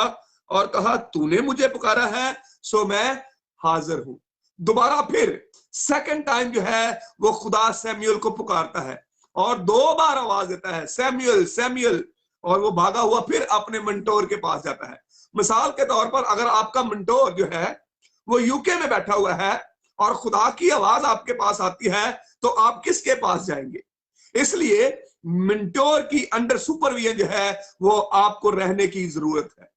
और कहा तूने मुझे पुकारा है, सो मैं हाजिर हूं। दोबारा फिर सेकंड टाइम जो है वो खुदा सैमुअल को पुकारता है और 2 बार आवाज देता है, सैमुअल सैमुअल, और वो भागा हुआ फिर अपने mentor के पास जाता है। मिसाल के तौर पर अगर आपका mentor जो है वो यूके में बैठा हुआ है और खुदा की आवाज आपके पास आती है तो आप किसके पास जाएंगे? इसलिए mentor की अंडर सुपरविजन जो है वो आपको रहने की जरूरत है।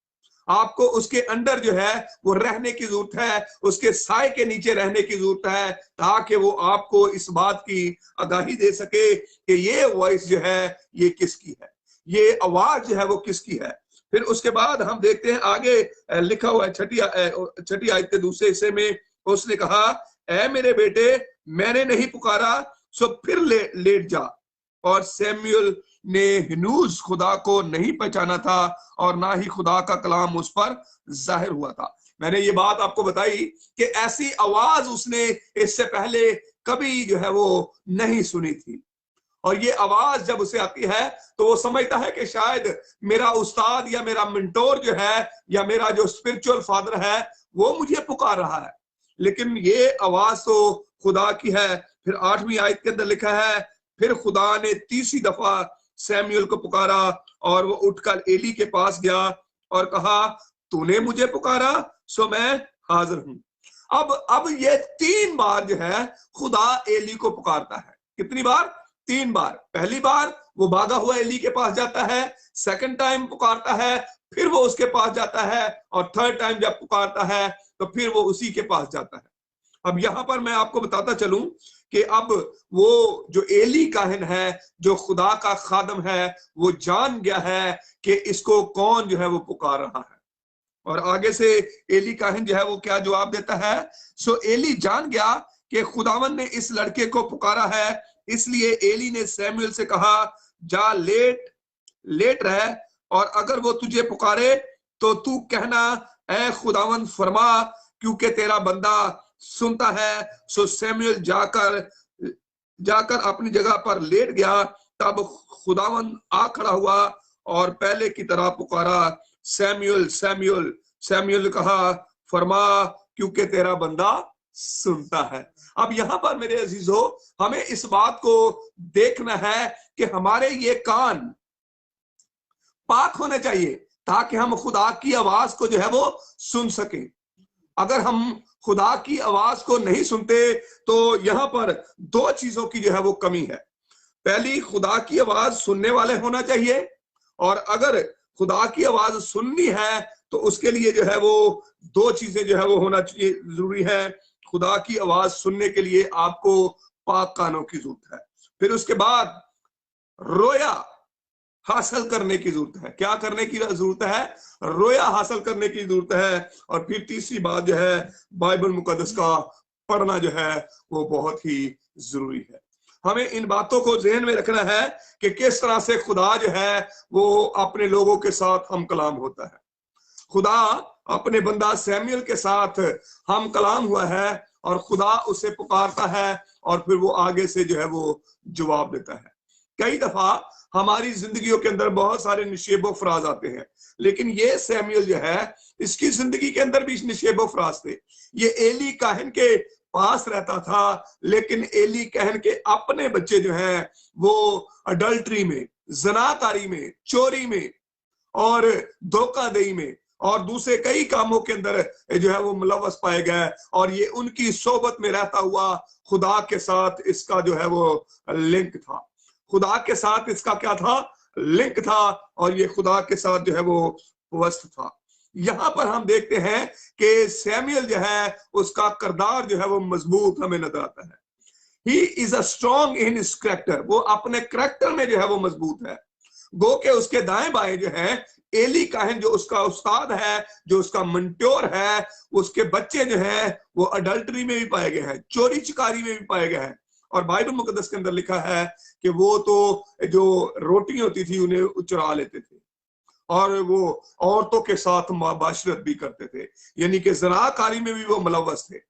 आपको उसके अंडर जो है वो रहने की जरूरत है, उसके साए के नीचे रहने की जरूरत है, ताकि वो आपको इस बात की आगाही दे सके कि ये वॉइस जो है ये किसकी है, ये आवाज जो है वो किसकी है। फिर उसके बाद हम देखते हैं आगे लिखा हुआ है छठी आयत के दूसरे हिस्से में, उसने कहा ऐ मेरे बेटे मैंने नहीं पुकारा, सो फिर लेट जा। और सैमुअल ने हनूज खुदा को नहीं पहचाना था और ना ही खुदा का कलाम उस पर जाहिर हुआ था। मैंने ये बात आपको बताई कि ऐसी आवाज उसने इससे पहले कभी जो है वो नहीं सुनी थी, और ये आवाज जब उसे आती है तो वो समझता है कि शायद मेरा उस्ताद या मेरा mentor जो है या मेरा जो स्पिरिचुअल फादर है वो मुझे पुकार रहा है, लेकिन ये आवाज तो खुदा की है। फिर 8वीं आयत के अंदर लिखा है, फिर खुदा ने तीसरी दफा सैमुअल को पुकारा और वो उठकर एली के पास गया और कहा तूने मुझे पुकारा, सो मैं हाजिर हूं। अब ये 3 बार जो है खुदा एली को पुकारता है। कितनी बार? 3 बार। पहली बार वो भागा हुआ एली के पास जाता है, सेकंड टाइम पुकारता है, फिर वो उसके पास जाता है, और थर्ड टाइम जब पुकारता है तो फिर वो उसी के पास जाता है। अब यहां पर मैं आपको बताता चलूं कि अब वो जो एली काहन है, जो खुदा का खादम है, वो जान गया है कि इसको कौन जो है वो पुकार रहा है। और आगे से एली काहन जो है वो क्या जवाब देता है, सो एली जान गया कि खुदावन ने इस लड़के को पुकारा है, इसलिए एली ने सैमुअल से कहा जा लेट रह, और अगर वो तुझे पुकारे तो तू कहना ऐ खुदावन फरमा, क्योंकि तेरा बंदा सुनता है। सो सैमुअल जाकर अपनी जगह पर लेट गया। तब खुदावन आ खड़ा हुआ और पहले की तरह पुकारा, सैमुअल सैमुअल। सैमुअल ने कहा फरमा, क्योंकि तेरा बंदा सुनता है। अब यहां पर मेरे अजीजों हमें इस बात को देखना है कि हमारे ये कान पाक होने चाहिए ताकि हम खुदा की आवाज को जो है वो सुन सके। अगर हम खुदा की आवाज को नहीं सुनते तो यहां पर 2 चीजों की जो है वो कमी है। पहली, खुदा की आवाज सुनने वाले होना चाहिए, और अगर खुदा की आवाज सुननी है तो उसके लिए जो है वो 2 चीजें जो है वो होना चाहिए, जरूरी है। खुदा की आवाज सुनने के लिए आपको पाक कानों की जरूरत है। फिर उसके बाद रोया हासिल करने की जरूरत है। क्या करने की जरूरत है? रोया हासिल करने की जरूरत है। और फिर तीसरी बात जो है, बाइबल मुकद्दस का पढ़ना जो है वो बहुत ही जरूरी है। हमें इन बातों को ज़हन में रखना है कि किस तरह से खुदा जो है वो अपने लोगों के साथ हम कलाम होता है। खुदा अपने बंदा सैमुअल के साथ हम कलाम हुआ है और खुदा उसे पुकारता है और फिर वो आगे से जो है वो जवाब देता है। कई दफा हमारी जिंदगियों के अंदर बहुत सारे निशेबो फराज आते हैं, लेकिन ये सैमुअल जो है इसकी जिंदगी के अंदर भी निशेबो फराज थे। ये एली काहन के पास रहता था, लेकिन एली काहन के अपने बच्चे जो हैं वो अडल्ट्री में, जनाकारी में, चोरी में और धोखाधड़ी में और दूसरे कई कामों के अंदर जो है वो मुलव्वस पाए गए, और ये उनकी सोबत में रहता हुआ खुदा के साथ इसका जो है वो लिंक था। खुदा के साथ इसका क्या था? लिंक था, और ये खुदा के साथ जो है वो वस्त था। यहां पर हम देखते हैं कि सैमुअल जो है उसका किरदार जो है वो मजबूत हमें नजर आता है। He is a strong in his character, वो अपने करैक्टर में जो है वो मजबूत है। गो के उसके दाएं बाएं जो है एली काहन जो उसका उस्ताद है, जो उसका मंटोर है, उसके बच्चे जो हैं वो अडल्टरी में भी पाए गए हैं, चोरी चिकारी में भी पाए गए हैं। और बाइबल मुकद्दस के अंदर लिखा है कि वो तो जो रोटी होती थी उन्हें चुरा लेते थे और वो औरतों के साथ मुबाशरत भी करते थे, यानी कि ज़नाकारी में भी वो मुलव्वस थे।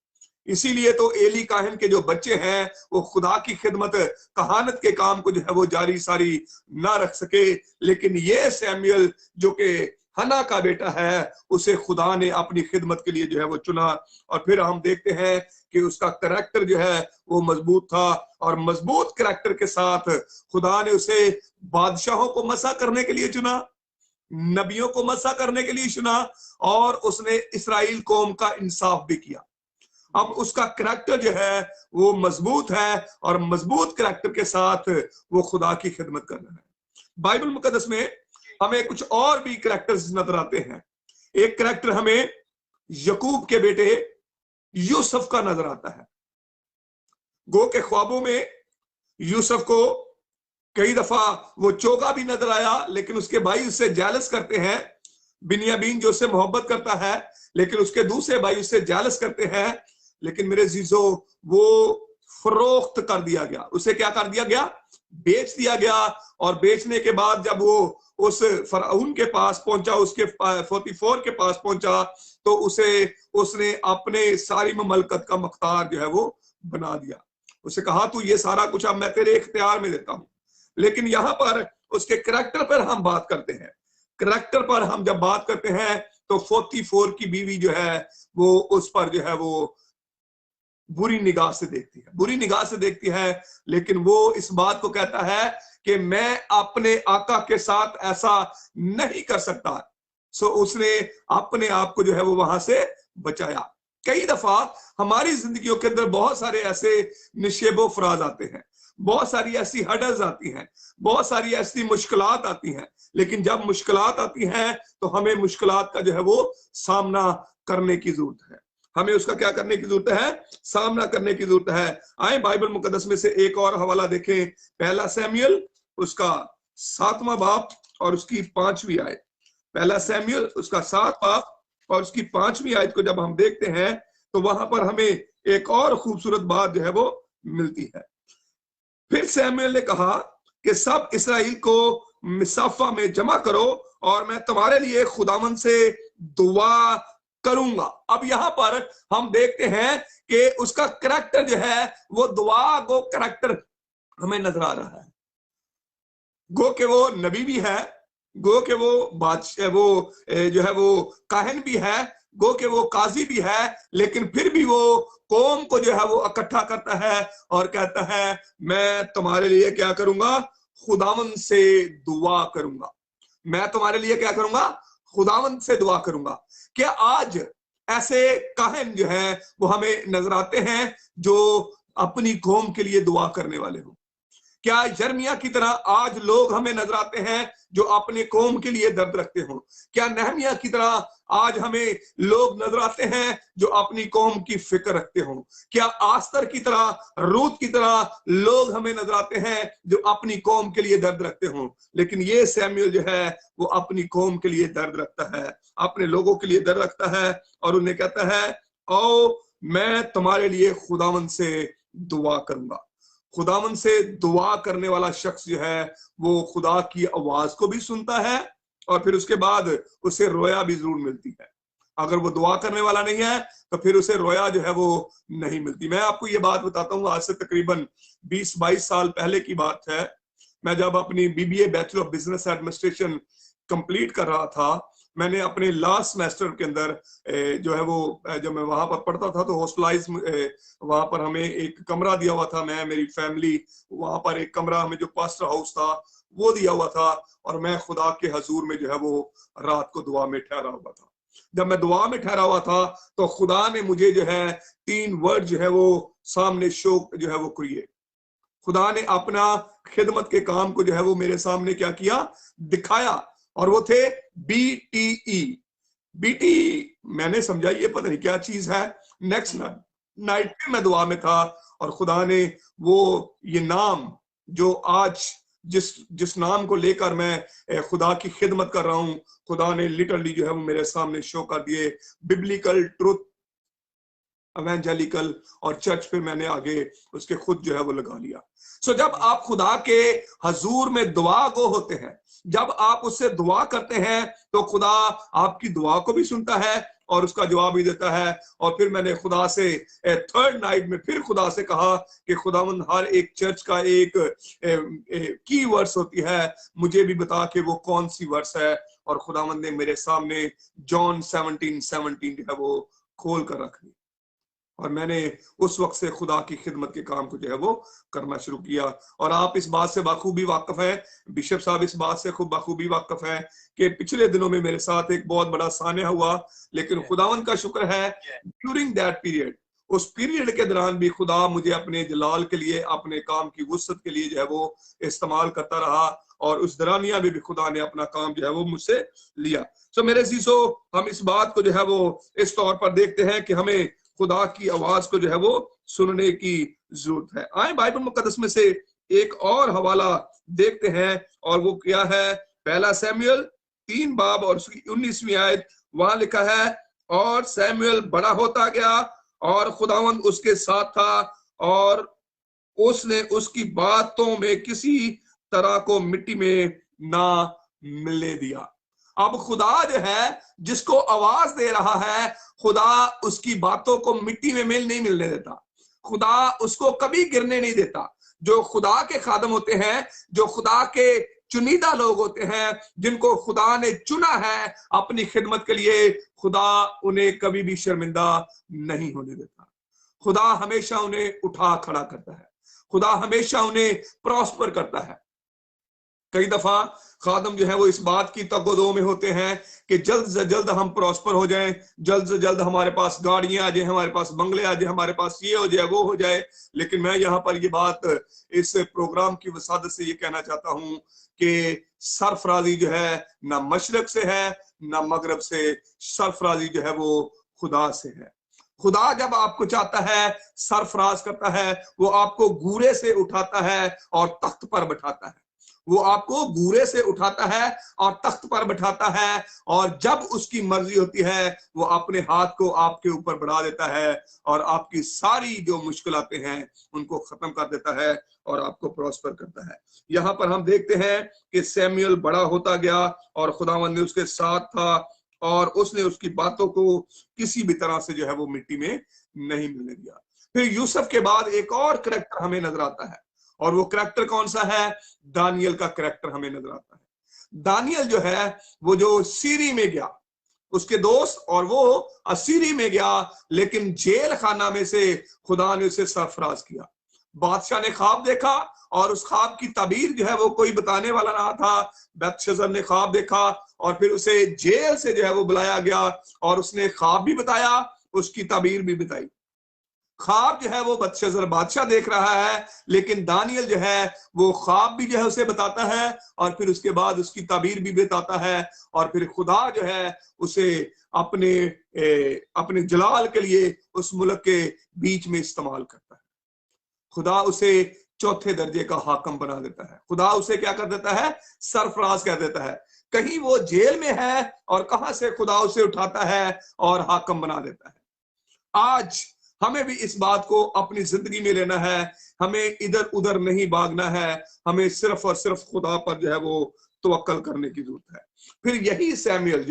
इसीलिए तो एली काहन के जो बच्चे हैं वो खुदा की खिदमत कहानत के काम को जो है वो जारी सारी ना रख सके, लेकिन ये सैमुअल जो कि हन्ना का बेटा है उसे खुदा ने अपनी खिदमत के लिए जो है वो चुना। और फिर हम देखते हैं कि उसका करैक्टर जो है वो मजबूत था और मजबूत करैक्टर के साथ खुदा ने उसे बादशाहों को मसा करने के लिए चुना, नबियों को मसा करने के लिए चुना और उसने इस्राएल कौम का इंसाफ भी किया। अब उसका करैक्टर जो है वो मजबूत है और मजबूत करैक्टर के साथ वो खुदा की खिदमत कर रहा है। बाइबल मुकद्दस में हमें कुछ और भी करैक्टर्स नजर आते हैं। एक करैक्टर हमें यकूब के बेटे यूसुफ का नजर आता है। गो के ख्वाबों में यूसुफ को कई दफा वो चोगा भी नजर आया, लेकिन उसके भाई उससे जेलस करते हैं। बिन्यामीन जो उससे मोहब्बत करता है, लेकिन उसके दूसरे भाई उससे जेलस करते हैं। लेकिन मेरे जीजो वो फरोख्त कर दिया गया, उसे क्या कर दिया गया, बेच दिया गया। और बेचने के बाद जब वो उस फरौन के पास पहुंचा, उसके 44 के पास पहुंचा, तो उसने अपने सारी ममलकत का मुख्तार जो है वो बना दिया। उसे कहा तू ये सारा कुछ अब मैं तेरे इख्तियार में देता हूं। लेकिन यहां पर उसके करैक्टर पर हम बात करते हैं। करैक्टर पर हम जब बात करते हैं तो 44 की बीवी जो है वो उस पर जो है वो बुरी निगाह से देखती है, बुरी निगाह से देखती है। लेकिन वो इस बात को कहता है कि मैं अपने आका के साथ ऐसा नहीं कर सकता। सो उसने अपने आप को जो है वो वहां से बचाया। कई दफा हमारी जिंदगियों के अंदर बहुत सारे ऐसे निशेबो फराज आते हैं, बहुत सारी ऐसी हडल्स आती हैं, बहुत सारी ऐसी मुश्किलात आती हैं। लेकिन जब मुश्किलात आती हैं तो हमें मुश्किलात का जो है वो सामना करने की जरूरत है। हमें उसका क्या करने की जरूरत है, सामना करने की जरूरत है। आए बाइबल मुकद्दस में से एक और हवाला देखें, पहला सैमुअल उसका 7वां बाब और उसकी 5वीं आयत। पहला सैमुअल उसका 7 बाब और उसकी 5वीं आयत को जब हम देखते हैं तो वहां पर हमें एक और खूबसूरत बात जो है वो मिलती है। फिर सैमुअल ने कहा कि सब इस्राएल को मिसाफा में जमा करो और मैं तुम्हारे लिए खुदावंद से दुआ करूंगा। अब यहां पर हम देखते हैं कि उसका करैक्टर जो है वो दुआ गो करैक्टर हमें नजर आ रहा है। गो के वो नबी भी है, गो के वो बादशाह वो जो है वो काहन भी है, गो के वो काजी भी है, लेकिन फिर भी वो कौम को जो है वो इकट्ठा करता है और कहता है मैं तुम्हारे लिए क्या करूंगा, खुदावंद से दुआ करूंगा। मैं तुम्हारे लिए क्या करूंगा, खुदावंद से दुआ करूंगा। क्या आज ऐसे काहन जो है वो हमें नजर आते हैं जो अपनी कौम के लिए दुआ करने वाले हो? क्या यिर्मयाह की तरह आज लोग हमें नजर आते हैं जो अपने कौम के लिए दर्द रखते हो? क्या नहमिया की तरह आज हमें लोग नजर आते हैं जो अपनी कौम की फिक्र रखते हो? क्या आस्तर की तरह, रूत की तरह लोग हमें नजर आते हैं जो अपनी कौम के लिए दर्द रखते हो? लेकिन ये सैमुअल जो है वो अपनी कौम के लिए दर्द रखता है, अपने लोगों के लिए दर्द रखता है और उन्हें कहता है आओ मैं तुम्हारे लिए खुदावंद से दुआ करूंगा। खुदावंद से दुआ करने वाला शख्स जो है वो खुदा की आवाज को भी सुनता है और फिर उसके बाद उसे रोया भी जरूर मिलती है। अगर वो दुआ करने वाला नहीं है तो फिर उसे रोया जो है वो नहीं मिलती। मैं आपको ये बात बताता हूँ, आज से तकरीबन 20-22 साल पहले की बात है। मैं जब अपनी BBA bachelor of business administration complete कर रहा था, मैंने अपने लास्ट सेमेस्टर के अंदर जो है वो जब मैं वहां पर पढ़ता था तो हॉस्टलाइज वहां पर हमें एक कमरा दिया हुआ था, मैं मेरी फैमिली, वहां पर एक कमरा हमें जो पास्टर हाउस था वो दिया हुआ था और मैं खुदा के हजूर में जो है वो रात को दुआ में ठहरा हुआ था। जब मैं दुआ में ठहरा हुआ था तो खुदा ने मुझे जो है 3 वर्ड जो है वो सामने शो जो है वो किए। खुदा ने अपना खिदमत के काम को जो है वो मेरे सामने क्या किया, दिखाया, और वो थे BTE, बीटी मैंने समझा ये पता नहीं क्या चीज है। नेक्स्ट नाइट फिर मैं दुआ में था और खुदा ने वो ये नाम जो आज जिस नाम को लेकर मैं खुदा की खिदमत कर रहा हूं, खुदा ने लिटरली जो है वो मेरे सामने शो कर दिए, बिब्लिकल ट्रुथ एवेंजेलिकल और चर्च। फिर मैंने आगे उसके खुद जो है वो लगा लिया। सो जब आप खुदा के हजूर में दुआ गो होते हैं, जब आप उससे दुआ करते हैं, तो खुदा आपकी दुआ को भी सुनता है और उसका जवाब भी देता है। और फिर मैंने खुदा से थर्ड नाइट में फिर खुदा से कहा कि खुदावंद हर एक चर्च का एक की वर्स होती है, मुझे भी बता कि वो कौन सी वर्स है। और खुदावंद ने मेरे सामने जॉन 17:17 जो है वो खोल कर रख दी और मैंने उस वक्त से खुदा की खिदमत के काम को जो है वो करना शुरू किया। और आप इस बात से बाखूबी वाकिफ हैं, बिशप साहब इस बात से खूब बाखूबी वाकिफ हैं कि पिछले दिनों में मेरे साथ एक बहुत बड़ा सानिया हुआ, लेकिन खुदावन का शुक्र है ड्यूरिंग दैट पीरियड, उस पीरियड के दौरान भी खुदा मुझे अपने जलाल के लिए, अपने काम की वुसअत के लिए जो है वो इस्तेमाल करता रहा। और उस दरानिया में भी खुदा ने अपना काम जो है वो मुझसे लिया। सो मेरे सीसो, हम इस बात को जो है वो इस तौर पर देखते हैं कि हमें खुदा की आवाज को जो है वो सुनने की जरूरत है। आए बाइबल मुकद्दस में से एक और हवाला देखते हैं और वो क्या है, पहला सैमुएल 3 बाब और उसकी 19वीं आयत। वहां लिखा है, और सैमुएल बड़ा होता गया और खुदावंद उसके साथ था और उसने उसकी बातों में किसी तरह को मिट्टी में ना मिलने दिया। अब खुदा जो है जिसको आवाज दे रहा है, खुदा उसकी बातों को मिट्टी में नहीं मिलने देता, खुदा उसको कभी गिरने नहीं देता। जो खुदा के खादम होते हैं, जो खुदा के चुनीदा लोग होते हैं, जिनको खुदा ने चुना है अपनी खिदमत के लिए, खुदा उन्हें कभी भी शर्मिंदा नहीं होने देता। खुदा हमेशा उन्हें उठा खड़ा करता है, खुदा हमेशा उन्हें प्रॉस्पर करता है। कई दफा खादम जो है वो इस बात की तगोदो में होते हैं कि जल्द से जल्द हम प्रॉस्पर हो जाएं, जल्द से जल्द हमारे पास गाड़ियां आ जाए, हमारे पास बंगले आ जाए, हमारे पास ये हो जाए वो हो जाए। लेकिन मैं यहाँ पर ये बात इस प्रोग्राम की वसादत से ये कहना चाहता हूँ कि सरफराजी जो है ना मशरक से है ना मगरब से, सरफराजी जो है वो खुदा से है। खुदा जब आपको चाहता है सरफराज करता है, वो आपको गूरे से उठाता है और तख्त पर बैठाता है, वो आपको गूरे से उठाता है और तख्त पर बैठाता है। और जब उसकी मर्जी होती है वो अपने हाथ को आपके ऊपर बढ़ा देता है और आपकी सारी जो मुश्किलातें हैं उनको खत्म कर देता है और आपको प्रॉस्पर करता है। यहाँ पर हम देखते हैं कि सैमुएल बड़ा होता गया और खुदावंद ने उसके साथ था और उसने उसकी बातों को किसी भी तरह से जो है वो मिट्टी में नहीं मिलने दिया। फिर यूसुफ के बाद एक और करैक्टर हमें नजर आता है, और वो करैक्टर कौन सा है? दानियल का करैक्टर हमें नजर आता है। दानियल जो है वो जो सीरी में गया, उसके दोस्त और वो असीरी में गया, लेकिन जेल खाना में से खुदा ने उसे सरफराज किया। बादशाह ने ख्वाब देखा और उस ख्वाब की ताबीर जो है वो कोई बताने वाला ना था। बेलशस्सर ने ख्वाब देखा और फिर उसे जेल से जो है वो बुलाया गया और उसने ख्वाब भी बताया, उसकी ताबीर भी बताई। ख्वाब जो है वो बेलशस्सर बादशाह देख रहा है, लेकिन दानियल जो है वो ख्वाब भी जो है उसे बताता है और फिर उसके बाद उसकी ताबीर भी बताता है। और फिर खुदा जो है उसे अपने जलाल के लिए उस मुल्क के बीच में इस्तेमाल करता है। खुदा उसे चौथे दर्जे का हाकम बना देता है। खुदा उसे क्या कर देता है? सरफराज कह देता है। कहीं वो जेल में है और कहां से खुदा उसे उठाता है और हाकम बना देता है। आज हमें भी इस बात को अपनी जिंदगी में लेना है, हमें इधर उधर नहीं भागना है, हमें सिर्फ और सिर्फ खुदा पर जो है वो तवक्कल करने की जरूरत है। फिर यही सैमुएल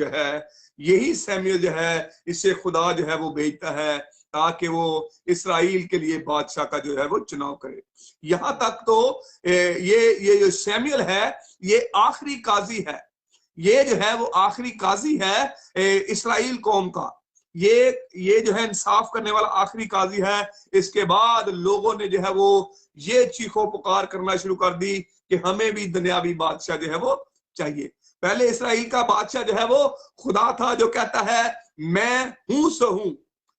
जो है इससे खुदा जो है वो भेजता है ताकि वो इस्राएल के लिए बादशाह का जो है वो चुनाव करे। यहां तक तो ये जो सैमुएल है ये आखिरी काजी है, ये जो है वो आखिरी काजी है इस्राएल कौम का, ये जो है इंसाफ करने वाला आखिरी काजी है। इसके बाद लोगों ने जो है वो ये चीखो पुकार करना शुरू कर दी कि हमें भी दुनियावी बादशाह जो है वो चाहिए। पहले इस्राएल का बादशाह जो है वो खुदा था जो कहता है मैं हूं सो हूं,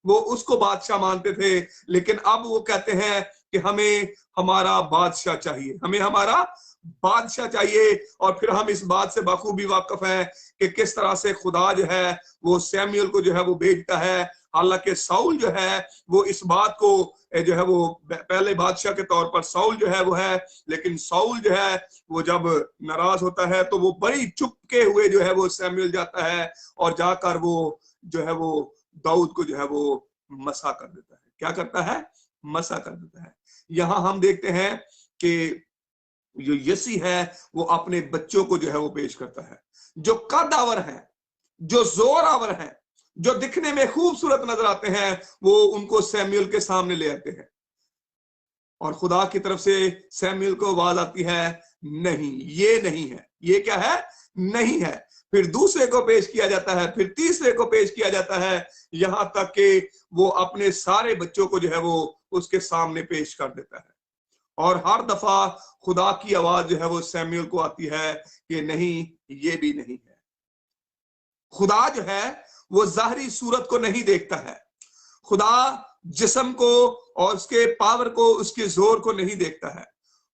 वो उसको बादशाह मानते थे। लेकिन अब वो कहते हैं कि हमें हमारा बादशाह चाहिए, हमें हमारा बादशाह चाहिए। और फिर हम इस बात से बखूबी वाकिफ हैं कि किस तरह से खुदा जो है वो सैमुअल को जो है वो भेजता है। हालांकि साउल जो है वो इस बात को जो है वो पहले बादशाह के तौर पर साउल जो है वो है, लेकिन साउल जो है वो जब नाराज होता है तो वो बड़ी चुपके हुए जो है वो सैमुअल जाता है और जाकर वो जो है वो दाऊद को जो है वो मसा कर देता है। क्या करता है? मसा कर देता है। यहां हम देखते हैं कि जो यसी है वो अपने बच्चों को जो है वो पेश करता है, जो कदावर है, जो जोरावर है, जो दिखने में खूबसूरत नजर आते हैं, वो उनको सैमुअल के सामने ले आते हैं। और खुदा की तरफ से सैमुअल को आवाज आती है, नहीं, ये नहीं है। ये क्या है? नहीं है। फिर दूसरे को पेश किया जाता है, फिर तीसरे को पेश किया जाता है, यहां तक कि वो अपने सारे बच्चों को जो है वो उसके सामने पेश कर देता है। और हर दफा खुदा की आवाज जो है वो सैमुअल को आती है कि नहीं, ये भी नहीं है। खुदा जो है वो जाहरी सूरत को नहीं देखता है। खुदा जिस्म को और उसके पावर को, उसके जोर को नहीं देखता है।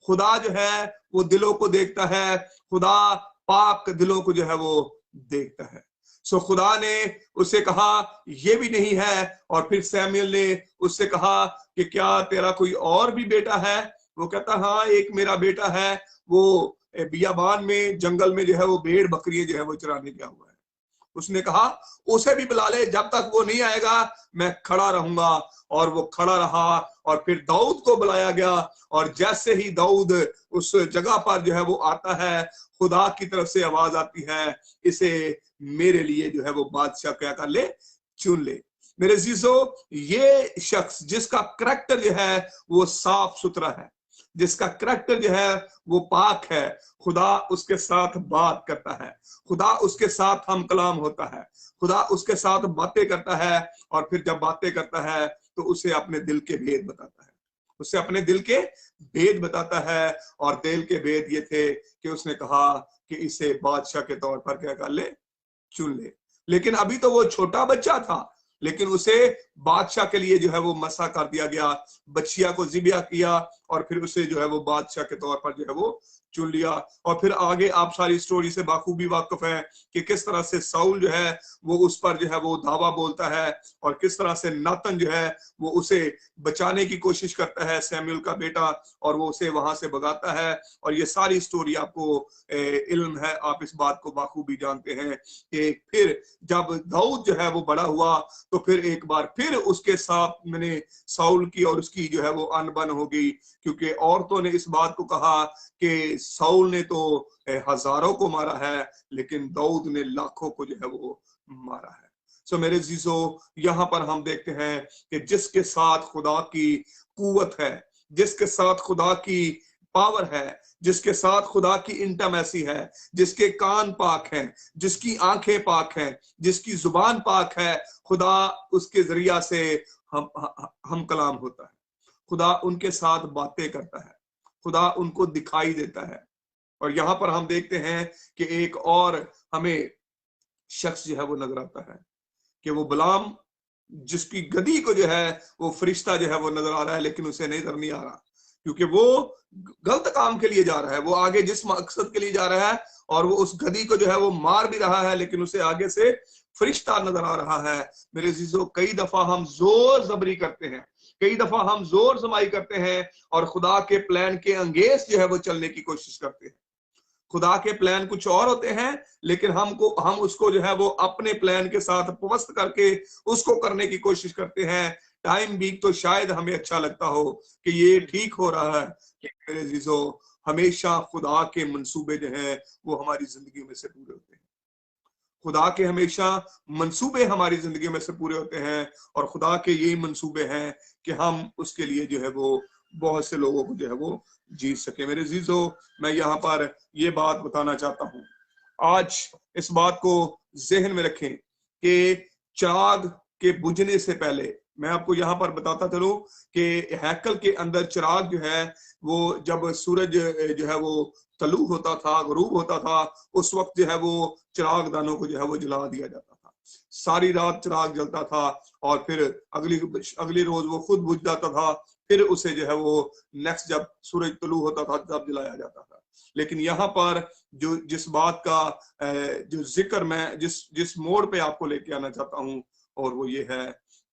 खुदा जो है वो दिलों को देखता है। खुदा पाक दिलों को जो है वो देखता है। सो खुदा ने उससे कहा ये भी नहीं है। और फिर सैमुअल ने उससे कहा कि क्या तेरा कोई और भी बेटा है? वो कहता हाँ, एक मेरा बेटा है, वो बियाबान में जंगल में जो है वो भेड़ बकरियां जो है वो चराने गया हुआ है। उसने कहा उसे भी बुला ले, जब तक वो नहीं आएगा मैं खड़ा रहूंगा। और वो खड़ा रहा। और फिर दाऊद को बुलाया गया। और जैसे ही दाऊद उस जगह पर जो है वो आता है, खुदा की तरफ से आवाज आती है, इसे मेरे लिए जो है वो बादशाह क्या कर ले? चुन ले। मेरे जीजो, ये शख्स जिसका करैक्टर जो है वो साफ सुथरा है, जिसका करैक्टर जो है वो पाक है, खुदा उसके साथ बात करता है, खुदा उसके साथ हम कलाम होता है, खुदा उसके साथ बातें करता है। और फिर जब बातें करता है तो उसे अपने दिल के भेद बताता है, उसे अपने दिल के भेद बताता है। और दिल के भेद ये थे कि उसने कहा कि इसे बादशाह के तौर पर क्या कर ले? चुन ले। लेकिन अभी तो वो छोटा बच्चा था, लेकिन उसे बादशाह के लिए जो है वो मसा कर दिया गया, बच्चिया को जिबिया किया और फिर उसे जो है वो बादशाह के तौर पर जो है वो चुन लिया। और फिर आगे आप सारी स्टोरी से बाखूबी वाकिफ है कि किस तरह से साउल जो है वो उस पर जो है वो धावा बोलता है और किस तरह से नातन जो है वो उसे बचाने की कोशिश करता है, सैमुअल का बेटा, और वो उसे वहां से भगाता है। और ये सारी स्टोरी आपको इल्म है, आप इस बात को बाखूबी जानते हैं कि फिर जब दाऊद जो है वो बड़ा हुआ तो फिर एक बार फिर उसके साथ मैंने साउल की और उसकी जो है वो अनबन हो गई, क्योंकि औरतों ने इस बात को कहा कि साउल ने तो हजारों को मारा है लेकिन दाऊद ने लाखों को जो है वो मारा है। सो मेरे जीजो, यहाँ पर हम देखते हैं कि जिसके साथ खुदा की कुवत है, जिसके साथ खुदा की पावर है, जिसके साथ खुदा की इंटामेसी है, जिसके कान पाक हैं, जिसकी आंखें पाक हैं, जिसकी जुबान पाक है, खुदा उसके जरिया से हम कलाम होता है, खुदा उनके साथ बातें करता है, खुदा उनको दिखाई देता है। और यहाँ पर हम देखते हैं कि एक और हमें शख्स जो है वो नजर आता है कि वो गुलाम, जिसकी गदी को जो है वो फरिश्ता जो है वो नजर आ रहा है, लेकिन उसे नजर नहीं आ रहा क्योंकि वो गलत काम के लिए जा रहा है। वो आगे जिस मकसद के लिए जा रहा है और वो उस गदी को जो है वो मार भी रहा है, लेकिन उसे आगे से फरिश्ता नजर आ रहा है। मेरे जीजो, कई दफा हम जोर जबरी करते हैं, कई दफा हम जोर जमाई करते हैं और खुदा के प्लान के अंगेज जो है वो चलने की कोशिश करते हैं। खुदा के प्लान कुछ और होते हैं, लेकिन हम उसको जो है वो अपने प्लान के साथ पवस्त करके उसको करने की कोशिश करते हैं। टाइम भी तो शायद हमें अच्छा लगता हो कि ये ठीक हो रहा है, लेकिन मेरे जीजो, हमेशा खुदा के मंसूबे जो हैं वो हमारी जिंदगी में से पूरे होते हैं। खुदा के हमेशा मंसूबे हमारी जिंदगी में से पूरे होते हैं और खुदा के यही मंसूबे हैं कि हम उसके लिए जो है वो बहुत से लोगों को जो है वो जीत सके। मेरे जीजो, मैं यहाँ पर ये बात बताना चाहता हूँ, आज इस बात को जहन में रखें कि चिराग के बुझने से पहले मैं आपको यहाँ पर बताता चलूं कि हैकल के अंदर चिराग जो है वो जब सूरज जो है वो तलू होता था, गरूब होता था, उस वक्त जो है वो चिराग दानों को जो है वो जला दिया जाता था। सारी रात चिराग जलता था और फिर अगली रोज वो खुद बुझ जाता था, फिर उसे जो है वो नेक्स्ट जब सूरज तलू होता था तब जलाया जाता था। लेकिन यहाँ पर जो जिस बात का जो जिक्र मैं जिस मोड़ पे आपको लेके आना चाहता हूं, और वो ये है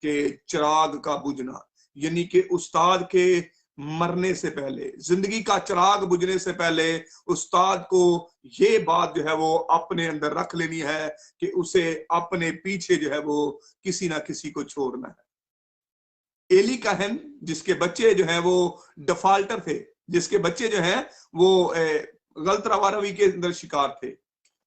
कि चिराग का बुझना, यानी कि उस्ताद के मरने से पहले, जिंदगी का चिराग बुझने से पहले उस्ताद को ये बात जो है वो अपने अंदर रख लेनी है कि उसे अपने पीछे जो है वो किसी ना किसी को छोड़ना है। एली कहन जिसके बच्चे जो हैं वो डिफाल्टर थे, जिसके बच्चे जो हैं वो गलत रवारवी के अंदर शिकार थे,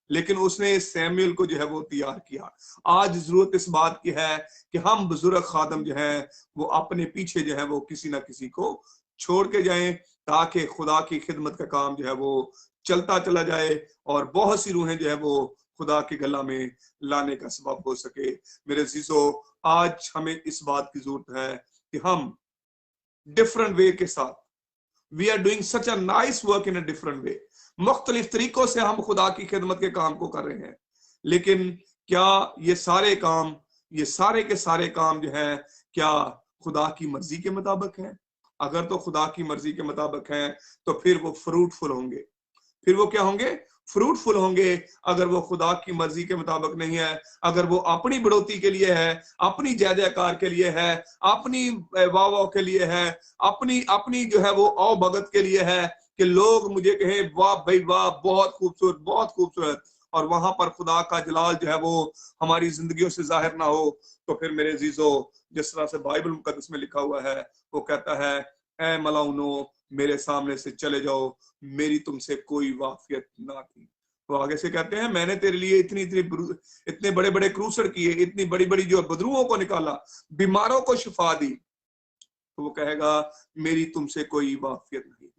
लेकिन उसने सैमुएल को जो है वो तैयार किया। आज जरूरत इस बात की है कि हम बुजुर्ग खादम जो हैं वो अपने पीछे जो है वो किसी ना किसी को छोड़ के जाएं, ताकि खुदा की खिदमत का काम जो है वो चलता चला जाए और बहुत सी रूहें जो है वो खुदा की गला में लाने का सबब हो सके। मेरे अजीजों, आज हमें इस बात की जरूरत है कि हम डिफरेंट वे के साथ, we are doing such a nice work in a different way, मुख्तलिफ तरीकों से हम खुदा की खिदमत के काम को कर रहे हैं, लेकिन क्या ये सारे काम, ये सारे के सारे काम जो हैं, क्या खुदा की मर्जी के मुताबिक हैं? अगर तो खुदा की मर्जी के मुताबिक हैं तो फिर वो फ्रूटफुल होंगे। फिर वो क्या होंगे? फ्रूटफुल होंगे। अगर वो खुदा की मर्जी के मुताबिक नहीं है, अगर वो अपनी बढ़ोतरी के लिए है, अपनी जय-जयकार के लिए है, अपनी वाह-वाह के लिए है, अपनी जो है वो आओ भगत के लिए है कि लोग मुझे कहें वाह भाई वाह, बहुत खूबसूरत, बहुत खूबसूरत, और वहां पर खुदा का जलाल जो है वो हमारी जिंदगियों से जाहिर ना हो, तो फिर मेरे अजीजों, जिस तरह से बाइबल मुकद्दस में लिखा हुआ है, वो कहता है, ऐ मलाउनो मेरे सामने से चले जाओ, मेरी तुमसे कोई वाफियत ना थी। तो आगे से कहते हैं, मैंने तेरे लिए इतने बड़े बड़े क्रूसर किए, इतनी बड़ी बड़ी जो बदरूओं को निकाला, बीमारों को शिफा दी, तो वो कहेगा मेरी तुमसे कोई वाफियत नहीं।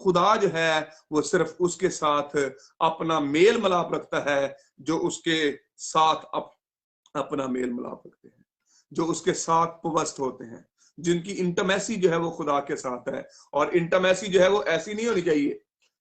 खुदा जो है वो सिर्फ उसके साथ अपना मेल मिलाप रखता है जो उसके साथ अपना मेल मिलाप रखते हैं, जो उसके साथ पवस्त होते हैं, जिनकी इंटमेसी जो है वो खुदा के साथ है। और इंटमेसी जो है वो ऐसी नहीं होनी चाहिए।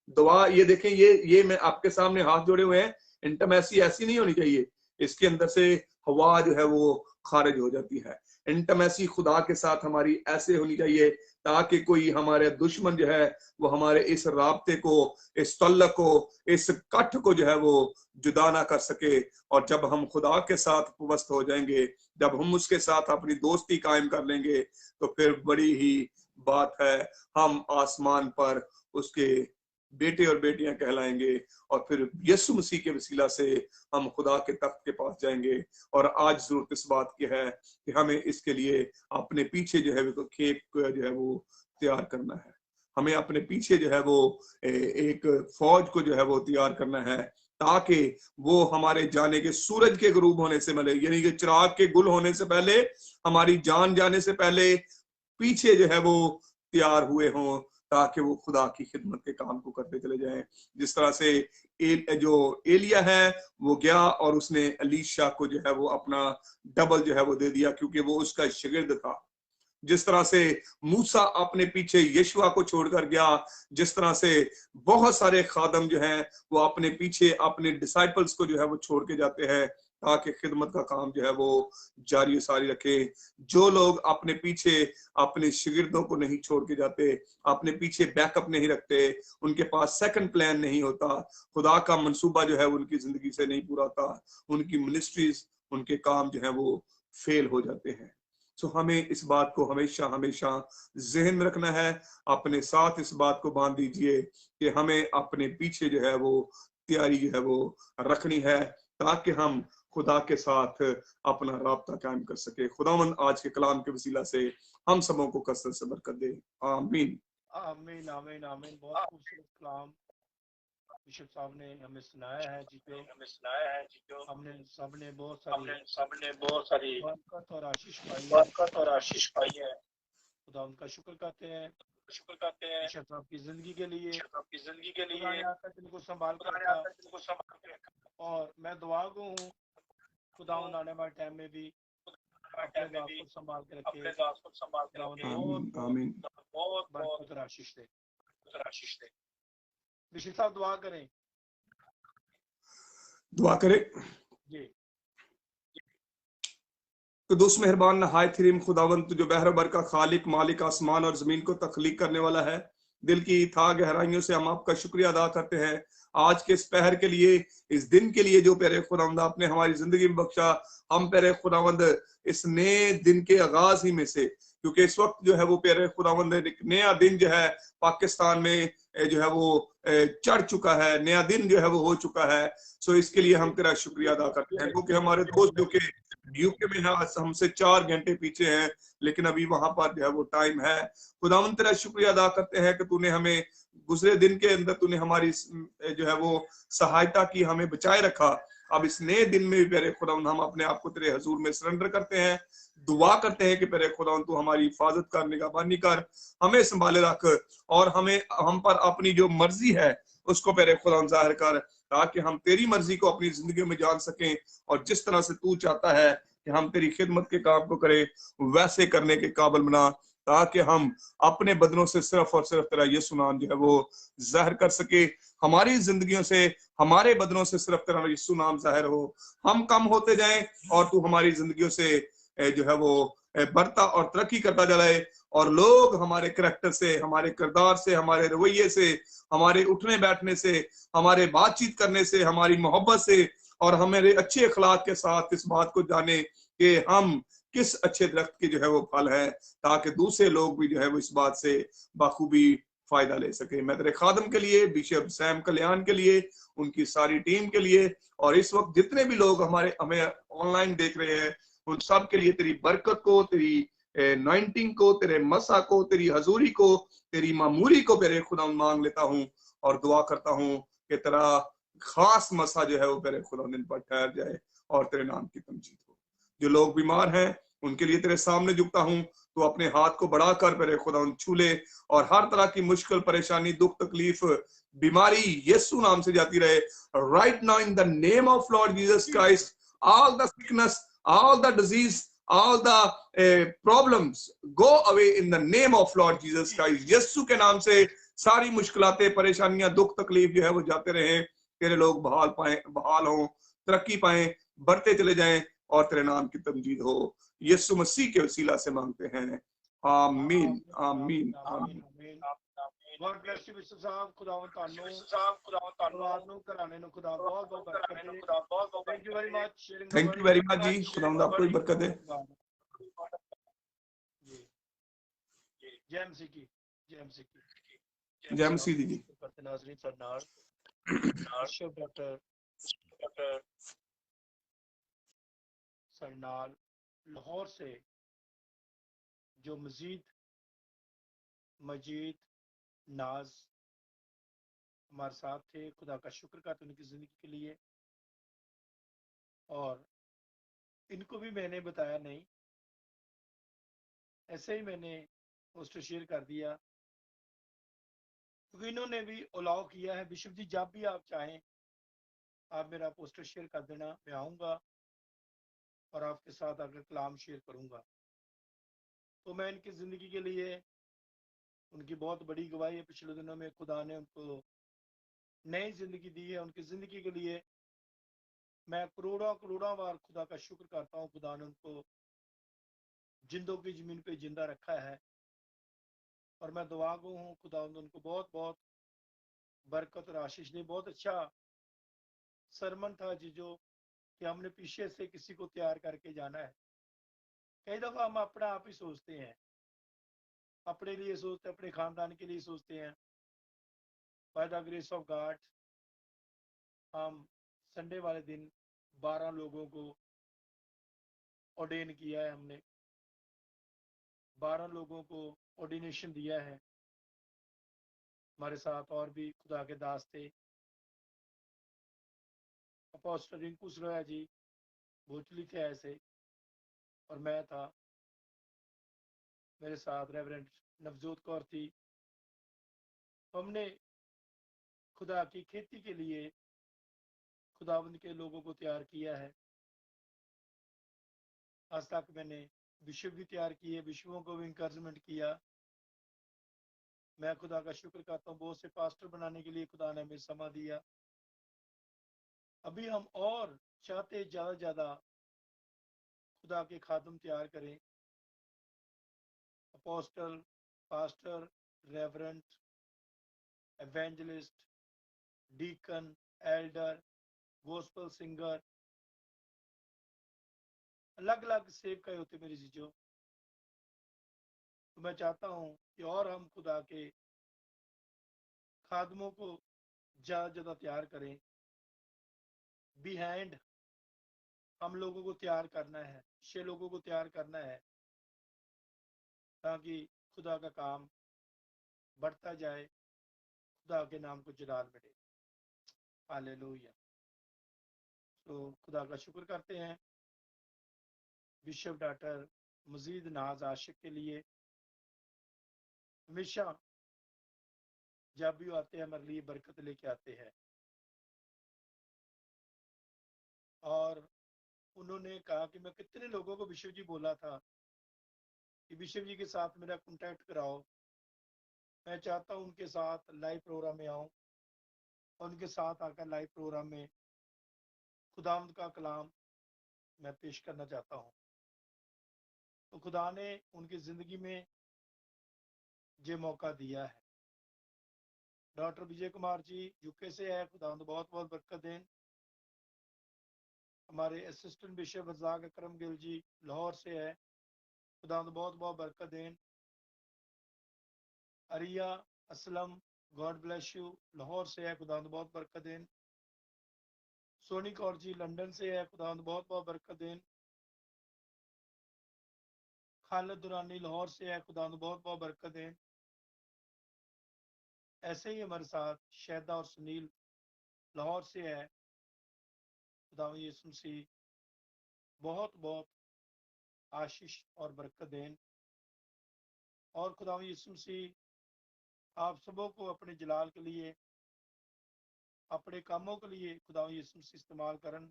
दुआ, ये देखें, ये मैं आपके सामने हाथ जोड़े हुए हैं, इंटमेसी ऐसी नहीं होनी चाहिए, इसके अंदर से हवा जो है वो खारिज हो जाती है। इंटमेसी खुदा के साथ हमारी ऐसे होनी चाहिए ताकि कोई हमारे दुश्मन जो है वो हमारे इस राब्ते को, इस तल्लक को, इस कठ को जो है वो जुदा ना कर सके। और जब हम खुदा के साथ पवस्त हो जाएंगे, जब हम उसके साथ अपनी दोस्ती कायम कर लेंगे, तो फिर बड़ी ही बात है, हम आसमान पर उसके बेटे और बेटियां कहलाएंगे, और फिर यीशु मसीह के वसीला से हम खुदा के तख्त के पास जाएंगे। और आज जरूरत इस बात की है कि हमें इसके लिए अपने पीछे जो है वो खेत जो है वो तैयार करना है। हमें अपने पीछे जो है वो एक फौज को जो है वो तैयार करना है, ताकि वो हमारे जाने के सूरज के गुरूब होने से पहले, यानी कि चिराग के गुल होने से पहले, हमारी जान जाने से पहले पीछे जो है वो तैयार हुए हों, ताकि वो खुदा की खिदमत के काम को करते चले जाएं। जिस तरह से जो एलिया है वो गया और उसने एलीशा को जो है वो अपना डबल जो है वो दे दिया, क्योंकि वो उसका शागिर्द था। जिस तरह से मूसा अपने पीछे यशुआ को छोड़कर गया, जिस तरह से बहुत सारे खादम जो हैं वो अपने पीछे अपने डिसाइपल्स को जो है वो छोड़ के जाते हैं, ताकि खिदमत का काम जो है वो जारी सारी रखे। जो लोग अपने पीछे अपने शागिर्दों को नहीं छोड़ के जाते, अपने पीछे बैकअप नहीं रखते, उनके पास सेकंड प्लान नहीं होता, खुदा का मंसूबा जो है उनकी जिंदगी से नहीं पूरा होता, उनकी मिनिस्ट्रीज, उनके काम जो है वो फेल हो जाते हैं। सो हमें इस बात को हमेशा हमेशा जहन में रखना है, अपने साथ इस बात को बांध दीजिए कि हमें अपने पीछे जो है वो तैयारी जो है वो रखनी है, ताकि हम खुदा के साथ अपना राब्ता कायम कर सके। खुदावंद आज के कलाम के वसीला से हम सबों को कसरत से बरकत दे। आमीन, आमीन, आमीन, आमीन। बहुत खूबसूरत कलाम बिशप साहब ने हमें सुनाया है जी, जो हमने सबने बहुत सारी बरकत और आशीष पाई है। खुदा उनका शुक्र करते हैं बिशप साहब की जिंदगी के लिए जिनको संभाल कर। और मैं दुआ को हूँ खुदा आने वाले टाइम में भी अपने आप को संभाल के रखे, बहुत बरकत और आशीष दे। बिशप साहब दुआ करें जी। कुदूस मेहरबान नहायत करीम खुदावंत, जो बहर बर का खालिक, मालिक आसमान और जमीन को तख्लीक करने वाला है, दिल की था गहराइयों से हम आपका शुक्रिया अदा करते हैं आज के इस पहर के लिए, इस दिन के लिए जो प्यारे खुदावंद आपने हमारी जिंदगी में बख्शा। हम प्यारे खुदावंद इस नए दिन के आगाज ही में से, क्योंकि इस वक्त जो है वो प्यारे खुदावंद एक नया दिन जो है पाकिस्तान में जो है वो चढ़ चुका है, नया दिन जो है वो हो चुका है। सो इसके लिए हम तेरा शुक्रिया अदा करते हैं, क्योंकि हमारे दोस्त जो कि यूके में है हमसे 4 घंटे पीछे हैं, लेकिन अभी वहां पर जो है वो टाइम है। खुदावंद तेरा शुक्रिया अदा करते हैं कि तूने हमें गुजरे दिन के अंदर तूने हमारी जो है वो सहायता की, हमें बचाए रखा। अब इस नए दिन में भी प्यारे खुदावंद हम अपने आप को तेरे हजूर में सरेंडर करते हैं, दुआ करते हैं कि प्यारे खुदावंद तू हमारी हिफाजत कर, निगहबानी कर, हमें संभाले रख और हमें हम पर अपनी जो मर्जी है उसको प्यारे खुदावंद जाहिर कर, ताकि हम तेरी मर्जी को अपनी जिंदगी में जान सकें और जिस तरह से तू चाहता है कि हम तेरी खिदमत के काम को करें वैसे करने के काबिल बना, ताकि हम अपने बदनों से सिर्फ और सिर्फ तेरा यीशु नाम जो है वो जाहिर कर सके। हमारी जिंदगियों से, हमारे बदनों से सिर्फ तेरा यीशु नाम जाहिर हो। हम कम होते जाएं और तू हमारी जिंदगियों से जो है वो बढ़ता और तरक्की करता जाए, और लोग हमारे करैक्टर से, हमारे किरदार से, हमारे रवैये से, हमारे उठने बैठने से, हमारे बातचीत करने से, हमारी मोहब्बत से और हमारे अच्छे अखलाक के साथ इस बात को जाने कि हम किस अच्छे दरख्त के जो है वो फल है, ताकि दूसरे लोग भी जो है वो इस बात से बखूबी फायदा ले सके। मैं तेरे खादम के लिए, बिशप सैम कल्याण के लिए, उनकी सारी टीम के लिए, और इस वक्त जितने भी लोग हमें ऑनलाइन देख रहे हैं उन सब के लिए तेरी बरकत को, तेरी नॉइंटिंग को, तेरे मसा को, तेरी हजूरी को, तेरी मामूरी को मेरे खुदा मांग लेता हूँ और दुआ करता हूँ कि तेरा खास मसा जो है वो मेरे खुदा दिन पर ठहर जाए और तेरे नाम की तमजीद हो। जो लोग बीमार हैं उनके लिए तेरे सामने झुकता हूँ, तो अपने हाथ को बढ़ाकर मेरे खुदा छू ले और हर तरह की मुश्किल, परेशानी, दुख, तकलीफ, बीमारी यीशु नाम से जाती रहे। Right now in the name of Lord Jesus Christ, all the sickness, all the disease, all the problems go away in the name of Lord Jesus Christ। यीशु के नाम से सारी मुश्किलातें, परेशानियां, दुख, तकलीफ जो है वो जाते रहे, तेरे लोग बहाल हों, तरक्की पाएं, बढ़ते चले जाएं और तेरे नाम की तमजीद हो। यीशु मसीह के वसीला से मांगते हैं, आमीन आमीन आमीन। God bless you, Mr. साहब। खुदावंद परिवार ਨੂੰ ਘਰਾਣੇ ਨੂੰ खुदा बहुत बहुत बरकत दे। Thank you very much sharing the thank word। You very much जी, खुदावंद आपको भी बरकत दे। जय मसीह की, जय मसीह की, जय मसीह जी। नाज़रीन सरनाल डॉक्टर सरनाल लाहौर से जो मजीद नाज हमारे साथ थे, खुदा का शुक्र करते उनकी जिंदगी के लिए। और इनको भी मैंने बताया नहीं, ऐसे ही मैंने पोस्टर शेयर कर दिया, क्योंकि इन्होंने भी अलाउ किया है। बिशप जी जब भी आप चाहें आप मेरा पोस्टर शेयर कर देना, मैं आऊँगा और आपके साथ आकर कलाम शेयर करूँगा। तो मैं इनकी ज़िंदगी के लिए, उनकी बहुत बड़ी गवाही है, पिछले दिनों में खुदा ने उनको नई ज़िंदगी दी है। उनकी ज़िंदगी के लिए मैं करोड़ों बार खुदा का शुक्र करता हूँ। खुदा ने उनको जिंदों की ज़मीन पे जिंदा रखा है और मैं दुआ गो हूँ खुदा उनको बहुत बहुत बरकत और आशीष दे। बहुत अच्छा सरमन था जी, जो कि हमने पीछे से किसी को तैयार करके जाना है। कई दफ़ा हम अपना आप ही सोचते हैं, अपने लिए सोचते हैं, अपने खानदान के लिए सोचते हैं। By the grace of God हम संडे वाले दिन 12 लोगों को ऑर्डेन किया है। हमने 12 लोगों को ऑर्डिनेशन दिया है। हमारे साथ और भी खुदा के दास थे, अपोस्टल रिंकू सरोया जी भोचली थे ऐसे, और मैं था। मेरे साथ रेवरेंड नवजोत कौर थी। हमने खुदा की खेती के लिए खुदावंद के लोगों को तैयार किया है। आज तक मैंने बिशप भी तैयार किए, बिशपों को भी इंकरेजमेंट किया। मैं खुदा का शुक्र करता हूँ, बहुत से पास्टर बनाने के लिए खुदा ने हमें समय दिया। अभी हम और चाहते ज़्यादा ज़्यादा खुदा के खादम तैयार करें, apostle, pastor, reverent, evangelist, deacon, elder, gospel singer, अलग अलग सेवकाएं होते मेरी चीजों। तो मैं चाहता हूं कि और हम खुदा के खादमों को ज्यादा ज्यादा तैयार करें। बिहाइंड हम लोगों को तैयार करना है, 6 लोगों को तैयार करना है, ताकि खुदा का काम बढ़ता जाए, खुदा के नाम को जलाल मिले। हालेलुया। तो खुदा का शुक्र करते हैं बिशप डॉक्टर मजीद नाज आशिक के लिए। हमेशा जब भी वो आते हैं हमारे लिए बरकत लेके आते हैं। और उन्होंने कहा कि मैं कितने लोगों को बिशप जी बोला था कि बिशप जी के साथ मेरा कांटेक्ट कराओ। मैं चाहता हूं उनके साथ लाइव प्रोग्राम में आऊं और उनके साथ आकर लाइव प्रोग्राम में खुदावंद का कलाम मैं पेश करना चाहता हूं। तो खुदा ने उनकी जिंदगी में ये मौका दिया है। डॉक्टर विजय कुमार जी यूके से है, खुदावंद बहुत बहुत बरकत दें। हमारे असिस्टेंट बिशप रजाक अकरम गिल जी लाहौर से है, खुदावंद बहुत बहुत बरकत दें। अरिया Aslam God bless you Lahore से है, खुदावंद बहुत बरकत दें। सोनी कौर जी लंदन से है, खुदावंद बहुत बहुत बरकत दें। खालिद दुरानी लाहौर से है, खुदावंद बहुत बहुत बरकत दें। ऐसे ही हमारे साथ शहदा और सुनील लाहौर से है, खुदावंद यीशु मसीह बहुत बहुत आशीष और बरकत दें। और खुदावंद यीशु मसीह आप सबों को अपने जलाल के लिए, अपने कामों के लिए खुदावंद यीशु मसीह इस्तेमाल करन।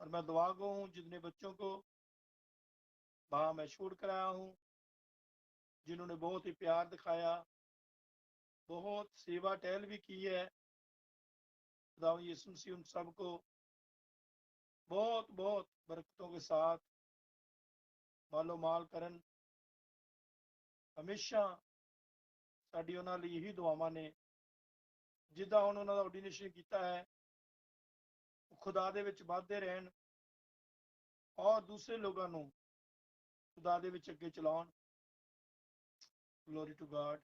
और मैं दुआ गो हूँ जितने बच्चों को वहाँ मैं शूट कराया हूँ, जिन्होंने बहुत ही प्यार दिखाया, बहुत सेवा टहल भी की है, खुदावंद यीशु मसीह उन सबको बहुत बहुत बरकतों के साथ मालो माल करन। हमेशा साडी उन्हां लई यही दुआवां ने, जिद्दां हुण उन्हां दा ऑर्डिनेशन कीता है, खुदा दे विच वाधदे रहन और दूसरे लोगों ਨੂੰ खुदा दे विच अगे चलाउण। Glory to God,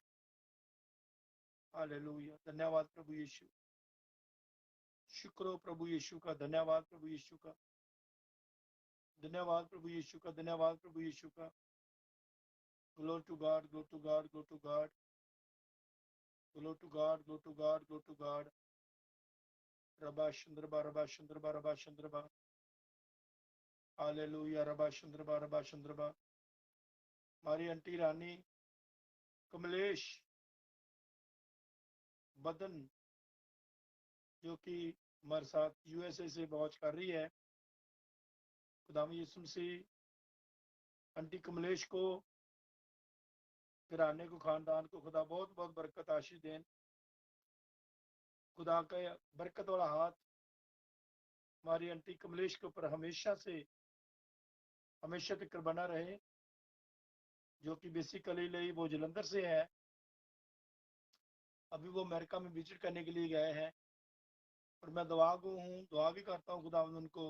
hallelujah. धन्यवाद प्रभु यीशु, शुक्र हो प्रभु यीशु का, धन्यवाद प्रभु यीशु का, धन्यवाद प्रभु यीशु का, धन्यवाद प्रभु यीशु का। Glory to God, glory to God, glory to God, glory to God, glory to God, glory to God. रबा चंद्रबा, रबा चंद्रबा, रबा चंद्रबा, हालेलुया। रबा चंद्रबा, रबा चंद्रबा। हमारी आंटी रानी कमलेश बदन जो कि हमारे साथ यूएसए से वॉच कर रही है, खुदावंद यीशु मसीह आंटी कमलेश को, घराने को, खानदान को खुदा बहुत बहुत बरकत आशीष दें। खुदा का बरकत वाला हाथ हमारी आंटी कमलेश के ऊपर हमेशा से हमेशा तक बना रहे, जो कि बेसिकली वो जलंधर से है। अभी वो अमेरिका में विजिट करने के लिए गए हैं और मैं दुआ भी करता हूँ खुदा उनको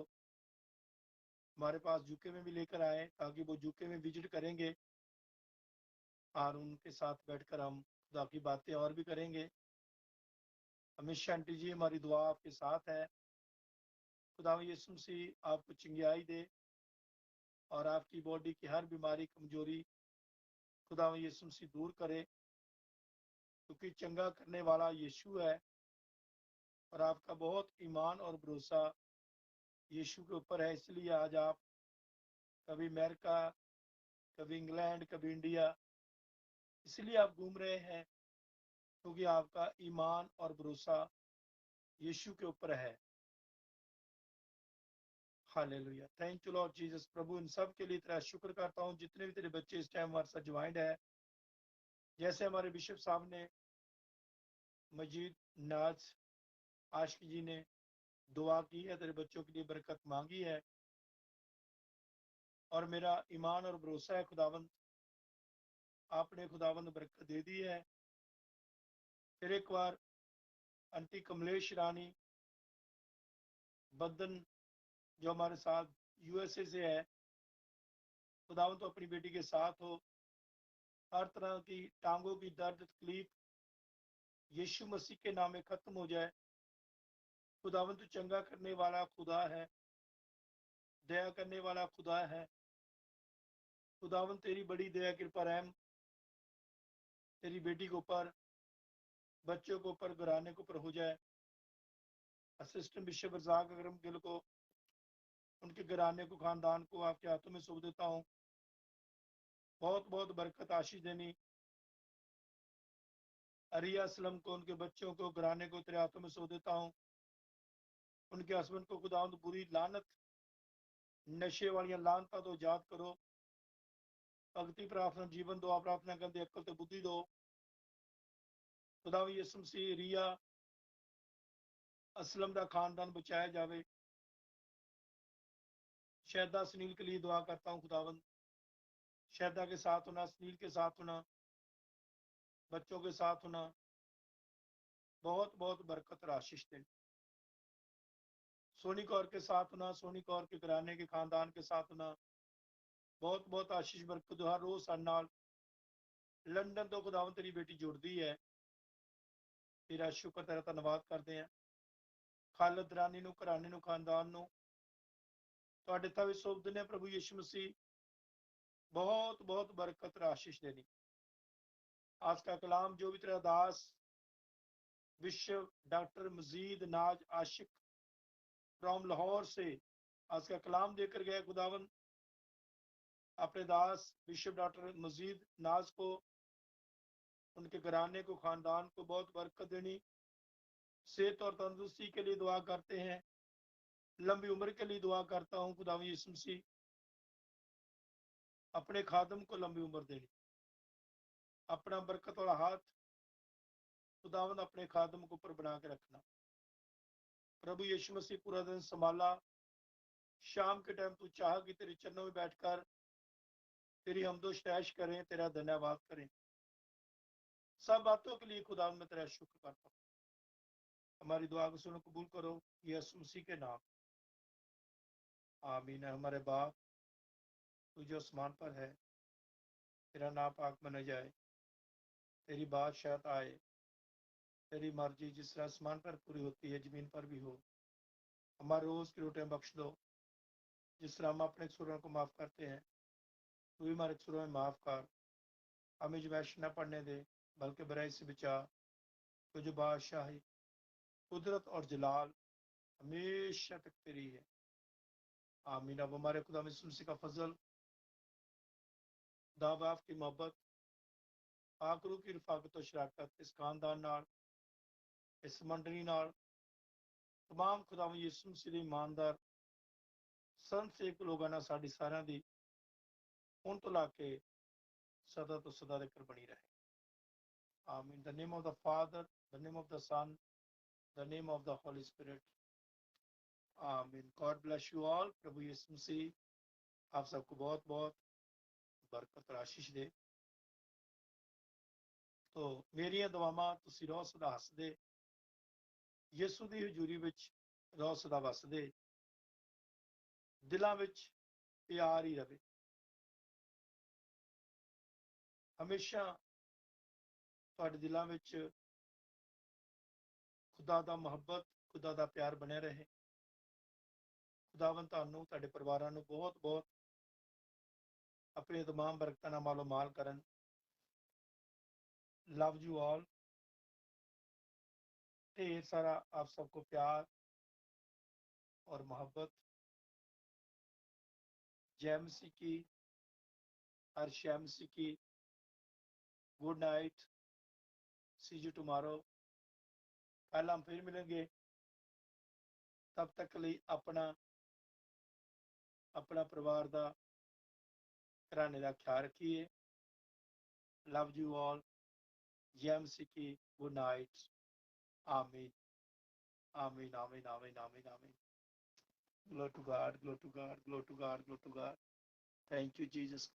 हमारे पास यूके में भी लेकर आए, ताकि वो यूके में विजिट करेंगे और उनके साथ बैठकर हम खुदा की बातें और भी करेंगे। हमेशा आंटी जी हमारी दुआ आपके साथ है। खुदा यीशु मसीह आपको चंगियाई दे और आपकी बॉडी की हर बीमारी, कमजोरी खुदा यीशु मसीह दूर करे, क्योंकि चंगा करने वाला यीशु है और आपका बहुत ईमान और भरोसा यीशु के ऊपर है। इसलिए आज आप कभी अमेरिका, कभी इंग्लैंड, कभी इंडिया, इसलिए आप घूम रहे हैं क्योंकि आपका ईमान और भरोसा यीशु के ऊपर है। Hallelujah, thank you lord Jesus. प्रभु इन सब के लिए तेरा शुक्र करता हूँ, जितने भी तेरे बच्चे इस टाइम हमारे साथ ज्वाइंट है। जैसे हमारे बिशप साहब ने, मजीद नाज आशिक जी ने दुआ की है, तेरे बच्चों के लिए बरकत मांगी है, और मेरा ईमान और भरोसा है खुदावंद आपने खुदावंद बरकत दे दी है। फिर एक बार आंटी कमलेश रानी बदन जो हमारे साथ यूएसए से है, खुदावन तो अपनी बेटी के साथ हो। हर तरह की टांगों की दर्द तकलीफ यीशु मसीह के नाम में खत्म हो जाए। खुदावन तो चंगा करने वाला खुदा है, दया करने वाला खुदा है। खुदावन तेरी बड़ी दया कृपा रहम तेरी बेटी के ऊपर, बच्चों के ऊपर, घराने के ऊपर हो जाए। असिस्टेंट बिशप रजाक अकरम गिल को, उनके घराने को, खानदान को आपके हाथों में सौंप देता हूँ। बहुत बहुत बरकत आशीष देनी। अरिया असलम को, उनके बच्चों को, घराने को तेरे हाथों में सौंप देता हूँ। उनके हस्बैंड को खुदावंद बुरी लानत, नशे वाली लानता तो याद करो। भक्ति प्रार्थना जीवन दुआ प्रार्थना करते अक्ल ते बुद्धि दो। खुदावंद यीशु मसीह रिया असलम का खानदान बचाया जावे। शहदा सुनील के लिए दुआ करता हूँ। खुदावंद शहदा के साथ होना, सुनील के साथ होना, बच्चों के साथ होना, बहुत बहुत बरकत और आशीष देनी। सोनी कौर के साथ होना, सोनी कौर के घराने के खानदान के साथ होना, बहुत बहुत आशीष बरकत। हर रोज साडे नाल लंदन तो खुदावंद तेरी बेटी जुड़ती है। तेरा शुक्र तेरा धन्यवाद करते हैं। खालद रानी नू, घराने नू, खानदान नू तुहाडे तावे सौंप दिंदे प्रभु यीशु मसीह। बहुत बहुत बरकत और आशीष देनी। आज का कलाम जो भी तेरा दास विश्व डॉक्टर मजीद नाज आशिक फ्रॉम लाहौर से आज का कलाम देकर गए, खुदावन अपने दास बिशप डॉक्टर मजीद नाज को, उनके घराने को, खानदान को बहुत बरकत देनी। सेहत और तंदुरुस्ती के लिए दुआ करते हैं। लंबी उम्र के लिए दुआ करता हूँ। खुदावन यीशु मसीह अपने खादम को लंबी उम्र देनी। अपना बरकत वाला हाथ खुदावन अपने खादम को ऊपर बना के रखना। प्रभु यीशु मसीह पूरा दिन संभाला। शाम के टाइम तू चाह कि तेरे चरणों में बैठकर तेरी हमदो शतैश करें, तेरा धन्यवाद करें। सब बातों के लिए खुदा में तेरा शुक्र करता हूँ। हमारी दुआ को सुनो, कबूल करो, यीशु मसीह के नाम, आमीन। हमारे बाप तू जो आसमान पर है, तेरा नाम पाक माना जाए, तेरी बादशाहत आए, तेरी मर्जी जिस तरह आसमान पर पूरी होती है जमीन पर भी हो। हमारे रोज की रोटियां बख्श दो, जिस तरह हम अपने कसूरों को माफ करते हैं, तू भी हमारे कसूरों में माफ कर। हमें जमैश न पड़ने दे, बल्कि बुराई से बचा। तो जो बादशाही, कुदरत और जलाल हमेशा तक तेरी है, आमीन। अब हमारे खुदा यीशु मसीह का फजल, खुदा बाप की मोहब्बत, पाक रूह की रफाकत और शराकत इस खानदान नाल, इस मंडली नाल, तमाम खुदा यीशु मसीह दे ईमानदार संत सेवक लोगों नाल साडी सारियां दी हुण तो ला के सदा तो सदा तक बनी रहे, आमीन। The name of the father, the name of the son, the name of the holy spirit, आमीन। God bless you all. प्रभु यीशु मसीह आप सबको बहुत बहुत बरकत और आशीष दे। तो मेरियां दुआवां तुसीं रहो सदा हसदे, यीशु दी हजूरी विच रहो सदा वसदे, दिलां विच प्यार ही रवे। हमेशा तुहाडे दिलां विच खुदा दा मुहब्बत, खुदा दा प्यार बने रहे। खुदावन तुहानू, तुहाडे परिवारां नू बहुत बहुत अपनी तमाम बरकतां नाल मालो माल करन। Love you all. ढेर सारा आप सबको प्यार और मोहब्बत। जय मसीह की, हर शय मसीह की। Good night, see you tomorrow. कल हम फिर मिलेंगे। तब तक लिए अपना अपना परिवार का, घराने का ख्याल रखिए। Love you all. जय मसीह की। Good night. आमीन, आमीन, आमीन, आमीन, आमीन, आमीन। Glory to God, glory to God, glory to God, glory to God. Thank you, Jesus.